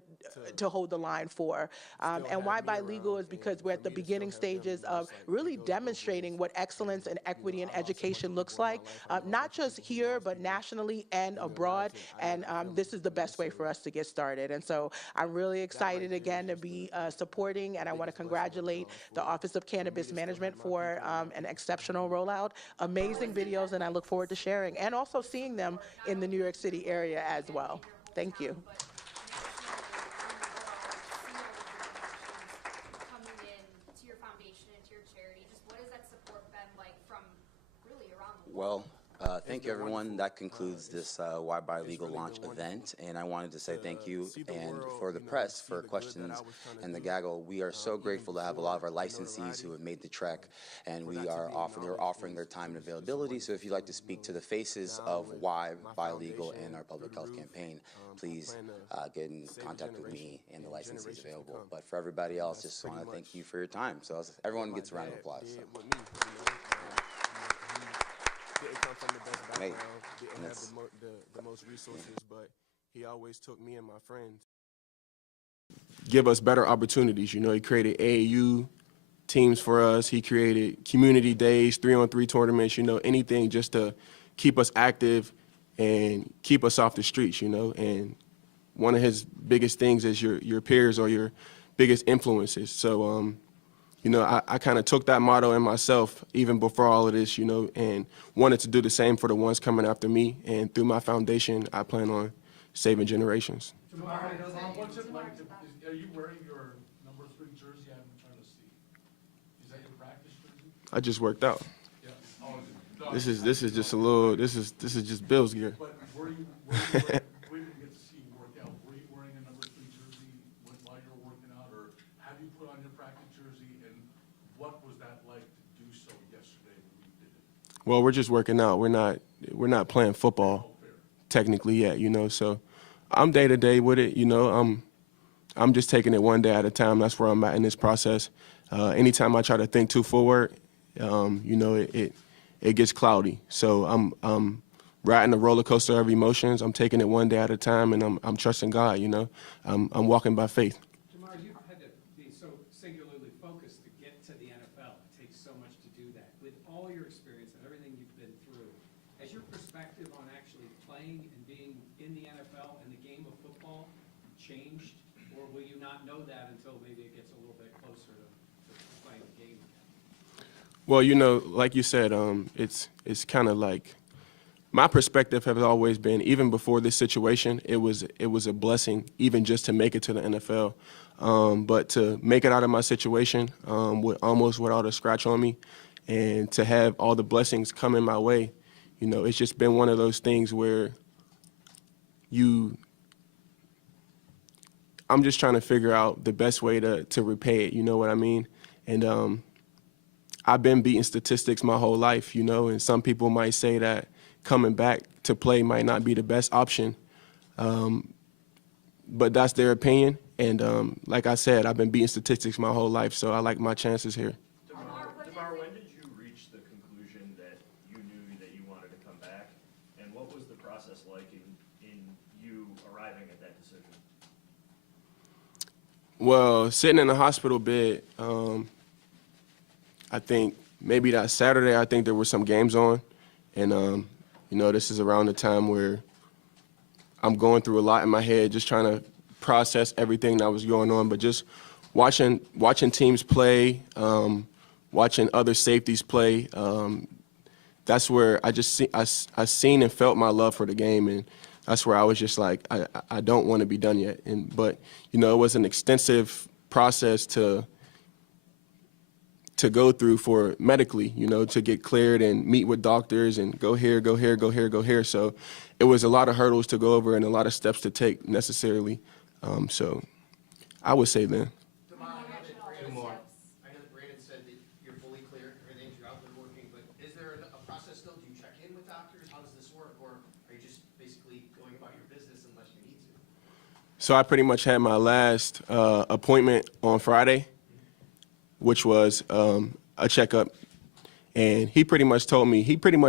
to hold the line for. And why buy legal is because we're at the beginning stages of really demonstrating what excellence and equity in education looks like, not just here, but nationally and abroad. And this is the best way for us to get started. And so I'm really excited again to be supporting, and I want to congratulate the Office of Cannabis Management for an exceptional rollout, amazing videos, and I look forward to sharing and also seeing them in the New York City area as well. Thank you. Well, thank you, everyone. That concludes this Why Buy Legal launch event, and I wanted to say thank you and for the press for questions and the gaggle. We are so grateful to have a lot of our licensees who have made the trek, and they're offering their time and availability. So if you'd like to speak to the faces of Why Buy Legal and our public health campaign, please get in contact with me and the licensees available. But for everybody else, just want to thank you for your time. So everyone gets a round of applause. So. Didn't come from the best background, didn't have the most resources, but he always took me and my friends. Give us better opportunities. You know, he created AAU teams for us. He created community days, 3-on-3 tournaments, you know, anything just to keep us active and keep us off the streets, you know. And one of his biggest things is your peers or your biggest influences. So, you know, I kind of took that motto in myself even before all of this, you know, and wanted to do the same for the ones coming after me. And through my foundation, I plan on saving generations. Tomorrow, what's it like to, are you wearing your number 3 jersey? I'm trying to see. Is that your practice jersey? I just worked out. Yeah. Oh, This is just a little, this is just Bills gear. But were you we didn't get to see you work out. Were you wearing a number 3 jersey while you were working out, or have you put on your practice jersey? And what was that like to do so yesterday when you did it? Well, we're just working out. We're not playing football technically yet, you know. So I'm day to day with it, you know. I'm just taking it one day at a time. That's where I'm at in this process. Anytime I try to think too forward, you know, it gets cloudy. So I'm riding the roller coaster of emotions. I'm taking it one day at a time, and I'm trusting God, you know. I'm walking by faith. Jamar, you've had to be so singularly focused to get to the NFL. It takes so much to do that. With all your experience and everything you've been through, has your perspective on actually playing and being in the NFL and the game of football changed? Or will you not know that until maybe it gets a little bit closer to playing the game again? Well, you know, like you said, it's kind of like my perspective has always been, even before this situation, it was a blessing, even just to make it to the NFL. But to make it out of my situation almost without a scratch on me, and to have all the blessings coming my way, you know, it's just been one of those things where I'm just trying to figure out the best way to repay it, you know what I mean? And I've been beating statistics my whole life, you know, and some people might say that coming back to play might not be the best option. But that's their opinion. And like I said, I've been beating statistics my whole life, so I like my chances here. DeMar, when did you reach the conclusion that you knew that you wanted to come back? And what was the process like in you arriving at that decision? Well, sitting in the hospital bed, I think maybe that Saturday, I think there were some games on. And, you know, this is around the time where I'm going through a lot in my head, just trying to process everything that was going on. But just watching teams play, watching other safeties play, that's where I seen and felt my love for the game. And that's where I was just like, I don't want to be done yet. But, you know, it was an extensive process to go through for medically, you know, to get cleared and meet with doctors and go here, go here, go here, go here. So it was a lot of hurdles to go over and a lot of steps to take necessarily. So I would say then. Two more. I know that Brandon said that you're fully clear, everything's you're out there working, but is there a process still? Do you check in with doctors? How does this work? Or are you just basically going about your business unless you need to? So I pretty much had my last appointment on Friday, which was a checkup. And he pretty much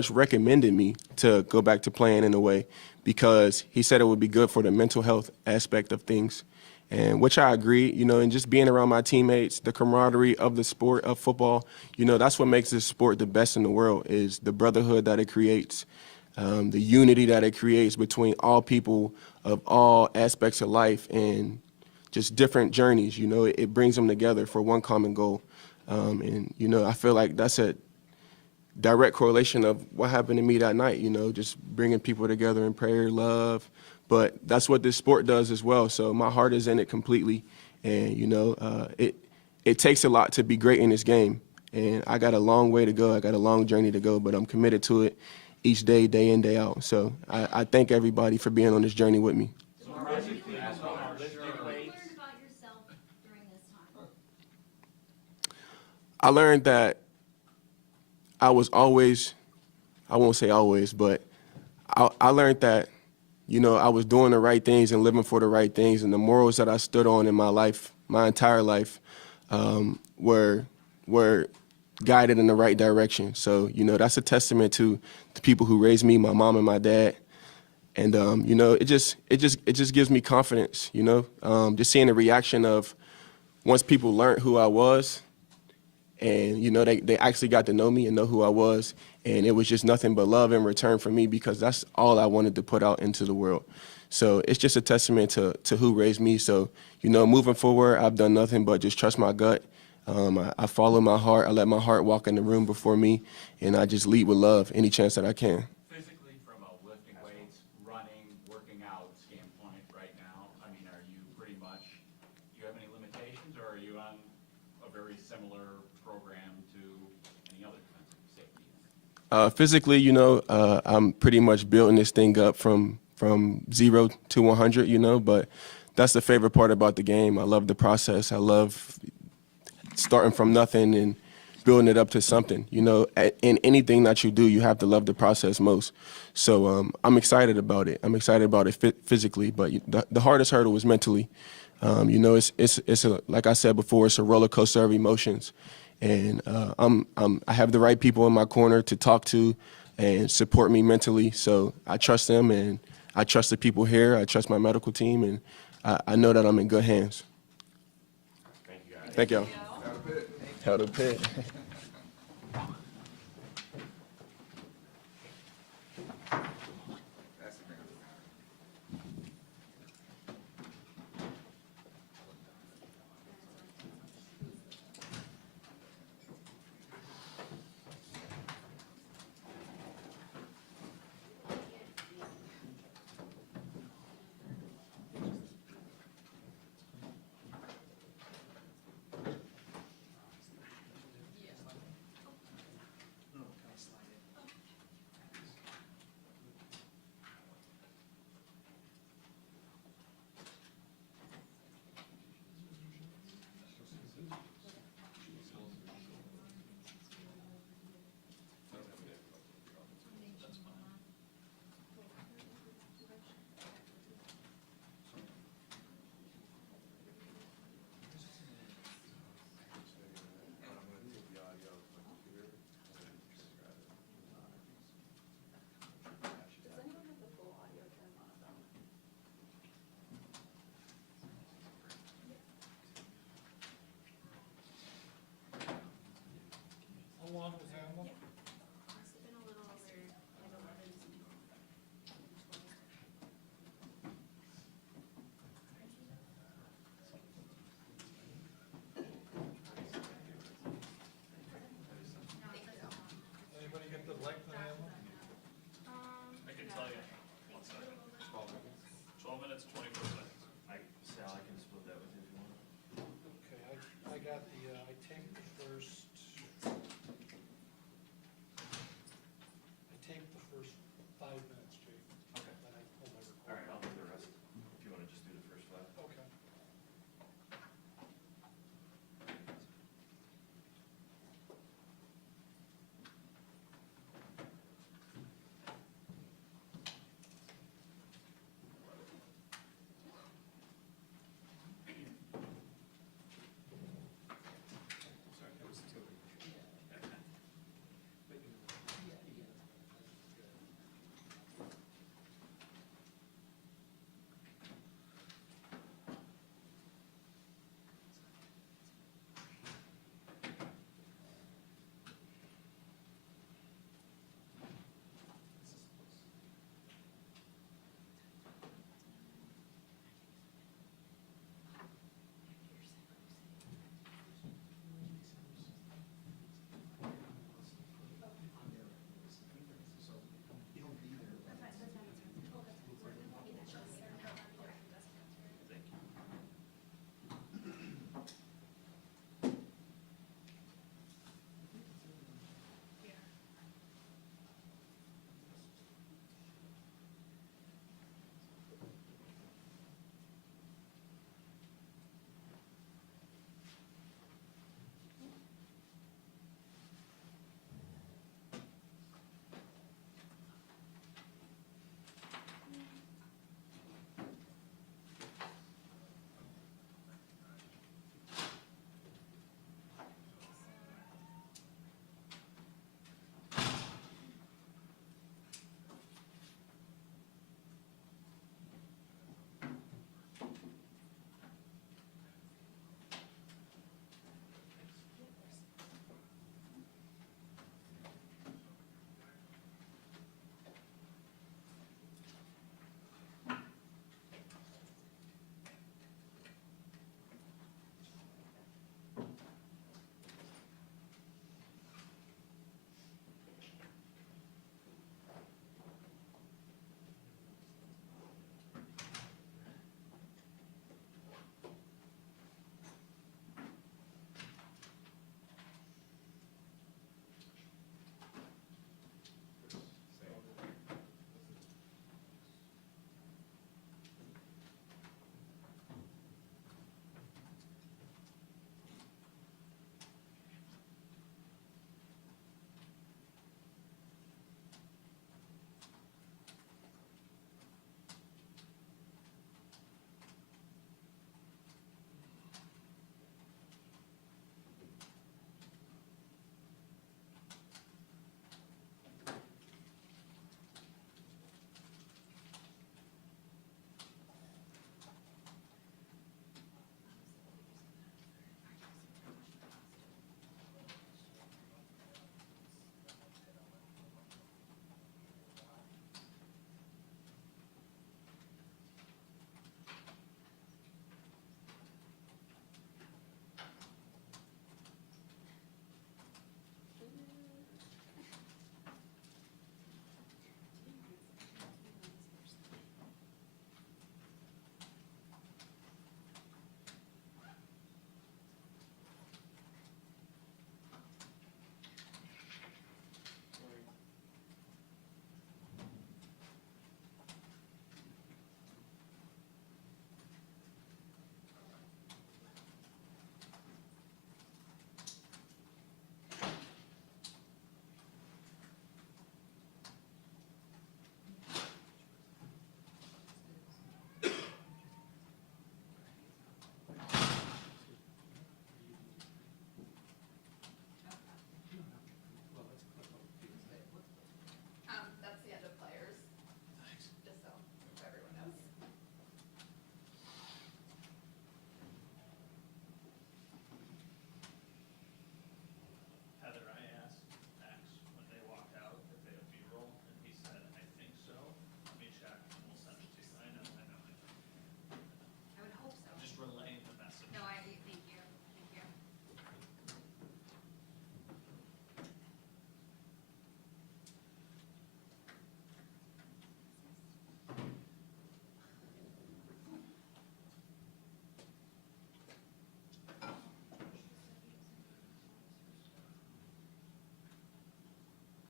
recommended me to go back to playing in a way, because he said it would be good for the mental health aspect of things, and which I agree, you know, and just being around my teammates, the camaraderie of the sport of football, you know, that's what makes this sport the best in the world, is the brotherhood that it creates, the unity that it creates between all people of all aspects of life and just different journeys, you know, it brings them together for one common goal. And, you know, I feel like that's a direct correlation of what happened to me that night, you know, just bringing people together in prayer, love. But that's what this sport does as well. So my heart is in it completely. And, you know, it takes a lot to be great in this game. And I got a long way to go. I got a long journey to go, but I'm committed to it each day, day in, day out. So I thank everybody for being on this journey with me. I learned that I was always, I won't say always, but I learned that, you know, I was doing the right things and living for the right things, and the morals that I stood on in my life, my entire life, were guided in the right direction. So, you know, that's a testament to the people who raised me, my mom and my dad. And, you know, it just gives me confidence, you know, just seeing the reaction of once people learned who I was, and, you know, they actually got to know me and know who I was. And it was just nothing but love in return for me, because that's all I wanted to put out into the world. So it's just a testament to who raised me. So, you know, moving forward, I've done nothing but just trust my gut. I follow my heart. I let my heart walk in the room before me, and I just lead with love any chance that I can. Physically, from a lifting weights, running, working out standpoint right now, I mean, are you pretty much, do you have any limitations, or are you on a very similar program to any other defensive safety? Physically, you know, I'm pretty much building this thing up from 0 to 100, you know, but that's the favorite part about the game. I love the process. I love starting from nothing and building it up to something. You know, in anything that you do, you have to love the process most. So I'm excited about it. I'm excited about it physically, but the hardest hurdle is mentally. You know, it's a, like I said before, it's a roller coaster of emotions. And I have the right people in my corner to talk to and support me mentally. So I trust them, and I trust the people here. I trust my medical team, and I know that I'm in good hands. Thank you, guys. Thank y'all. Held a pit.